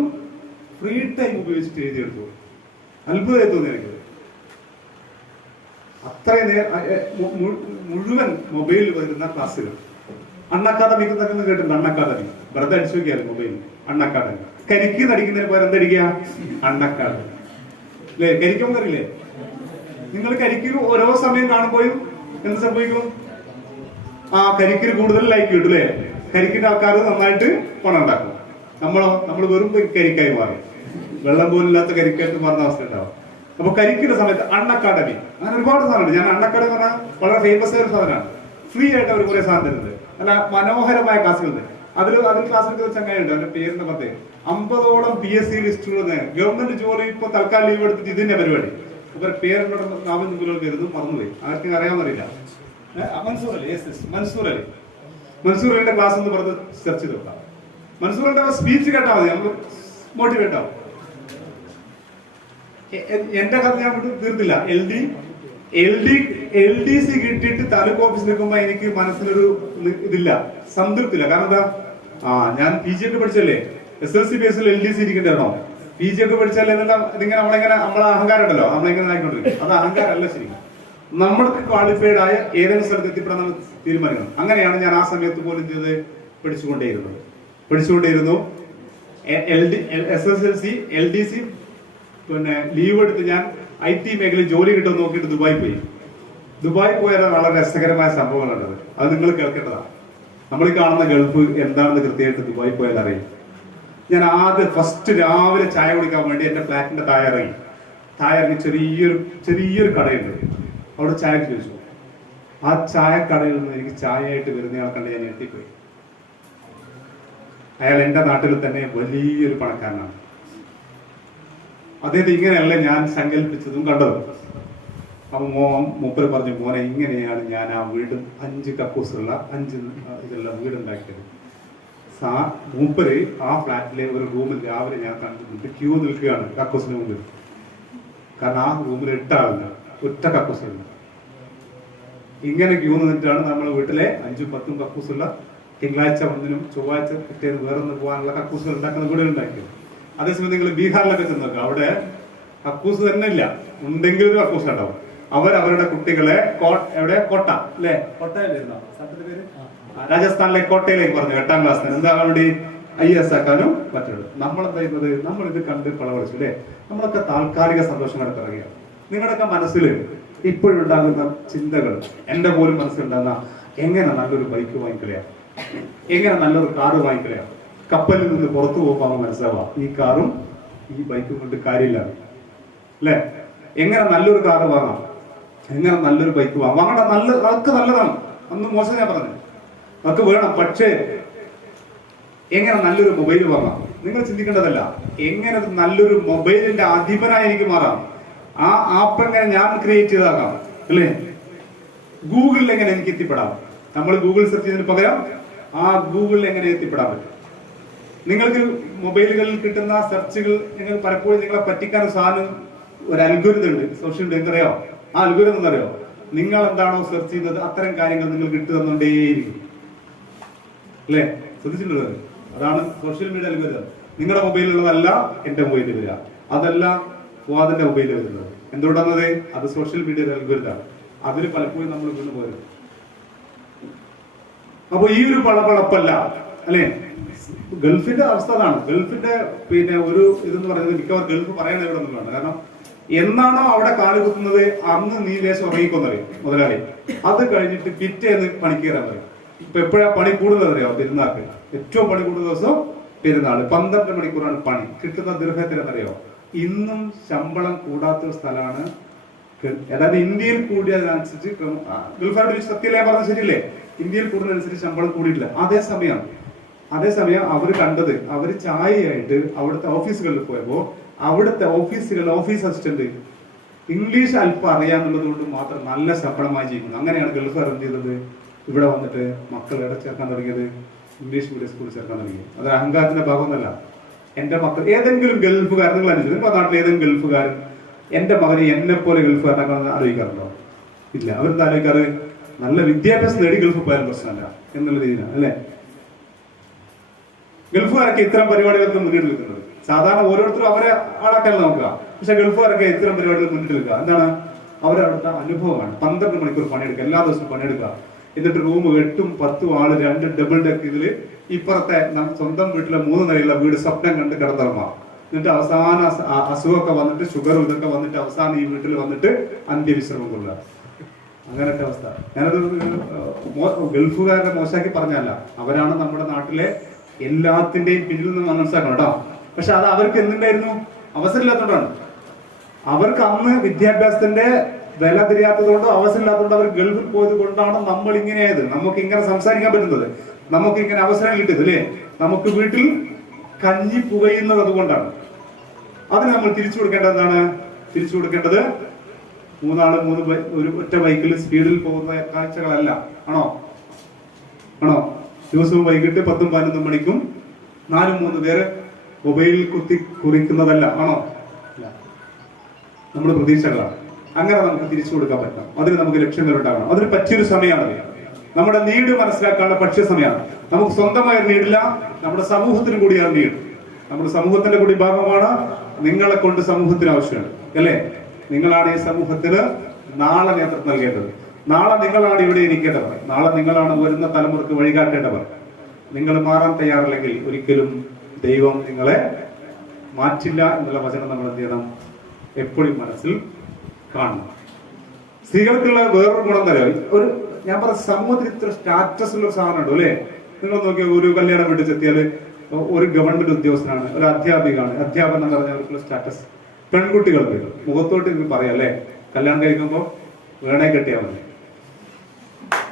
ഫ്രീ ടൈം ഉപയോഗിച്ചിട്ട് എഴുതിയെടുത്തു. അത്ഭുതമായി തോന്നി എനിക്ക്. അത്രയും മുഴുവൻ മൊബൈലിൽ വരുന്ന ക്ലാസ്സുകൾ. അൺഅക്കാദമിക് എന്നൊക്കെ കേട്ടിട്ടുണ്ട്. അൺഅക്കാദമി വെറുതെ അടിച്ചു നോക്കിയാൽ മൊബൈൽ അൺഅക്കാദമി. കരിക്ക് നടിക്കുന്നതിന് പോലെ എന്തടിക്കുക? അൺഅക്കാദമി അല്ലേ? കരിക്കും കറിയില്ലേ? നിങ്ങൾ കരിക്ക് ഓരോ സമയം കാണുമ്പോഴും എന്ത് സംഭവിക്കും? ആ കരിക്കിന് കൂടുതൽ ലൈക്ക് കിട്ടും അല്ലേ? കരിക്കിന്റെ ആൾക്കാർ നന്നായിട്ട് പണം ഉണ്ടാക്കും. നമ്മൾ വെറും കരിക്കായി മാറി, വെള്ളം പോലും ഇല്ലാത്ത കരിക്കായിട്ട് മാറുന്ന അവസ്ഥ ഉണ്ടാവും. അപ്പൊ കരിക്കിന്റെ സമയത്ത് അൺഅക്കാഡമി അങ്ങനെ ഒരുപാട് സാധനമുണ്ട്. ഞാൻ അൺഅക്കാഡമി എന്ന് പറഞ്ഞാൽ വളരെ ഫേമസ് ആയ ഒരു സാധനമാണ്. ഫ്രീ ആയിട്ട് അവർ കുറെ സാധനം തരുന്നത്, നല്ല മനോഹരമായ ക്ലാസ്സുകളുണ്ട്. അതിൽ ക്ലാസ് എടുക്കുന്ന ചങ്ങായുണ്ട്, അവന്റെ പേരിന്റെ പത്തേ 50ഓളം PSC ലിസ്റ്റുകൾ. ഗവൺമെന്റ് ജോലി ഇപ്പൊ തൽക്കാലം ലീവ് എടുത്തിട്ട് ഇതിന്റെ പരിപാടി. ഇവർ പേരെന്നോട് നാമം മുമ്പിലോട്ട് കരുതും, മറന്നുപോയി, ആർക്കും അറിയാമെന്നറിയില്ല. മൻസൂർ അലി, മൻസൂർ അലി, മൻസൂർ അലിയുടെ ക്ലാസ് എന്ന് പറഞ്ഞ് സെർച്ച് ചെയ്ത് നോക്കാം. മൻസൂർ അലിയുടെ സ്പീച്ച് കേട്ടാൽ മതി, നമുക്ക് മോട്ടിവേറ്റ് ആവും. എന്റെ കഥ ഞാൻ തീർത്തില്ല. LDC കിട്ടിയിട്ട് താലൂക്ക് ഓഫീസിൽ നിൽക്കുമ്പോ എനിക്ക് മനസ്സിലൊരു ഇതില്ല, സംതൃപ്തില്ല. കാരണം എന്താ, ഞാൻ PG ഒക്കെ പഠിച്ചല്ലേ, SLC ബേസിൽ LDC ഇരിക്കണ്ടാണോ? PG ഒക്കെ പഠിച്ചാലേ ഇതിങ്ങനെ നമ്മളെ അഹങ്കാരം ഉണ്ടല്ലോ, നമ്മളിങ്ങനെ ആയിക്കൊണ്ടിരിക്കും. അത് അഹങ്കാരമല്ല, ശരി. നമ്മൾക്ക് ക്വാളിഫൈഡ് ആയ ഏതെങ്കിലും സ്ഥലത്ത് എത്തിപ്പെടാൻ നമ്മൾ തീരുമാനിക്കണം. അങ്ങനെയാണ് ഞാൻ ആ സമയത്ത് പോലും ചെയ്ത് പഠിച്ചുകൊണ്ടേയിരുന്നു. SSLC LDC പിന്നെ ലീവ് എടുത്ത് ഞാൻ IT മേഖലയിൽ ജോലി കിട്ടുമെന്ന് നോക്കിയിട്ട് ദുബായ് പോയാൽ വളരെ രസകരമായ സംഭവങ്ങളുണ്ടത്. അത് നിങ്ങൾ കേൾക്കേണ്ടതാണ്. നമ്മൾ ഈ കാണുന്ന ഗൾഫ് എന്താണെന്ന് കൃത്യമായിട്ട് ദുബായ് പോയാൽ അറിയും. ഞാൻ ഫസ്റ്റ് രാവിലെ ചായ കുടിക്കാൻ വേണ്ടി എന്റെ ഫ്ലാറ്റിന്റെ താഴെ ഇറങ്ങി ചെറിയൊരു കടയുണ്ട്, അവിടെ ചായ ചോദിച്ചു. ആ ചായ കടയിൽ നിന്ന് എനിക്ക് ചായയായിട്ട് വരുന്നയാൾ കണ്ട് ഞാൻ എത്തിപ്പോയി. അയാൾ എന്റെ നാട്ടിൽ തന്നെ വലിയൊരു പണക്കാരനാണ്. അദ്ദേഹത്തെ ഇങ്ങനെയല്ല ഞാൻ സങ്കല്പിച്ചതും കണ്ടതും. അപ്പൊ മൂപ്പര് പറഞ്ഞു, മോനെ ഇങ്ങനെയാണ് ഞാൻ ആ വീട് 5 കക്കൂസുള്ള 5 ഇതെല്ലാം വീടുണ്ടാക്കിയത്. മൂപ്പര് ആ ഫ്ലാറ്റിലെ ഒരു റൂമിൽ രാവിലെ ഞാൻ കണ്ടിട്ട് ക്യൂ നിൽക്കുകയാണ് കക്കൂസിന് മുമ്പിൽ. കാരണം ആ റൂമിൽ 8 ആളില്ല, ഒറ്റ കക്കൂസുണ്ട്. ഇങ്ങനെ ക്യൂ നിന്നിട്ടാണ് നമ്മുടെ വീട്ടിലെ 5ഉം 10ഉം കക്കൂസുള്ള തിങ്കളാഴ്ച ഒന്നിനും ചൊവ്വാഴ്ച പിറ്റേന്ന് വേറൊന്ന് പോകാനുള്ള കക്കൂസുകൾ ഉണ്ടാക്കുന്ന വീടുകൾ ഉണ്ടാക്കിയത്. അതേസമയം നിങ്ങൾ ബീഹാറിലൊക്കെ ചെന്ന് നോക്കുക, അവിടെ കക്കൂസ് തന്നെ ഇല്ല, ഉണ്ടെങ്കിൽ ഒരു കക്കൂസ് ഉണ്ടാവും. അവരുടെ കുട്ടികളെ കോട്ട അല്ലെ, കോട്ടയിലിരുന്നോ പേര്, രാജസ്ഥാനിലെ കോട്ടയിലേക്ക് പറഞ്ഞു 8ാം ക്ലാസ്സിന് എന്താ വേണ്ടി IAS ആക്കാനും പറ്റുള്ളൂ. നമ്മളെന്താ ചെയ്യുന്നത്, നമ്മൾ ഇത് കണ്ട് പളവടിച്ചു അല്ലെ. നമ്മളൊക്കെ താൽക്കാലിക സന്തോഷങ്ങളെ പിറകെയാണ്. നിങ്ങളുടെയൊക്കെ മനസ്സിൽ ഇപ്പോഴുണ്ടാകുന്ന ചിന്തകൾ, എന്റെ പോലും മനസ്സിലുണ്ടാകുന്ന എങ്ങനെ നല്ലൊരു ബൈക്ക് വാങ്ങിക്കളയാണ്, എങ്ങനെ നല്ലൊരു കാറ് വാങ്ങിക്കളയാണ്. കപ്പലിൽ നിന്ന് പുറത്തു പോകുമ്പോൾ മനസ്സിലാവാം ഈ കാറും ഈ ബൈക്കും കൊണ്ട് കാര്യമില്ല അല്ലെ. എങ്ങനെ നല്ലൊരു കാറ് വാങ്ങാം, എങ്ങനെ നല്ലൊരു ബൈക്ക് വാങ്ങണം. അതൊക്കെ നല്ലതാണ്, അന്ന് മോശം ഞാൻ പറഞ്ഞു, അതൊക്കെ വേണം. പക്ഷേ എങ്ങനെ നല്ലൊരു മൊബൈൽ വാങ്ങാം, നിങ്ങൾ ചിന്തിക്കേണ്ടതല്ല. എങ്ങനെ നല്ലൊരു മൊബൈലിന്റെ അധിപനായി എനിക്ക് മാറാം, ആ ആപ്പ് എങ്ങനെ ഞാൻ ക്രിയേറ്റ് ചെയ്താകാം അല്ലേ. ഗൂഗിളിൽ എങ്ങനെ എനിക്ക് എത്തിപ്പെടാം, നമ്മൾ ഗൂഗിൾ സെർച്ച് ചെയ്തതിന് പകരം ആ ഗൂഗിളിൽ എങ്ങനെ എത്തിപ്പെടാൻ പറ്റും. നിങ്ങൾക്ക് മൊബൈലുകളിൽ കിട്ടുന്ന സെർച്ചുകൾ നിങ്ങൾ പലപ്പോഴും നിങ്ങളെ പറ്റിക്കാൻ സാധനം ഒരു അൽഗോരിതം ഉണ്ട്, സോഷ്യൽ മീഡിയ എന്തറിയോ. ആ അൽഗോരിതം എന്നറിയോ, നിങ്ങൾ എന്താണോ സെർച്ച് ചെയ്യുന്നത് അത്തരം കാര്യങ്ങൾ നിങ്ങൾ കിട്ടുന്നുണ്ടേയിരിക്കും അല്ലേ. ശ്രദ്ധിച്ചിട്ടുള്ളത് അതാണ് സോഷ്യൽ മീഡിയ അൽഗോരിതം. നിങ്ങളുടെ മൊബൈലിലുള്ളതല്ല എന്റെ മൊബൈലിൽ വരിക, അതല്ല ഫുആദിന്റെ മൊബൈലിൽ വരുന്നത്. എന്തുകൊണ്ടാണത്? അത് സോഷ്യൽ മീഡിയ അൽഗോരിതമാണ്. അതിൽ പലപ്പോഴും നമ്മൾ വീണ് പോയത്. അപ്പൊ ഈ ഒരു പളപ്പളപ്പല്ല അല്ലെ. ഗൾഫിന്റെ അവസ്ഥ അതാണ്. ഗൾഫിന്റെ ഒരു ഇതെന്ന് പറയുന്നത് മിക്കവാറും ഗൾഫ് പറയാൻ ഇവിടെ ഒന്നുമാണ്. കാരണം എന്നാണോ അവിടെ കാലുകുത്തുന്നത് അന്ന് നീ ലേശം ഉറങ്ങിക്കൊന്നറിയും മുതലാളി. അത് കഴിഞ്ഞിട്ട് പിറ്റേന്ന് പണിക്ക് കയറാൻ പറയും. ഇപ്പൊ എപ്പോഴാ പണി കൂടുതൽ അറിയാം? പെരുന്നാൾക്ക് ഏറ്റവും പണി കൂടുന്ന ദിവസം പെരുന്നാൾ. 12 മണിക്കൂറാണ് പണി. കിട്ടുന്ന ദീർഘത്തിൽ എന്നറിയോ, ഇന്നും ശമ്പളം കൂടാത്ത സ്ഥലമാണ്. അതായത് ഇന്ത്യയിൽ കൂടിയതിനനുസരിച്ച് ഗൾഫായിട്ട് സത്യല്ലേ പറഞ്ഞ ശരിയല്ലേ, ഇന്ത്യയിൽ കൂടുന്നതനുസരിച്ച് ശമ്പളം കൂടിയിട്ടില്ല. അതേസമയം അവർ കണ്ടത്, അവർ ചായയായിട്ട് അവിടുത്തെ ഓഫീസുകളിൽ പോയപ്പോ അവിടുത്തെ ഓഫീസ് അസിസ്റ്റന്റ് ഇംഗ്ലീഷ് അല്പം അറിയാന്നുള്ളത് കൊണ്ട് മാത്രം നല്ല ശമ്പളമായി ജീവിക്കുന്നു. അങ്ങനെയാണ് ഗൾഫുകാർ എന്ത് ചെയ്തത്, ഇവിടെ വന്നിട്ട് മക്കൾ എവിടെ ചേർക്കാൻ തുടങ്ങിയത്, ഇംഗ്ലീഷ് മീഡിയം സ്കൂളിൽ ചേർക്കാൻ തുടങ്ങിയത്. അത് അഹങ്കാരത്തിന്റെ ഭാഗമൊന്നല്ല. എന്റെ മക്കൾ ഏതെങ്കിലും ഗൾഫുകാരൻ, നിങ്ങൾ അനുസരിച്ച് നിങ്ങളുടെ നാട്ടിൽ ഏതെങ്കിലും ഗൾഫുകാരൻ എന്റെ മകനെ എന്നെ പോലെ ഗൾഫുകാരനാക്കാൻ ആലോചിക്കാറുണ്ടോ? ഇല്ല. അവരെന്താ ആലോചിക്കാറ്, നല്ല വിദ്യാഭ്യാസം നേടി ഗൾഫ് പോയാൽ പ്രശ്നമല്ല എന്നുള്ള രീതിയിലാണ് അല്ലെ. ഗൾഫുകാരൊക്കെ ഇത്തരം പരിപാടികൾക്ക് മുന്നിട്ട് നിൽക്കുന്നത്. സാധാരണ ഓരോരുത്തരും അവരെ ആളാക്കല്ല നോക്കുക, പക്ഷെ ഗൾഫുകാരൊക്കെ ഇത്തരം പരിപാടികൾ മുന്നിട്ട് നിൽക്കുക. എന്താണ്? അവരവിടുത്തെ അനുഭവമാണ്. 12 മണിക്കൂർ പണിയെടുക്കുക, എല്ലാ ദിവസവും പണിയെടുക്കുക. എന്നിട്ട് റൂം 8ഉം 10ഉം ആള് 2 ഡബിൾ ഡെക്ക് ഇതില് ഇപ്പുറത്തെ സ്വന്തം വീട്ടിലെ 3 നിലയുള്ള വീട് സ്വപ്നം കണ്ട് കിടന്നിറങ്ങാം. എന്നിട്ട് അവസാന അസുഖമൊക്കെ വന്നിട്ട് ഷുഗറും ഇതൊക്കെ വന്നിട്ട് അവസാനം ഈ വീട്ടിൽ വന്നിട്ട് അന്ത്യവിശ്രമം കൊള്ളുക. അങ്ങനത്തെ അവസ്ഥ. ഞാനത് ഗൾഫുകാരുടെ മോശമാക്കി പറഞ്ഞല്ല, അവരാണ് നമ്മുടെ നാട്ടിലെ എല്ലാത്തിന്റെയും പിന്നിൽ നിന്ന് മനസ്സിലാക്കണം കേട്ടോ. പക്ഷെ അത് അവർക്ക് എന്തുണ്ടായിരുന്നു? അവസരമില്ലാത്തതുകൊണ്ടാണ്. അവർക്ക് അന്ന് വിദ്യാഭ്യാസത്തിന്റെ വില തിരിയാത്തതുകൊണ്ട്, അവസരമില്ലാത്തതുകൊണ്ട് അവർ ഗൾഫിൽ പോയത് കൊണ്ടാണ് നമ്മൾ ഇങ്ങനെയായത്. നമുക്ക് ഇങ്ങനെ സംസാരിക്കാൻ പറ്റുന്നത്, നമുക്ക് ഇങ്ങനെ അവസരം കിട്ടിയത് അല്ലേ? നമുക്ക് വീട്ടിൽ കഞ്ഞി പുകയുന്നത് അതുകൊണ്ടാണ്. അതിന് നമ്മൾ തിരിച്ചു കൊടുക്കേണ്ടത് എന്താണ്? തിരിച്ചു കൊടുക്കേണ്ടത് ഒരു ഒറ്റ ബൈക്കിൽ സ്പീഡിൽ പോകുന്ന കാഴ്ചകളല്ല. ആണോ? ദിവസവും വൈകിട്ട് 10-11 മണിക്കും 4-3 പേര് മൊബൈലിൽ കുറിക്കുന്നതല്ല. ആണോ? നമ്മുടെ പ്രതീക്ഷകളാണ്. അങ്ങനെ നമുക്ക് തിരിച്ചു കൊടുക്കാൻ പറ്റണം. അതിന് നമുക്ക് ലക്ഷ്യങ്ങൾ ഉണ്ടാകണം. അതിന് പറ്റിയൊരു സമയമാണ്. നമ്മുടെ നീഡ് മനസ്സിലാക്കാനുള്ള പക്ഷ്യ സമയമാണ്. നമുക്ക് സ്വന്തമായ നീടില്ല, നമ്മുടെ സമൂഹത്തിന് കൂടിയാണ് നീട്. നമ്മുടെ സമൂഹത്തിന്റെ കൂടി ഭാഗമാണ്. നിങ്ങളെ കൊണ്ട് സമൂഹത്തിന് ആവശ്യമാണ് അല്ലേ? നിങ്ങളാണ് ഈ സമൂഹത്തിന് നാളെ നേതൃത്വം നൽകേണ്ടത്. നാളെ നിങ്ങളാണ് ഇവിടെ ഇരിക്കേണ്ടവർ. നാളെ നിങ്ങളാണ് വരുന്ന തലമുറക്ക് വഴികാട്ടേണ്ടവർ. നിങ്ങൾ മാറാൻ തയ്യാറില്ലെങ്കിൽ ഒരിക്കലും ദൈവം നിങ്ങളെ മാറ്റില്ല എന്നുള്ള വചനം നമ്മൾ എന്ത് ചെയ്യണം? എപ്പോഴും മനസ്സിൽ കാണണം. സ്ത്രീകൾക്കുള്ള വേറൊരു ഗുണം തരാം. ഞാൻ പറഞ്ഞ സമൂഹത്തിൽ ഇത്ര സ്റ്റാറ്റസ് ഉള്ള ഒരു സാധനം ഉണ്ടോ അല്ലേ? നിങ്ങൾ നോക്കിയാൽ ഒരു കല്യാണം വീട്ടിൽ ചെത്തിയാൽ ഒരു ഗവൺമെന്റ് ഉദ്യോഗസ്ഥനാണ്, ഒരു അധ്യാപികയാണ്. അധ്യാപനം എന്ന് പറഞ്ഞാൽ അവർക്കുള്ള സ്റ്റാറ്റസ്. പെൺകുട്ടികൾക്ക് മുഖത്തോട്ട് നിങ്ങൾക്ക് പറയാം അല്ലേ? കല്യാണം കഴിക്കുമ്പോ വേണേ കെട്ടിയാൽ മതി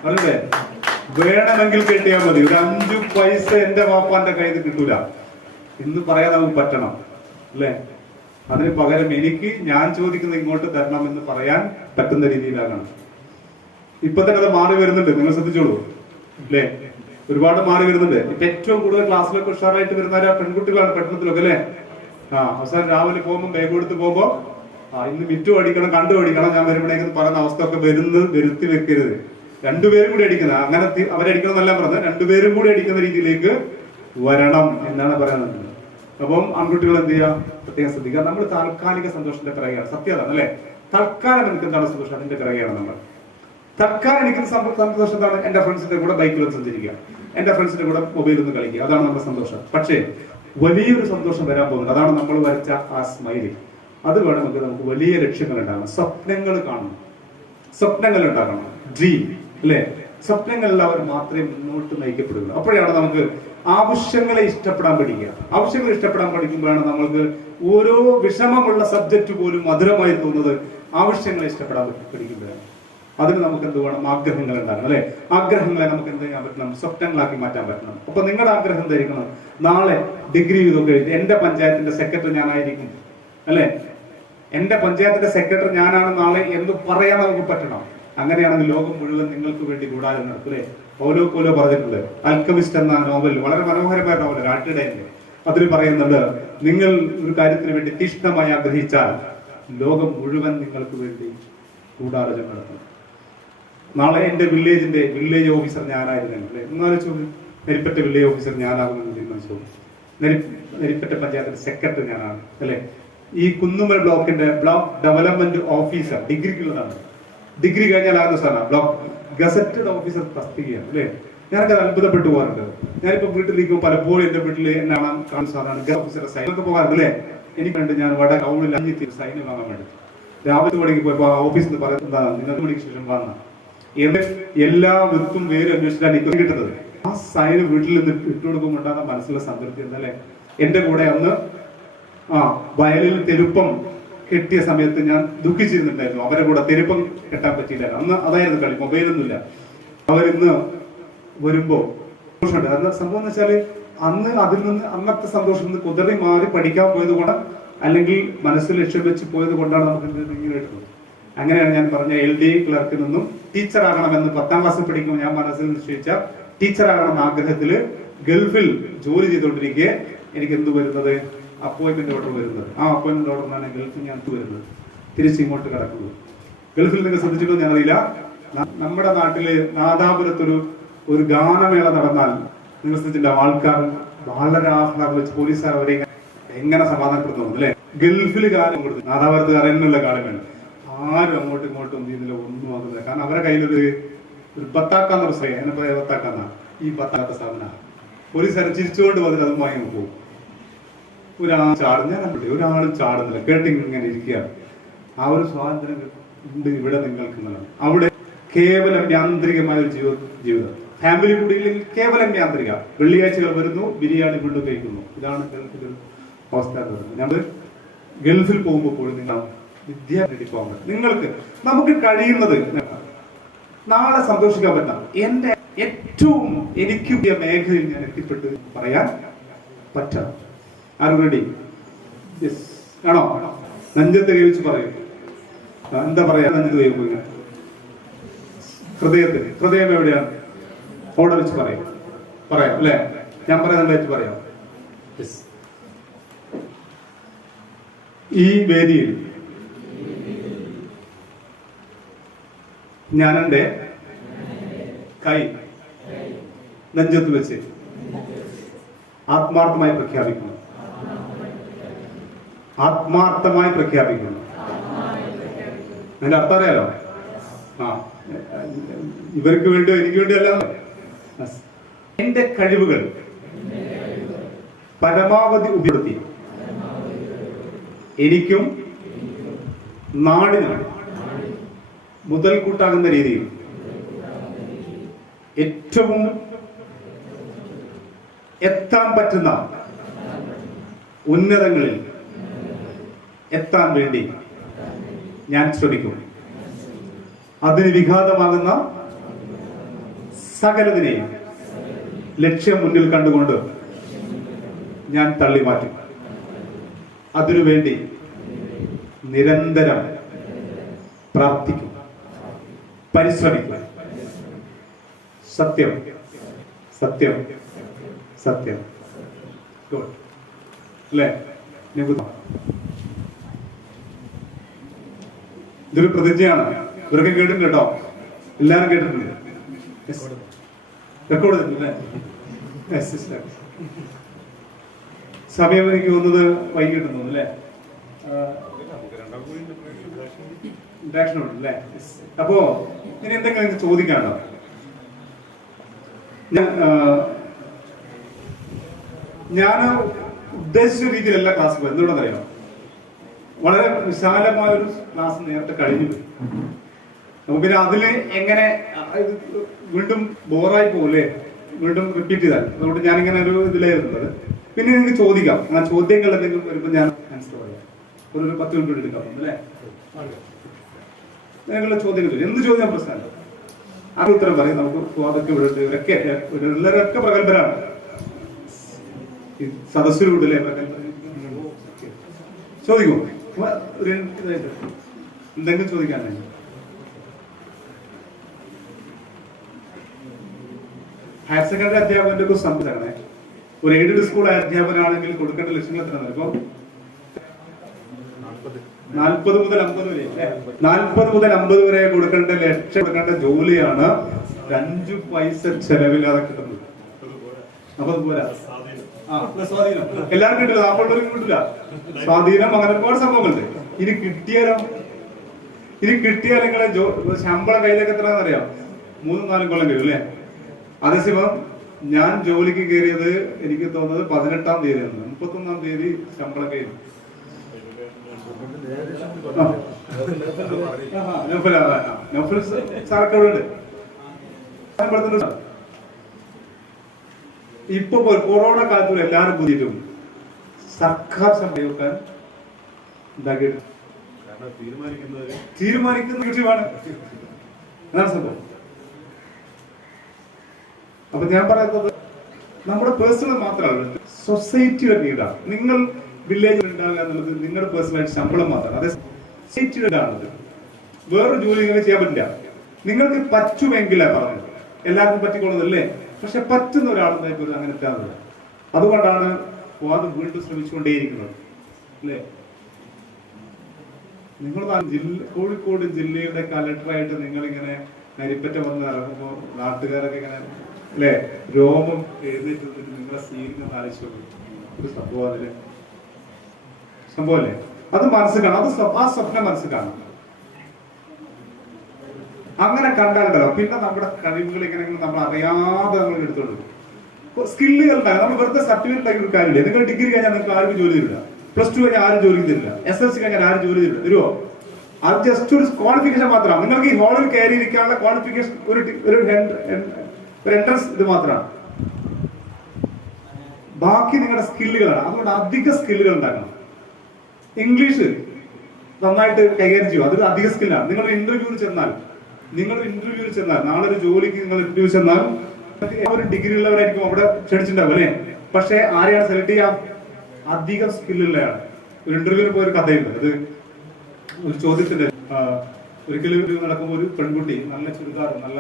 അല്ലേ? വേണമെങ്കിൽ കെട്ടിയാൽ മതി. ഒരു 5 പൈസ എന്റെ വാപ്പാന്റെ കയ്യിൽ കിട്ടൂല എന്ന് പറയാൻ നമുക്ക് പറ്റണം അല്ലേ? അതിന് പകരം ഞാൻ ചോദിക്കുന്നത് ഇങ്ങോട്ട് തരണം എന്ന് പറയാൻ പറ്റുന്ന രീതിയിലാകണം. ഇപ്പൊ തന്നെ അത് മാറി വരുന്നുണ്ട്. നിങ്ങൾ ശ്രദ്ധിച്ചോളൂ അല്ലേ? ഒരുപാട് മാറി വരുന്നുണ്ട്. ഇപ്പൊ ഏറ്റവും കൂടുതൽ ക്ലാസ്സിലൊക്കെ ഉഷാറായിട്ട് വരുന്ന പെൺകുട്ടികളാണ് പട്ടണത്തിലൊക്കെ അല്ലേ? അവസാനം രാവിലെ പോകുമ്പോൾ ബാഗ് കൊടുത്ത് പോകുമ്പോ ഇന്ന് വിറ്റു അടിക്കണം, കണ്ടു അടിക്കണം, ഞാൻ വരുമ്പോഴേക്കും പറയുന്ന അവസ്ഥ ഒക്കെ വരുത്തി വെക്കരുത്. 2 പേരും കൂടി അടിക്കുന്നത്, അങ്ങനെ അവരടിക്കണം എന്നല്ല പറഞ്ഞത്, 2 പേരും കൂടി അടിക്കുന്ന രീതിയിലേക്ക് വരണം എന്നാണ് പറയുന്നത്. അപ്പം ആൺകുട്ടികൾ എന്ത് ചെയ്യുക? പ്രത്യേകം ശ്രദ്ധിക്കുക. നമ്മൾ താൽക്കാലിക സന്തോഷത്തിന്റെ പിറകെയാണ്. സത്യത അല്ലേ? തൽക്കാലം എനിക്ക് എന്താണ് സന്തോഷം? അതിന്റെ പിറകെയാണ് നമ്മൾ. തൽക്കാലം എനിക്ക് സന്തോഷം എന്താണ്? എന്റെ ഫ്രണ്ട്സിന്റെ കൂടെ ബൈക്കിൽ ഒന്ന് സഞ്ചരിക്കുക, എന്റെ ഫ്രണ്ട്സിന്റെ കൂടെ മൊബൈലിൽ ഒന്ന് കളിക്കുക, അതാണ് നമ്മുടെ സന്തോഷം. പക്ഷേ വലിയൊരു സന്തോഷം വരാൻ പോകുന്നത്. അതാണ് നമ്മൾ വരച്ച ആ സ്മൈലി. അത് വേണമെങ്കിൽ നമുക്ക് വലിയ ലക്ഷ്യങ്ങൾ ഉണ്ടാകണം, സ്വപ്നങ്ങൾ കാണണം, സ്വപ്നങ്ങൾ ഉണ്ടാകണം, ഡ്രീം അല്ലേ? സ്വപ്നങ്ങളിലവർ മാത്രമേ മുന്നോട്ട് നയിക്കപ്പെടുകയുള്ളൂ. അപ്പോഴാണ് നമുക്ക് ആവശ്യങ്ങളെ ഇഷ്ടപ്പെടാൻ പഠിക്കുക. ആവശ്യങ്ങൾ ഇഷ്ടപ്പെടാൻ പഠിക്കുമ്പോഴാണ് നമ്മൾക്ക് ഓരോ വിഷമമുള്ള സബ്ജക്റ്റ് പോലും മധുരമായി തോന്നുന്നത്. ആവശ്യങ്ങളെ ഇഷ്ടപ്പെടാൻ പഠിക്കുമ്പോഴാണ്. അതിന് നമുക്ക് എന്ത് വേണം? ആഗ്രഹങ്ങൾ ഉണ്ടാകണം അല്ലെ? ആഗ്രഹങ്ങളെ നമുക്ക് എന്ത് ചെയ്യാൻ പറ്റണം? സ്വപ്നങ്ങളാക്കി മാറ്റാൻ പറ്റണം. അപ്പൊ നിങ്ങളുടെ ആഗ്രഹം എന്തായിരിക്കണം? നാളെ ഡിഗ്രി ഇതൊക്കെ എഴുതി എന്റെ പഞ്ചായത്തിന്റെ സെക്രട്ടറി ഞാനായിരിക്കും അല്ലെ? എന്റെ പഞ്ചായത്തിന്റെ സെക്രട്ടറി ഞാനാണ് നാളെ എന്ന് പറയാൻ നമുക്ക് പറ്റണം. അങ്ങനെയാണെങ്കിൽ ലോകം മുഴുവൻ നിങ്ങൾക്ക് വേണ്ടി കൂടാതെ നടക്കും അല്ലെ? പൗലോ കോലോ പറഞ്ഞിട്ടുണ്ട്. ആൽക്കമിസ്റ്റ് എന്ന നോവൽ, വളരെ മനോഹരമായ നോവൽ, രാട്ടിടയന്റെ. അതിൽ പറയുന്നുണ്ട്, നിങ്ങൾ ഒരു കാര്യത്തിന് വേണ്ടി തീഷ്ണമായി ആഗ്രഹിച്ചാൽ ലോകം മുഴുവൻ നിങ്ങൾക്ക് വേണ്ടി ഗൂഢാലോചന നടത്തും. നാളെ എന്റെ വില്ലേജ് ഓഫീസർ ഞാനായിരുന്നു അല്ലെ? എന്നാലും ചോദ്യം, നെരിപ്പറ്റ വില്ലേജ് ഓഫീസർ ഞാനാകുമെന്ന് തീരുമാനിച്ചു. നെരിപ്പറ്റ പഞ്ചായത്തിന്റെ സെക്രട്ടറി ഞാനാണ് അല്ലെ? ഈ കുന്നുമ്മൽ ബ്ലോക്കിന്റെ ബ്ലോക്ക് ഡെവലപ്മെന്റ് ഓഫീസർ ഡിഗ്രിക്കുള്ളതാണ്. ഡിഗ്രി കഴിഞ്ഞാൽ ആകുന്ന സാധനം ബ്ലോക്ക് ഗസറ്റഡ് ഓഫീസർ തസ്തികയാണ് അല്ലെ? ഞാനൊക്കെ അത്ഭുതപ്പെട്ടു പോകാറുണ്ട്. ഞാനിപ്പോ വീട്ടിലിരിക്കുമ്പോൾ പലപ്പോഴും എന്റെ വീട്ടിൽ എന്നാണ് കാണുന്ന സാധനമാണ് ഗസറ്റ് ഓഫീസറെ സൈനൊക്കെ പോകാറുണ്ട് അല്ലെ? എനിക്ക് വേണ്ടി ഞാൻ വട ടൗണിൽ 5 സൈന് വാങ്ങാൻ വേണ്ടി രാവിലെ മണിക്ക് പോയപ്പോ ആ ഓഫീസിൽ നിന്ന് പറയുന്നത്, നിങ്ങൾക്ക് മണിക്ക് ശേഷം വാങ്ങാം. എല്ലാ വിത്തും വേരും അന്വേഷിച്ചാണ് എനിക്ക് കിട്ടുന്നത്. ആ സൈന് വീട്ടിൽ നിന്ന് ഇട്ടുകൊടുക്കുമ്പോൾ ഉണ്ടാകുന്ന മനസ്സിലുള്ള സംതൃപ്തി എന്നല്ലേ? എന്റെ കൂടെ അന്ന് വയലിൽ തെരുപ്പം കെട്ടിയ സമയത്ത് ഞാൻ ദുഃഖിച്ചിരുന്നുണ്ടായിരുന്നു. അവരെ കൂടെ തെരുപ്പം കെട്ടാൻ പറ്റിയില്ല. അന്ന് അതായിരുന്നു കളി, മൊബൈലൊന്നുമില്ല. അവരിന്ന് വരുമ്പോ സന്തോഷമുണ്ട്. അന്ന് സംഭവം എന്ന് വെച്ചാല് അന്ന് അതിൽ നിന്ന് അന്നത്തെ സന്തോഷം നിന്ന് കുതിറി മാറി പഠിക്കാൻ പോയത് കൊണ്ട്, അല്ലെങ്കിൽ മനസ്സിൽ ലക്ഷ്യം വെച്ച് പോയത് കൊണ്ടാണ് നമുക്ക് ഇങ്ങനെ എടുക്കുന്നത്. അങ്ങനെയാണ് ഞാൻ പറഞ്ഞ LD ക്ലർക്കിൽ നിന്നും ടീച്ചറാകണമെന്ന് 10ാം ക്ലാസ്സിൽ പഠിക്കുമ്പോൾ ഞാൻ മനസ്സിൽ നിശ്ചയിച്ച ടീച്ചറാകണമെന്ന ആഗ്രഹത്തില് ഗൾഫിൽ ജോലി ചെയ്തുകൊണ്ടിരിക്കെ എനിക്ക് എന്ത് വരുന്നത്? അപ്പോയിന്റ്മെന്റ് ഓർഡർ വരുന്നത്. ആ അപ്പോയിന്റ്മെന്റ് ഓർഡറിനാണ് ഗൾഫിൽ ഞാൻ വരുന്നത്, തിരിച്ച് ഇങ്ങോട്ട് കിടക്കുന്നത്. ഗൾഫിൽ നിങ്ങൾ ശ്രദ്ധിച്ചിട്ടോ ഞാൻ അറിയില്ല, നമ്മുടെ നാട്ടില് നാദാപുരത്തൊരു ഗാനമേള നടന്നാൽ നിങ്ങൾ ശ്രദ്ധിച്ചിട്ടുണ്ടാവും, ആൾക്കാർ വളരെ ആഹ്ലാദം വെച്ച് പോലീസുകാർ അവരെ എങ്ങനെ സമാധാനപ്പെടുത്തുന്നു അല്ലെ? ഗൾഫിൽ ഗാനം കൊടുത്തു നാദാപുരത്തുകാർ എന്നുള്ള ഗാനമേള ആരും അങ്ങോട്ടും ഇങ്ങോട്ടും ചെയ്യുന്നില്ല, ഒന്നും ആകുന്നില്ല. കാരണം അവരുടെ കയ്യിലൊരു ബത്താക്കാന്ന പ്രശ്നം, എന്നെ പറയാ ബത്താക്കാന്ന ഈ ബത്താത്ത സാധന പോലീസുകാരൻ ചിരിച്ചുകൊണ്ട് വന്നിട്ട് അതും വാങ്ങി പോകും. ഒരാൾ ചാടുന്ന ഒരാളും ചാടുന്നില്ല, കേട്ടിങ്ങനെ ഇരിക്കുകയാണ്. ആ ഒരു സ്വാതന്ത്ര്യം ഉണ്ട് ഇവിടെ നിങ്ങൾക്ക്. അവിടെ കേവലം യാന്ത്രികമായ ഒരു ജീവിതം. ഫാമിലി കൂടിയില്ലെങ്കിൽ കേവലം യാന്ത്രിക. വെള്ളിയാഴ്ചകൾ വരുന്നു, ബിരിയാണി കൊണ്ട് കഴിക്കുന്നു. ഇതാണ് ഗൾഫിൽ അവസ്ഥ. നമ്മൾ ഗൾഫിൽ പോകുമ്പോൾ പോലും നിങ്ങൾ വിദ്യാർത്ഥി പോകാൻ നിങ്ങൾക്ക് നമുക്ക് കഴിയുന്നത് നാളെ സന്തോഷിക്കാൻ പറ്റാം. എന്റെ ഏറ്റവും എനിക്ക് പുതിയ മേഖലയിൽ ഞാൻ എത്തിപ്പെട്ട് പറയാൻ പറ്റാം. ആരും റെഡി? ആണോ? നെഞ്ചത്ത് കൈവച്ച് പറയും. എന്താ പറയാ? നെഞ്ചത്ത് കൈവ ഹൃദയം എവിടെയാണ്? അവിടെ വെച്ച് പറയാം അല്ലേ? ഞാൻ പറയാൻ വെച്ച് പറയാം. ഈ വേദിയിൽ ഞാൻ എൻ്റെ കൈ നെഞ്ചത്ത് വെച്ച് ആത്മാർത്ഥമായി പ്രഖ്യാപിക്കുന്നു. അതിന്റെ അർത്ഥം അറിയാലോ? ഇവർക്ക് വേണ്ടിയോ എനിക്ക് വേണ്ടിയോ അല്ല. എന്റെ കഴിവുകൾ പരമാവധി ഉപയോഗപ്പെടുത്തി എനിക്കും നാടിനും മുതൽക്കൂട്ടാകുന്ന രീതിയിൽ ഏറ്റവും എത്താൻ പറ്റുന്ന ഉന്നതങ്ങളിൽ എത്താൻ വേണ്ടി ഞാൻ ശ്രമിക്കും. അതിന് വിഘാതമാകുന്ന സകലതിനെയും ലക്ഷ്യം മുന്നിൽ കണ്ടുകൊണ്ട് ഞാൻ തള്ളി മാറ്റും. അതിനുവേണ്ടി നിരന്തരം പ്രാർത്ഥിക്കും, പരിശ്രമിക്കും. സത്യം സത്യം സത്യം. അല്ലേ? ഇതൊരു പ്രതിജ്ഞയാണ്. ഇവരൊക്കെ കേട്ടിട്ടുണ്ട് കേട്ടോ, എല്ലാരും കേട്ടിട്ടുണ്ട്. റെക്കോർഡ് ചെയ്തിട്ടില്ലേ? സമയം എനിക്ക് തോന്നുന്നത് വൈകിട്ട് തോന്നുന്നു അല്ലേ? ഇന്ററാക്ഷൻ ഉണ്ട് അല്ലേ? അപ്പോ ഇനി എന്തെങ്കിലും എനിക്ക് ചോദിക്കാണ്ടോ? ഞാൻ ഉദ്ദേശിച്ച രീതിയിലല്ല ക്ലാസ് പോയത്. എന്തുകൊണ്ടെന്നറിയാം? വളരെ വിശാലമായ ഒരു ക്ലാസ് നേരത്തെ കഴിഞ്ഞു പോയി. നമുക്ക് പിന്നെ അതില് എങ്ങനെ വീണ്ടും ബോറായി പോകൂലേ, വീണ്ടും റിപ്പീറ്റ് ചെയ്താൽ. അതുകൊണ്ട് ഞാനിങ്ങനെ ഒരു ഇതിലായിരുന്നത്. പിന്നെ നിങ്ങൾക്ക് ചോദിക്കാം. ആ ചോദ്യങ്ങൾ എന്തെങ്കിലും വരുമ്പോൾ ഞാൻ ആൻസർ പറയാം. ഒരു 10 മിനിറ്റ് എടുക്കാം അല്ലേ? നിങ്ങളുടെ ചോദ്യങ്ങൾ എന്ത് ചോദ്യം പ്രശ്നമല്ല. ആ ഉത്തരം പറയും. നമുക്ക് അതൊക്കെ ഇവരൊക്കെ എല്ലാവരൊക്കെ പ്രഗത്ഭരാണ്. സദസ്സിലൂടെ ചോദിക്കൂ. എന്തെങ്കിലും ചോദിക്കാനായി? ഹയർ സെക്കൻഡറി അധ്യാപകന്റെ ഒരു സംഭവമാണ്. ഒരു എയ്ഡഡ് സ്കൂൾ അധ്യാപകനാണെങ്കിൽ കൊടുക്കേണ്ട ലക്ഷ്യങ്ങൾ എത്രയാണ്? ഇപ്പൊ 40 മുതൽ 50 വരെ 40 മുതൽ 50 വരെ കൊടുക്കേണ്ട ജോലിയാണ് 5 പൈസ ചെലവില്ലാതെ കിട്ടുന്നത്. അപ്പൊ പോരാ. സ്വാധീനം എല്ലാവരും കിട്ടില്ല, 40 കിട്ടില്ല. സ്വാധീനം, അങ്ങനെ ഒരുപാട് സംഭവങ്ങളുണ്ട്. ഇനി കിട്ടിയാൽ നിങ്ങളെ ശമ്പളം കയ്യിലേക്ക് എത്രയാണെന്നറിയാം? 3-4 കൊല്ലം കഴിയും അല്ലേ? അതേസമയം ഞാൻ ജോലിക്ക് കയറിയത് എനിക്ക് തോന്നുന്നത് 18-ാം തീയതിയാണ്. 31-ാം തീയതി ശമ്പളം കയ്യിൽ. സാറൊക്കെ ഇപ്പൊ കൊറോണ കാലത്ത് എല്ലാവരും പുതിയിട്ടും സർക്കാർ ശമ്പളം വെക്കാൻ ഉണ്ടാക്കിയിട്ട് തീരുമാനിക്കുന്ന വിഷയമാണ്. അതാണ് സംഭവം. അപ്പൊ ഞാൻ പറയുന്നത് നമ്മുടെ പേഴ്സണൽ മാത്രമല്ല, സൊസൈറ്റിയുടെ നീടാണ്. നിങ്ങൾ വില്ലേജിൽ ഉണ്ടാകുക എന്നുള്ളത് നിങ്ങളുടെ പേഴ്സണലായിട്ട് ശമ്പളം മാത്രമാണ്. അതേ സൊസൈറ്റിയുടെ ആണത്. വേറൊരു ജോലി നിങ്ങൾക്ക് ചെയ്യാൻ പറ്റില്ല. നിങ്ങൾക്ക് പറ്റുമെങ്കിലാണ് പറഞ്ഞത്. എല്ലാവർക്കും പറ്റിക്കൊള്ളുന്നല്ലേ? പക്ഷെ പറ്റുന്ന ഒരാളെന്നായി അങ്ങനെ എത്താറുണ്ട്. അതുകൊണ്ടാണ് അത് വീണ്ടും ശ്രമിച്ചുകൊണ്ടേയിരിക്കുന്നത് അല്ലേ? നിങ്ങൾ കോഴിക്കോട് ജില്ലയുടെ കലക്ടറായിട്ട് നിങ്ങളിങ്ങനെ നരിപ്പറ്റ വന്ന് ഇറങ്ങുമ്പോൾ നാട്ടുകാരൊക്കെ ഇങ്ങനെ അല്ലെ രോമം എഴുന്നേറ്റ് നിങ്ങളെ സ്വീകരിക്കുന്ന ആലോചിച്ചു. ഒരു സംഭവം അതില് സംഭവല്ലേ? അത് മനസ്സിൽ കാണാം. ആ സ്വപ്നം മനസ്സിൽ കാണാം. അങ്ങനെ കണ്ടാലുണ്ടല്ലോ പിന്നെ നമ്മുടെ കഴിവുകൾ ഇങ്ങനെ നമ്മൾ അറിയാതെ നമ്മൾ എടുത്തോളൂ. സ്കില്ലുകൾ ഉണ്ടാകും. നമ്മൾ വെറുതെ സർട്ടിഫിക്കറ്റ് ഉണ്ടാക്കി ഒരു കാര്യമില്ല. നിങ്ങൾ ഡിഗ്രി കഴിഞ്ഞാൽ നിങ്ങൾക്ക് ആർക്കും ജോലി തരില്ല. +2 കഴിഞ്ഞാൽ ആരും ജോലി തരില്ല. SLC കഴിഞ്ഞാൽ ആരും ജോലി തരില്ല. തരുമോ? അത് ജസ്റ്റ് ഒരു ക്വാളിഫിക്കേഷൻ മാത്രമാണ്. നിങ്ങൾക്ക് ഈ ഹോളിൽ കയറി ഇരിക്കാനുള്ള ക്വാളിഫിക്കേഷൻ ഒരു എൻട്രൻസ് ഇത് മാത്രമാണ്. ബാക്കി നിങ്ങളുടെ സ്കില്ലുകളാണ്. അതുകൊണ്ട് അധിക സ്കില്ലുകൾ ഉണ്ടാക്കണം. ഇംഗ്ലീഷ് നന്നായിട്ട് കൈകാര്യം ചെയ്യും, അതൊരു അധിക സ്കില്ലാണ്. നിങ്ങൾ ഇന്റർവ്യൂവിൽ ചെന്നാൽ നാളെ ഒരു ജോലിക്ക് നിങ്ങൾ ഇന്റർവ്യൂ ചെന്നാൽ ഒരു ഡിഗ്രി ഉള്ളവരായിരിക്കും അവിടെ ക്ഷണിച്ചിട്ടുണ്ടാവും അല്ലേ. പക്ഷെ ആരെയാണ് സെലക്ട് ചെയ്യാം? അധികം സ്കില്ലുള്ളയാണ്. ഒരു ഇന്റർവ്യൂവിന് പോയ ഒരു കഥയുണ്ട്. അത് ഒരു ചോദ്യത്തിന്റെ ഒരിക്കലും ഇന്റർവ്യൂ നടക്കുമ്പോൾ ഒരു പെൺകുട്ടി നല്ല ചുരിദാർ നല്ല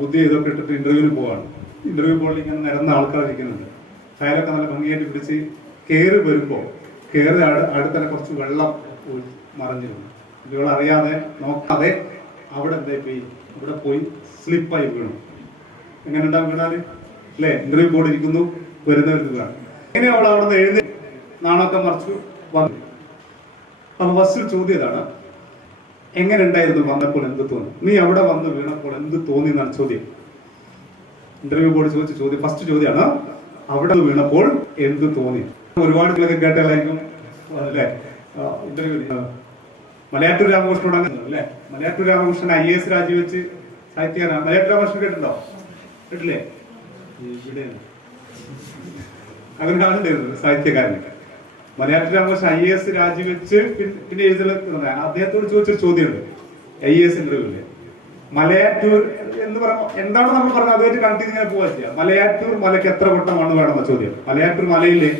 ബുദ്ധി ഇതൊക്കെ ഇട്ടിട്ട് ഇന്റർവ്യൂവിന് പോവാണ്. ഇന്റർവ്യൂ പോയി ഇങ്ങനെ നിരന്ന ആൾക്കാർ ഇരിക്കുന്നുണ്ട്. അയാളൊക്കെ നല്ല ഭംഗിയായിട്ട് പിടിച്ച് കയറി വരുമ്പോൾ അടുത്തന്നെ കുറച്ച് വെള്ളം മറിഞ്ഞിരുന്നു. ഇവൾ അറിയാതെ നോക്കാതെ അവിടെ ഇവിടെ പോയി സ്ലിപ്പായി വീണു. എങ്ങനെ ഉണ്ടാവും വീണാല് അല്ലെ? ഇന്റർവ്യൂ ബോർഡ് ഇരിക്കുന്നു, വരുന്നവർക്ക് വീണാണ്. എങ്ങനെ അവൾ അവിടെ നിന്ന് എഴുതി നാണൊക്കെ മറിച്ചു വന്നു. അപ്പൊ ഫസ്റ്റ് ചോദ്യം ഇതാണ്, എങ്ങനെ ഉണ്ടായിരുന്നു വന്നപ്പോൾ എന്ത് തോന്നി? നീ അവിടെ വന്ന് വീണപ്പോൾ എന്ത് തോന്നി എന്നാണ് ചോദ്യം. ഇന്റർവ്യൂ ബോർഡ് ചോദിച്ച ചോദ്യം, ഫസ്റ്റ് ചോദ്യമാണ് അവിടെ വീണപ്പോൾ എന്ത് തോന്നി. ഒരുപാട് കേട്ടാലായിരിക്കും അല്ലെ. ഇന്റർവ്യൂ മലയാറ്റൂർ രാമകൃഷ്ണനോട് അങ്ങനെ അല്ലെ. മലയാറ്റൂർ രാമകൃഷ്ണൻ IAS രാജിവെച്ച് സാഹിത്യകാരനാണ്. മലയാറ്റൂർ രാമകൃഷ്ണൻ കേട്ടിട്ടുണ്ടോ? കേട്ടില്ലേ? അങ്ങനെ ആളുണ്ടായിരുന്നു സാഹിത്യകാരൻ. മലയാറ്റൂർ രാമകൃഷ്ണൻ IAS രാജിവെച്ച് പിന്നെ എഴുതുന്നത് അദ്ദേഹത്തോട് ചോദിച്ചൊരു ചോദ്യമുണ്ട് IAS ഇന്റർവ്യൂല്. മലയാറ്റൂർ എന്ന് പറയുമ്പോൾ എന്താണ് നമ്മൾ പറഞ്ഞത് അതുമായിട്ട് കണക്ട് ചെയ്ത് ഇങ്ങനെ പോവാ ചെയ്യാം. മലയാറ്റൂർ മലയ്ക്ക് എത്ര കൊട്ടം മണ്ണ് വേണം എന്ന ചോദ്യം. മലയാറ്റൂർ മലയില്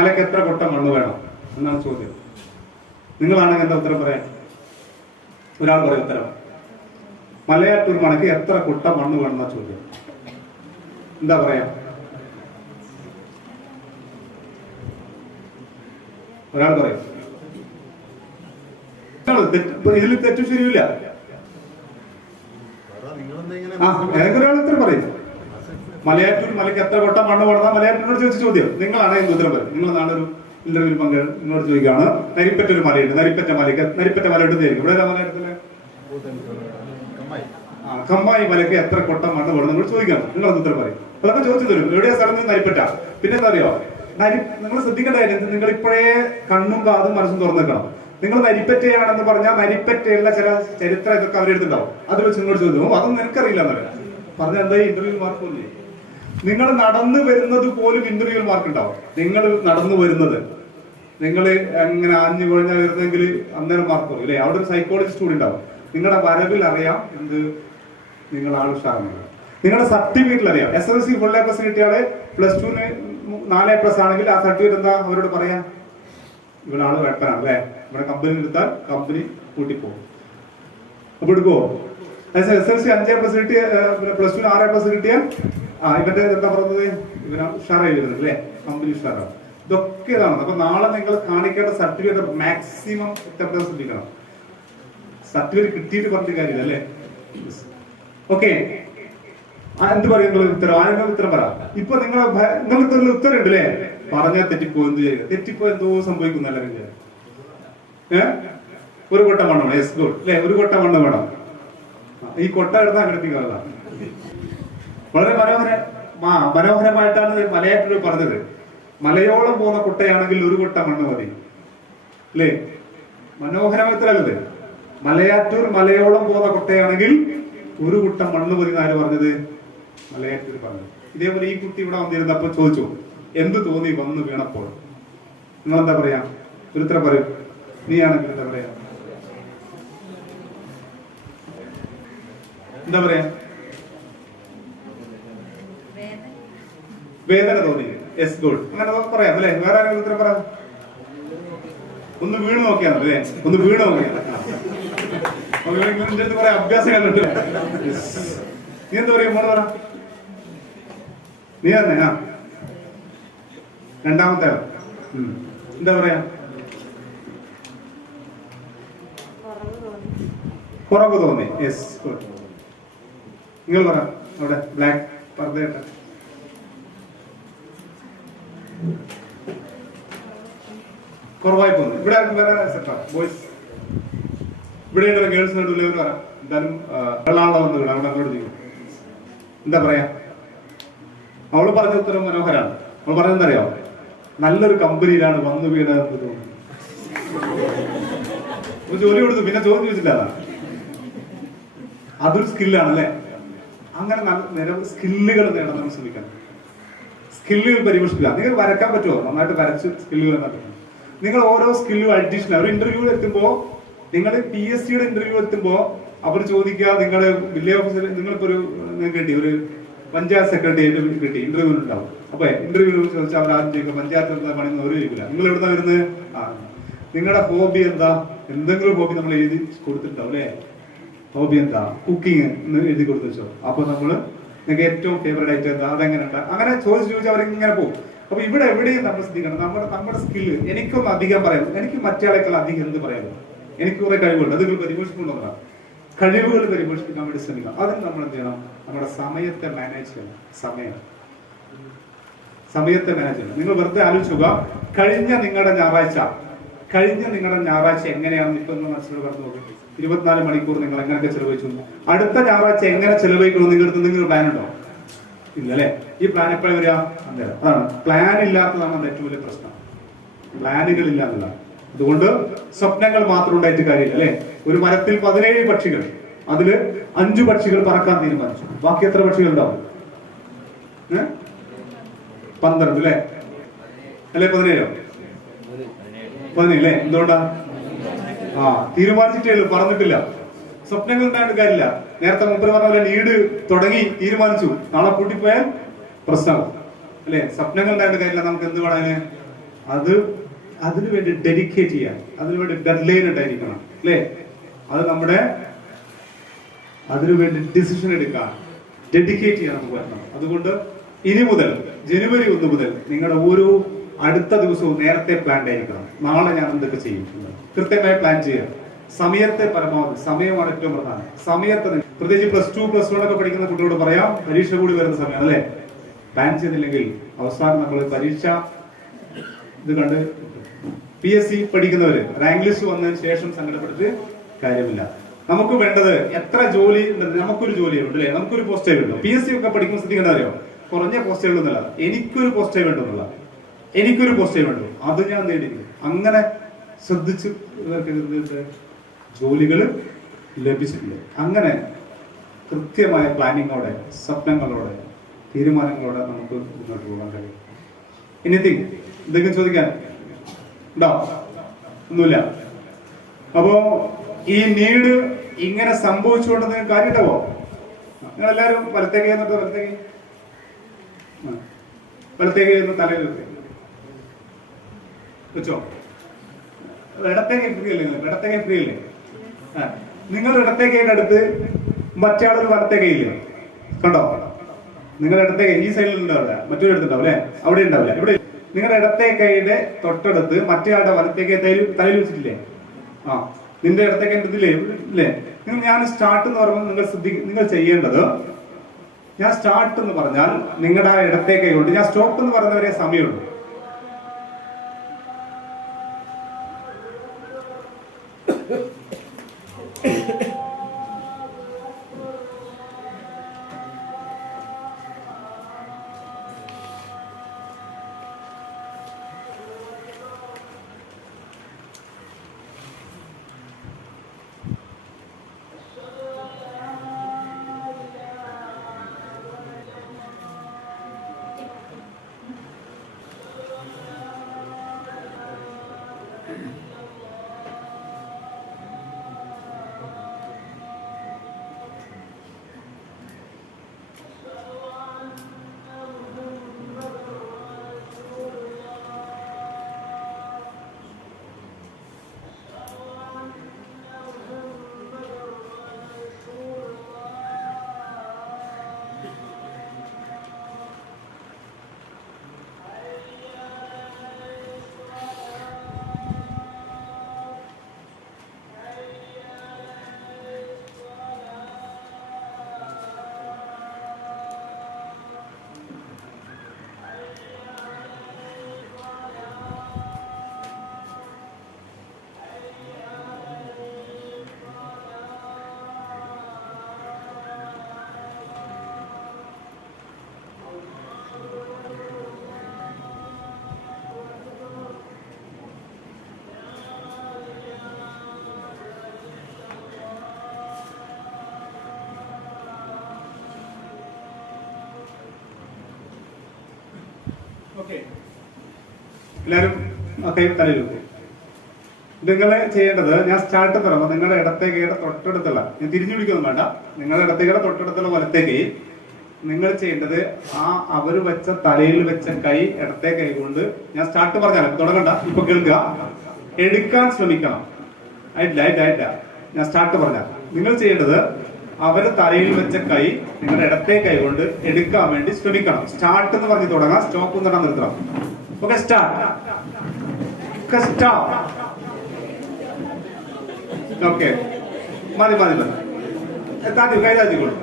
മലയ്ക്ക് എത്ര കൊട്ടം മണ്ണ് വേണം എന്നാണ് ചോദ്യം. നിങ്ങളാണെങ്കിൽ എന്താ ഉത്തരം പറയാൻ? ഒരാൾ പറയും ഉത്തരം. മലയാറ്റൂർ മലയ്ക്ക് എത്ര കൊട്ട മണ്ണ് വേണം എന്ന ചോദ്യം. എന്താ പറയാ? ഒരാൾ പറയും. ഇതിൽ തെറ്റും ശരിയില്ല. ഏതൊക്കെ ഒരാൾ ഉത്തരം പറയും. മലയാറ്റൂർ മലയ്ക്ക് എത്ര കൊട്ട മണ്ണ് വേണം മലയാറ്റൂരിനോട് ചോദിച്ച ചോദ്യം. നിങ്ങളാണ് എന്ത് ഉത്തരം പറയും? നിങ്ങൾ നാളെ ഒരു ഇന്റർവ്യൂ നിങ്ങളോട് ചോദിക്കുകയാണ്, നരിപ്പറ്റ ഒരു മലയുണ്ട്, നരിപ്പറ്റ മല എടുത്തായിരിക്കും. ഇവിടെ മല എടുത്തില്ല, കമ്മായി മലയ്ക്ക് എത്ര കൊട്ട മണ്ണ് വേണം നിങ്ങൾ ചോദിക്കണം. നിങ്ങൾ ഉത്തരം പറയും. അതൊക്കെ ചോദിച്ചു തരും. എവിടെയാ സ്ഥലം? നരിപ്പറ്റ. പിന്നെ എന്താ അറിയോ, നിങ്ങൾ ശ്രദ്ധിക്കേണ്ട കാര്യം, നിങ്ങൾ ഇപ്പോഴേ കണ്ണും കാതും മനസ്സും തുറന്നേക്കണം. നിങ്ങൾ നരിപ്പറ്റയാണെന്ന് പറഞ്ഞാൽ നരിപ്പറ്റയുള്ള ചില ചരിത്രം ഇതൊക്കെ അവരെടുത്തുണ്ടാവും. അത് വെച്ച് നിങ്ങളോട് ചോദിച്ചു അതൊന്നും നിനക്കറിയില്ല എന്നറിയാം പറഞ്ഞാൽ എന്താ ഇന്റർവ്യൂ മാർക്ക് പോലും. നിങ്ങൾ നടന്നു വരുന്നത് പോലും ഇന്റർവ്യൂ മാർക്ക് ഉണ്ടാവും. നിങ്ങൾ നടന്നു വരുന്നത്, നിങ്ങൾ എങ്ങനെ ആഞ്ഞു കുഴഞ്ഞാൽ വരുന്നെങ്കിൽ അന്നേരം മാർക്ക് പോകും അല്ലെ. അവിടെ ഒരു സൈക്കോളജിസ്റ്റ് കൂടി ഉണ്ടാവും. നിങ്ങളുടെ വരവിൽ അറിയാം എന്ത് നിങ്ങൾ ആൾ ഉഷാറാണ്. നിങ്ങളുടെ സർട്ടിഫിക്കറ്റിൽ അറിയാം. SSLC ഫുൾ A+ കിട്ടിയാളെ +2 4A+ ആണെങ്കിൽ ആ സർട്ടിഫിക്കറ്റ് എന്താ അവരോട് പറയാം? ഇവിടെ ആള് വെട്ടനാണ് അല്ലെ. ഇവിടെ കമ്പനി എടുത്താൽ കമ്പനി കൂട്ടിപ്പോകും. അപ്പൊ എടുക്കുവോ? SSLC 5A+ കിട്ടിയ +2 6A+ കിട്ടിയാൽ ഇവന്റെ എന്താ പറയുന്നത്, ഇവന ഉഷാറായി വരുന്നത് അല്ലെ, കമ്പനി ഉഷാറാണ്. ഇതൊക്കെ ഇതാണ്. അപ്പൊ നാളെ നിങ്ങൾ കാണിക്കേണ്ട സർട്ടിഫിക്കറ്റ് മാക്സിമം ശ്രദ്ധിക്കണം. സർട്ടിഫിക്കറ്റ് കിട്ടിയിട്ട് പറഞ്ഞ കാര്യമില്ല അല്ലെ. ഓക്കെ, എന്ത് പറയുന്നത് ഉത്തരം? ആരെങ്കിലും ഉത്തരം പറ. ഇപ്പൊ നിങ്ങൾക്ക് ഉത്തരം ഉണ്ട് അല്ലേ? പറഞ്ഞാൽ തെറ്റിപ്പോ എന്ത് ചെയ്യുക? തെറ്റിപ്പോ എന്തോ സംഭവിക്കുന്നല്ല. ഒരു കൊട്ട മണ്ണ് വേണം. യെസ് ഗുഡ് അല്ലെ. ഒരു കൊട്ട മണ്ണ് വേണം. ഈ കൊട്ട എടുത്താൽ ഘടിപ്പിക്കാനുള്ള വളരെ മനോഹരമായിട്ടാണ് മലയാറ്റൂർ പറഞ്ഞത്. മലയോളം പോകുന്ന കുട്ടയാണെങ്കിൽ ഒരു കൊട്ട മണ്ണ് മതി അല്ലേ. മനോഹരമായിട്ടല്ലേ മലയാറ്റൂർ മലയോളം പോകുന്ന കുട്ടയാണെങ്കിൽ ഒരു കുട്ട മണ്ണ് മതി എന്നാര് പറഞ്ഞത്? മലയാറ്റൂർ പറഞ്ഞത്. ഇതേപോലെ ഈ കുട്ടി ഇവിടെ വന്നിരുന്നപ്പോ ചോദിച്ചു എന്ത് തോന്നി വന്ന് വീണപ്പോൾ? നിങ്ങൾ എന്താ പറയാ? ഒരു ഉത്തരം പറയും. നീയാണെങ്കിൽ എന്താ പറയാ? എന്താ പറയാ? വേദന തോന്നി. Yes good. അങ്ങനെ പറയാം അല്ലെ. വേറെ ആരെങ്കിലും ഉത്തരം പറയാം? ഒന്ന് വീണ് നോക്കിയാണ് അല്ലേ. ഒന്ന് വീണ് നോക്കിയാണ്. കുറെ അഭ്യാസം കണ്ടിട്ട് നീ എന്താ പറയാ? മോള് പറ. നീ തന്നെ. രണ്ടാമത്തെ ആൾ എന്താ പറയാ? കുറവ് തോന്നി. Yes good. നിങ്ങൾ പറ. അവിടെ ബ്ലാക്ക് പർദ്ദ കുറവായി പോകുന്നു. ഇവിടെ വേറെ സെറ്റാ ബോയ്സ്. ഇവിടെ ഗേൾസിനോട് ഇവർ പറ. എന്തായാലും വെള്ളാണല്ലോ വന്ന് വീണ അവിടെ അങ്ങോട്ട് ചെയ്യും. എന്താ പറയാ? അവള് പറഞ്ഞ ഉത്തരം മനോഹരാണ്. അവൾ പറഞ്ഞെന്താ അറിയാം? നല്ലൊരു കമ്പനിയിലാണ് വന്നു വീണതെന്ന് തോന്നുന്നു. ഒരു ജോലി കൊടുത്തു, പിന്നെ ചോദ്യം ചോദിച്ചില്ല. അതൊരു സ്കില്ലാണല്ലേ. അങ്ങനെ നിരവധി സ്കില്ലുകൾ നേടാൻ നമ്മൾ ശ്രമിക്കണം. സ്കില്ലുകൾ പരിപോഷിപ്പിക്കുക. നിങ്ങൾക്ക് വരക്കാൻ പറ്റുമോ? നന്നായിട്ട് വരച്ച് സ്കില്ലുകൾ നേടാൻ. നിങ്ങൾ ഓരോ സ്കില്ലും അഡീഷണൽ ഒരു ഇന്റർവ്യൂ എത്തുമ്പോൾ, നിങ്ങൾ PSC ഇന്റർവ്യൂ എത്തുമ്പോൾ അവർ ചോദിക്കുക, നിങ്ങളുടെ വില്ലേജ് ഓഫീസർ നിങ്ങൾക്കൊരു കിട്ടി, ഒരു പഞ്ചായത്ത് സെക്രട്ടറി കിട്ടി, ഇന്റർവ്യൂ ഉണ്ടാവും. അപ്പൊ ഇന്റർവ്യൂ ചോദിച്ചാൽ അവർ ആദ്യം ചോദിക്കുക പഞ്ചായത്ത് എന്താ പണിയെന്ന് അവർ ചോദിക്കില്ല. നിങ്ങൾ എവിടുന്ന വരുന്നത്? നിങ്ങളുടെ ഹോബി എന്താ? എന്തെങ്കിലും ഹോബി നമ്മൾ എഴുതി കൊടുത്തിട്ടുണ്ടാവും അല്ലെ. ഹോബി എന്താ? കുക്കിംഗ് എന്ന് എഴുതി കൊടുത്തു വെച്ചോ. അപ്പൊ നമ്മള് നിങ്ങൾക്ക് ഏറ്റവും ഫേവറേറ്റ് ആയിട്ട് എന്താ, അതെങ്ങനെ ഉണ്ട്, അങ്ങനെ ചോദിച്ച് അവരിങ്ങനെ പോകും. അപ്പൊ ഇവിടെ എവിടെയും നമ്മൾ ശ്രദ്ധിക്കണം. നമ്മുടെ സ്കില്ല് എനിക്കൊന്നും അധികം പറയാം, എനിക്ക് മറ്റേളേക്കാൾ അധികം എന്ത് പറയാമോ, എനിക്ക് കുറെ കഴിവുണ്ട്, അത് പരിപോഷിപ്പിക്കുന്നതാണ്. കഴിവുകൾ പരിപോഷിപ്പിക്കാൻ വേണ്ടി ശ്രമിക്കാം. അതിന് നമ്മൾ എന്ത് ചെയ്യണം? നമ്മുടെ സമയത്തെ മാനേജ് ചെയ്യണം. സമയത്തെ മാനേജ് ചെയ്യണം. നിങ്ങൾ വെറുതെ ആലോചിക്കുക, കഴിഞ്ഞ നിങ്ങളുടെ ഞായറാഴ്ച എങ്ങനെയാണെന്ന് ഇപ്പൊ മനസ്സിലോട് കടന്നു നോക്കി. 24 മണിക്കൂർ നിങ്ങൾ എങ്ങനെയൊക്കെ ചെലവഴിച്ചു? അടുത്ത ഞായറാഴ്ച എങ്ങനെ ചെലവഴിക്കണം? നിങ്ങൾക്ക് എന്തെങ്കിലും പ്ലാൻ ഉണ്ടോ? ഇല്ലല്ലേ. ഈ പ്ലാൻ എപ്പോഴും വരിക? അതാണ് പ്ലാൻ ഇല്ലാത്തതാണ് നമ്മുടെ ഏറ്റവും വലിയ പ്രശ്നം. പ്ലാനുകൾ ഇല്ല എന്നുള്ളതാണ്. അതുകൊണ്ട് സ്വപ്നങ്ങൾ മാത്രം ഉണ്ടായിട്ട് കാര്യമില്ല അല്ലെ. ഒരു മരത്തിൽ 17 പക്ഷികൾ, അതില് 5 പക്ഷികൾ പറക്കാൻ തീരുമാനിച്ചു. ബാക്കി എത്ര പക്ഷികൾ ഉണ്ടാവും? 12 അല്ലേ? 17 അല്ലേ? എന്തുകൊണ്ടാ? തീരുമാനിച്ചിട്ടേ ഉള്ളൂ, പറഞ്ഞിട്ടില്ല. സ്വപ്നങ്ങൾ ഉണ്ടായിട്ട് കാര്യമില്ല. നേരത്തെ മുമ്പ് പറഞ്ഞ പോലെ നീട് തുടങ്ങി തീരുമാനിച്ചു, നാളെ കൂട്ടിപ്പോയാൽ പ്രശ്നമാവും അല്ലെ. സ്വപ്നങ്ങൾ ഉണ്ടായിട്ട് കാര്യമില്ല. നമുക്ക് എന്ത് വേണം? അതിനുവേണ്ടി ഡെഡിക്കേറ്റ് ചെയ്യാൻ, അതിനുവേണ്ടി ഡെഡ് ലൈൻ ഉണ്ടായിരിക്കണം അല്ലെ. അത് നമ്മുടെ അതിനുവേണ്ടി ഡിസിഷൻ എടുക്കാൻ, ഡെഡിക്കേറ്റ് ചെയ്യാൻ നമുക്ക് പറ്റണം. അതുകൊണ്ട് ഇനി മുതൽ ജനുവരി 1 മുതൽ നിങ്ങളുടെ ഓരോ അടുത്ത ദിവസവും നേരത്തെ പ്ലാൻ ആയിരിക്കണം. നാളെ ഞാൻ എന്തൊക്കെ ചെയ്യും കൃത്യമായി പ്ലാൻ ചെയ്യുക. സമയത്തെ പരമാവധി, സമയമാണ് ഏറ്റവും പ്രധാനം. സമയത്ത് പ്രത്യേകിച്ച് +2 +1 ഒക്കെ പഠിക്കുന്ന കുട്ടികളോട് പറയാം, പരീക്ഷ കൂടി വരുന്ന സമയമാണ് അല്ലെ. പ്ലാൻ ചെയ്തില്ലെങ്കിൽ അവസാനം നമ്മൾ പരീക്ഷ ഇത് കണ്ട് PSC പഠിക്കുന്നവര് റാങ്ക് ലിസ്റ്റ് വന്നതിന് ശേഷം സങ്കടപ്പെട്ടിട്ട് കാര്യമില്ല. നമുക്ക് വേണ്ടത് എത്ര ജോലി, നമുക്കൊരു ജോലിയുണ്ട് അല്ലെ, നമുക്കൊരു പോസ്റ്റേ വേണ്ടു. PSC ഒക്കെ പഠിക്കുമ്പോൾ ശ്രദ്ധിക്കേണ്ട അറിയോ, കുറഞ്ഞ പോസ്റ്റേകളൊന്നുമല്ല, എനിക്കൊരു പോസ്റ്റേ വേണ്ടെന്നുള്ള, എനിക്കൊരു പോസ്റ്റേ വേണ്ടു, അത് ഞാൻ നേടിയിരുന്നു. അങ്ങനെ ശ്രദ്ധിച്ച് ജോലികൾ ലഭിച്ചിട്ടില്ല. അങ്ങനെ കൃത്യമായ പ്ലാനിങ്ങോടെ, സ്വപ്നങ്ങളോടെ, തീരുമാനങ്ങളോടെ നമുക്ക് മുന്നോട്ട് പോകാൻ കഴിയും. എനിത്തിങ് എന്തെങ്കിലും ചോദിക്കാൻ ഉണ്ടോ? ഒന്നുമില്ല. അപ്പോ ഈ നീട് ഇങ്ങനെ സംഭവിച്ചുകൊണ്ടെന്ന് കാര്യമുണ്ടാവോ? നിങ്ങളെല്ലാരും വലത്തേക്ക് തലയിൽ വെച്ചോ. ഇടത്തേക്ക് ഫ്രീ അല്ലേ? നിങ്ങൾ ഇടത്തേക്ക് അടുത്ത് മറ്റേ ആളൊരു വലത്തേക്ക് ഇല്ലേ? കണ്ടോ? നിങ്ങളുടെ ഇടത്തേക്ക് ഈ സൈഡിൽ ഉണ്ടാവില്ല, മറ്റൊരു അടുത്തുണ്ടാവും അല്ലെ, അവിടെ ഉണ്ടാവില്ല. ഇവിടെ നിങ്ങളുടെ ഇടത്തെ കൈയുടെ തൊട്ടടുത്ത് മറ്റേ ആളുടെ വലത്തേക്ക് തലയിൽ വെച്ചിട്ടില്ലേ? നിന്റെ ഇടത്തേക്ക് ഇതില്ലേ ഇല്ലേ? ഞാൻ സ്റ്റാർട്ട് എന്ന് പറയുമ്പോൾ നിങ്ങൾ ചെയ്യേണ്ടത്, ഞാൻ സ്റ്റാർട്ട് എന്ന് പറഞ്ഞാൽ നിങ്ങളുടെ ആ ഇടത്തെ കൈ കൊണ്ട്, ഞാൻ സ്റ്റോപ്പ് എന്ന് പറയുന്നവരെ സമയമുള്ളൂ. ഓക്കെ, എല്ലാവരും കൈ തലയിൽ വെക്കും. നിങ്ങൾ ചെയ്യേണ്ടത്, ഞാൻ സ്റ്റാർട്ട് പറയുമ്പോൾ നിങ്ങളുടെ ഇടത്തേക്കയുടെ തൊട്ടടുത്തുള്ള, ഞാൻ തിരിഞ്ഞു പിടിക്കൊന്നും വേണ്ട, നിങ്ങളുടെ ഇടത്തേക്കയുടെ തൊട്ടടുത്തുള്ള വലത്തേക്ക് നിങ്ങൾ ചെയ്യേണ്ടത് ആ അവർ വെച്ച തലയിൽ വെച്ച കൈ, ഇടത്തെ കൈ കൊണ്ട് ഞാൻ സ്റ്റാർട്ട് പറഞ്ഞാൽ തുടങ്ങണ്ട, ഇപ്പൊ കേൾക്കുക, എടുക്കാൻ ശ്രമിക്കണം. ആയിട്ടില്ല, ഞാൻ സ്റ്റാർട്ട് പറഞ്ഞാൽ നിങ്ങൾ ചെയ്യേണ്ടത് അവര് തലയിൽ വെച്ച കൈ നിങ്ങളുടെ ഇടത്തെ കൈ കൊണ്ട് എടുക്കാൻ വേണ്ടി ശ്രമിക്കണം. സ്റ്റാർട്ട് എന്ന് പറഞ്ഞ് തുടങ്ങാം, സ്റ്റോപ്പ് എന്ന് പറഞ്ഞാൽ നിർത്തണം. Okay, start. ഓക്കെ, മതി താത്തി കൈ താത്തിക്കോളൂ.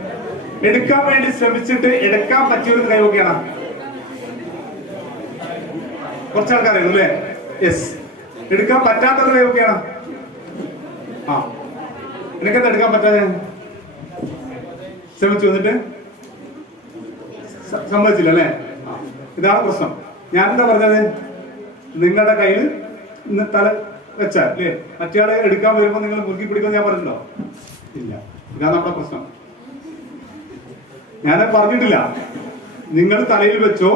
എടുക്കാൻ വേണ്ടി ശ്രമിച്ചിട്ട് എടുക്കാൻ പറ്റിയൊരു കൈ നോക്കിയാണ്. കുറച്ച് ആൾക്കാരായിരുന്നു അല്ലേ? യെസ്. എടുക്കാൻ പറ്റാത്തൊരു കൈ നോക്കിയാണ്. ആ, എനിക്കെന്താ എടുക്കാൻ പറ്റാതെ? ശ്രമിച്ചു വന്നിട്ട് സമ്മതിച്ചില്ല അല്ലേ? ഇതാണ് പ്രശ്നം. ഞാനെന്താ പറഞ്ഞത്, നിങ്ങളുടെ കയ്യിൽ തല വെച്ചാൽ അല്ലേ, മറ്റേയാളെ എടുക്കാൻ വരുമ്പോ നിങ്ങൾ മുറുക്കി പിടിക്കുമെന്ന് ഞാൻ പറഞ്ഞിട്ടുണ്ടോ? ഇല്ല. ഇതാണ് നമ്മുടെ പ്രശ്നം. ഞാൻ പറഞ്ഞിട്ടില്ല നിങ്ങൾ തലയിൽ വെച്ചോ,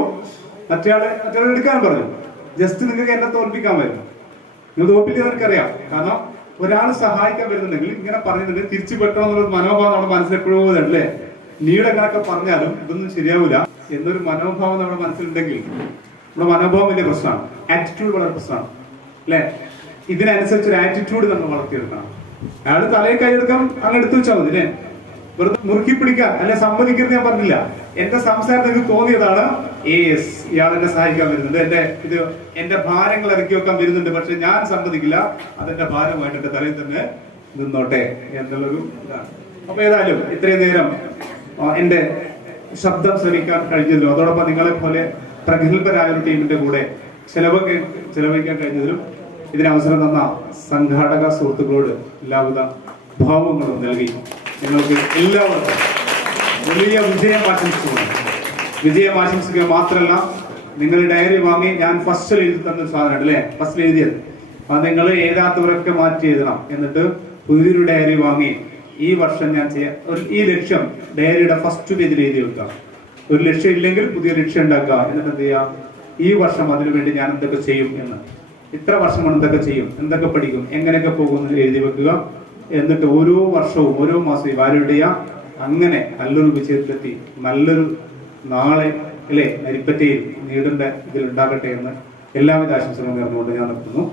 മറ്റേയാളെ എടുക്കാൻ പറഞ്ഞു. ജസ്റ്റ് നിങ്ങൾക്ക് എന്നെ തോൽപ്പിക്കാൻ വരുന്നു. നിങ്ങൾ തോൽപ്പിക്കാൻ എനിക്കറിയാം. കാരണം ഒരാൾ സഹായിക്കാൻ വരുന്നുണ്ടെങ്കിൽ ഇങ്ങനെ പറഞ്ഞിട്ടുണ്ടെങ്കിൽ തിരിച്ചു പെട്ടണം എന്നുള്ള മനോഭാവം നമ്മുടെ മനസ്സിലെപ്പോഴും അല്ലേ? നീടെ കണക്കെ പറഞ്ഞാലും ഇതൊന്നും ശരിയാവില്ല എന്നൊരു മനോഭാവം നമ്മുടെ മനസ്സിലുണ്ടെങ്കിൽ നമ്മുടെ മനോഭാവം വലിയ പ്രശ്നമാണ്. ആറ്റിറ്റ്യൂഡ് വളരെ പ്രശ്നമാണ് അല്ലെ? ഇതിനനുസരിച്ച് ഒരു ആറ്റിറ്റ്യൂഡ് നമ്മൾ വളർത്തിയെടുക്കണം. അയാൾ തലയിൽ കൈയെടുക്കാൻ അങ്ങ് എടുത്തു വെച്ചാൽ മതി അല്ലേ? വെറുതെ മുറുക്കി പിടിക്കാൻ അല്ലെ സമ്മതിക്കരുത് ഞാൻ പറഞ്ഞില്ല. എന്റെ സംസാരത്തിൽ എനിക്ക് തോന്നിയതാണ്, ഇയാൾ എന്നെ സഹായിക്കാൻ വരുന്നുണ്ട്, എന്റെ ഭാരങ്ങൾ ഇറക്കി വെക്കാൻ വരുന്നുണ്ട്, പക്ഷെ ഞാൻ സമ്മതിക്കില്ല, അതെന്റെ ഭാരമായിട്ട് എന്റെ തലയിൽ തന്നെ നിന്നോട്ടെ എന്നുള്ളൊരു ഇതാണ്. അപ്പൊ ഏതായാലും ഇത്രയും നേരം എന്റെ ശബ്ദം ശ്രമിക്കാൻ കഴിഞ്ഞതിലും അതോടൊപ്പം നിങ്ങളെ പോലെ പ്രഗത്ഭരായ ഒരു ടീമിന്റെ കൂടെ ചെലവഴിക്കാൻ കഴിഞ്ഞതിലും ഇതിനവസരം തന്ന സംഘാടക സുഹൃത്തുക്കളോട് എല്ലാവിധ ഭാവങ്ങളും നൽകി നിങ്ങൾക്ക് എല്ലാവർക്കും വലിയ വിജയം ആശംസിക്കുക മാത്രമല്ല, നിങ്ങൾ ഡയറി വാങ്ങി ഞാൻ ഫസ്റ്റിൽ എഴുതി തന്ന സാധനം അല്ലേ, ഫസ്റ്റിൽ എഴുതിയത് അത് നിങ്ങൾ എഴുതാത്തവരൊക്കെ മാറ്റി എഴുതണം. എന്നിട്ട് പുതിയൊരു ഡയറി വാങ്ങി ഈ വർഷം ഞാൻ ഈ ലക്ഷ്യം ഡയറിയുടെ ഫസ്റ്റ് പേജിൽ എഴുതി വെക്കുക. ഒരു ലക്ഷ്യം ഇല്ലെങ്കിൽ പുതിയ ലക്ഷ്യം ഉണ്ടാക്കുക. എന്നിട്ട് എന്ത് ചെയ്യാം, ഈ വർഷം അതിനുവേണ്ടി ഞാൻ എന്തൊക്കെ ചെയ്യും എന്ന്, ഇത്ര വർഷം കൊണ്ട് എന്തൊക്കെ ചെയ്യും, എന്തൊക്കെ പഠിക്കും, എങ്ങനെയൊക്കെ പോകുമെന്ന് എഴുതി വെക്കുക. എന്നിട്ട് ഓരോ വർഷവും ഓരോ മാസവും വാല്യൂഡ് ചെയ്യാം. അങ്ങനെ നല്ലൊരു വിജയത്തിലെത്തി നല്ലൊരു നാളെ അല്ലെ നരിപ്പറ്റയിൽ നീടേണ്ട ഇതിൽ ഉണ്ടാകട്ടെ എന്ന് എല്ലാവിധ ആശംസകളും നേർന്നുകൊണ്ട് ഞാൻ നിർത്തുന്നു.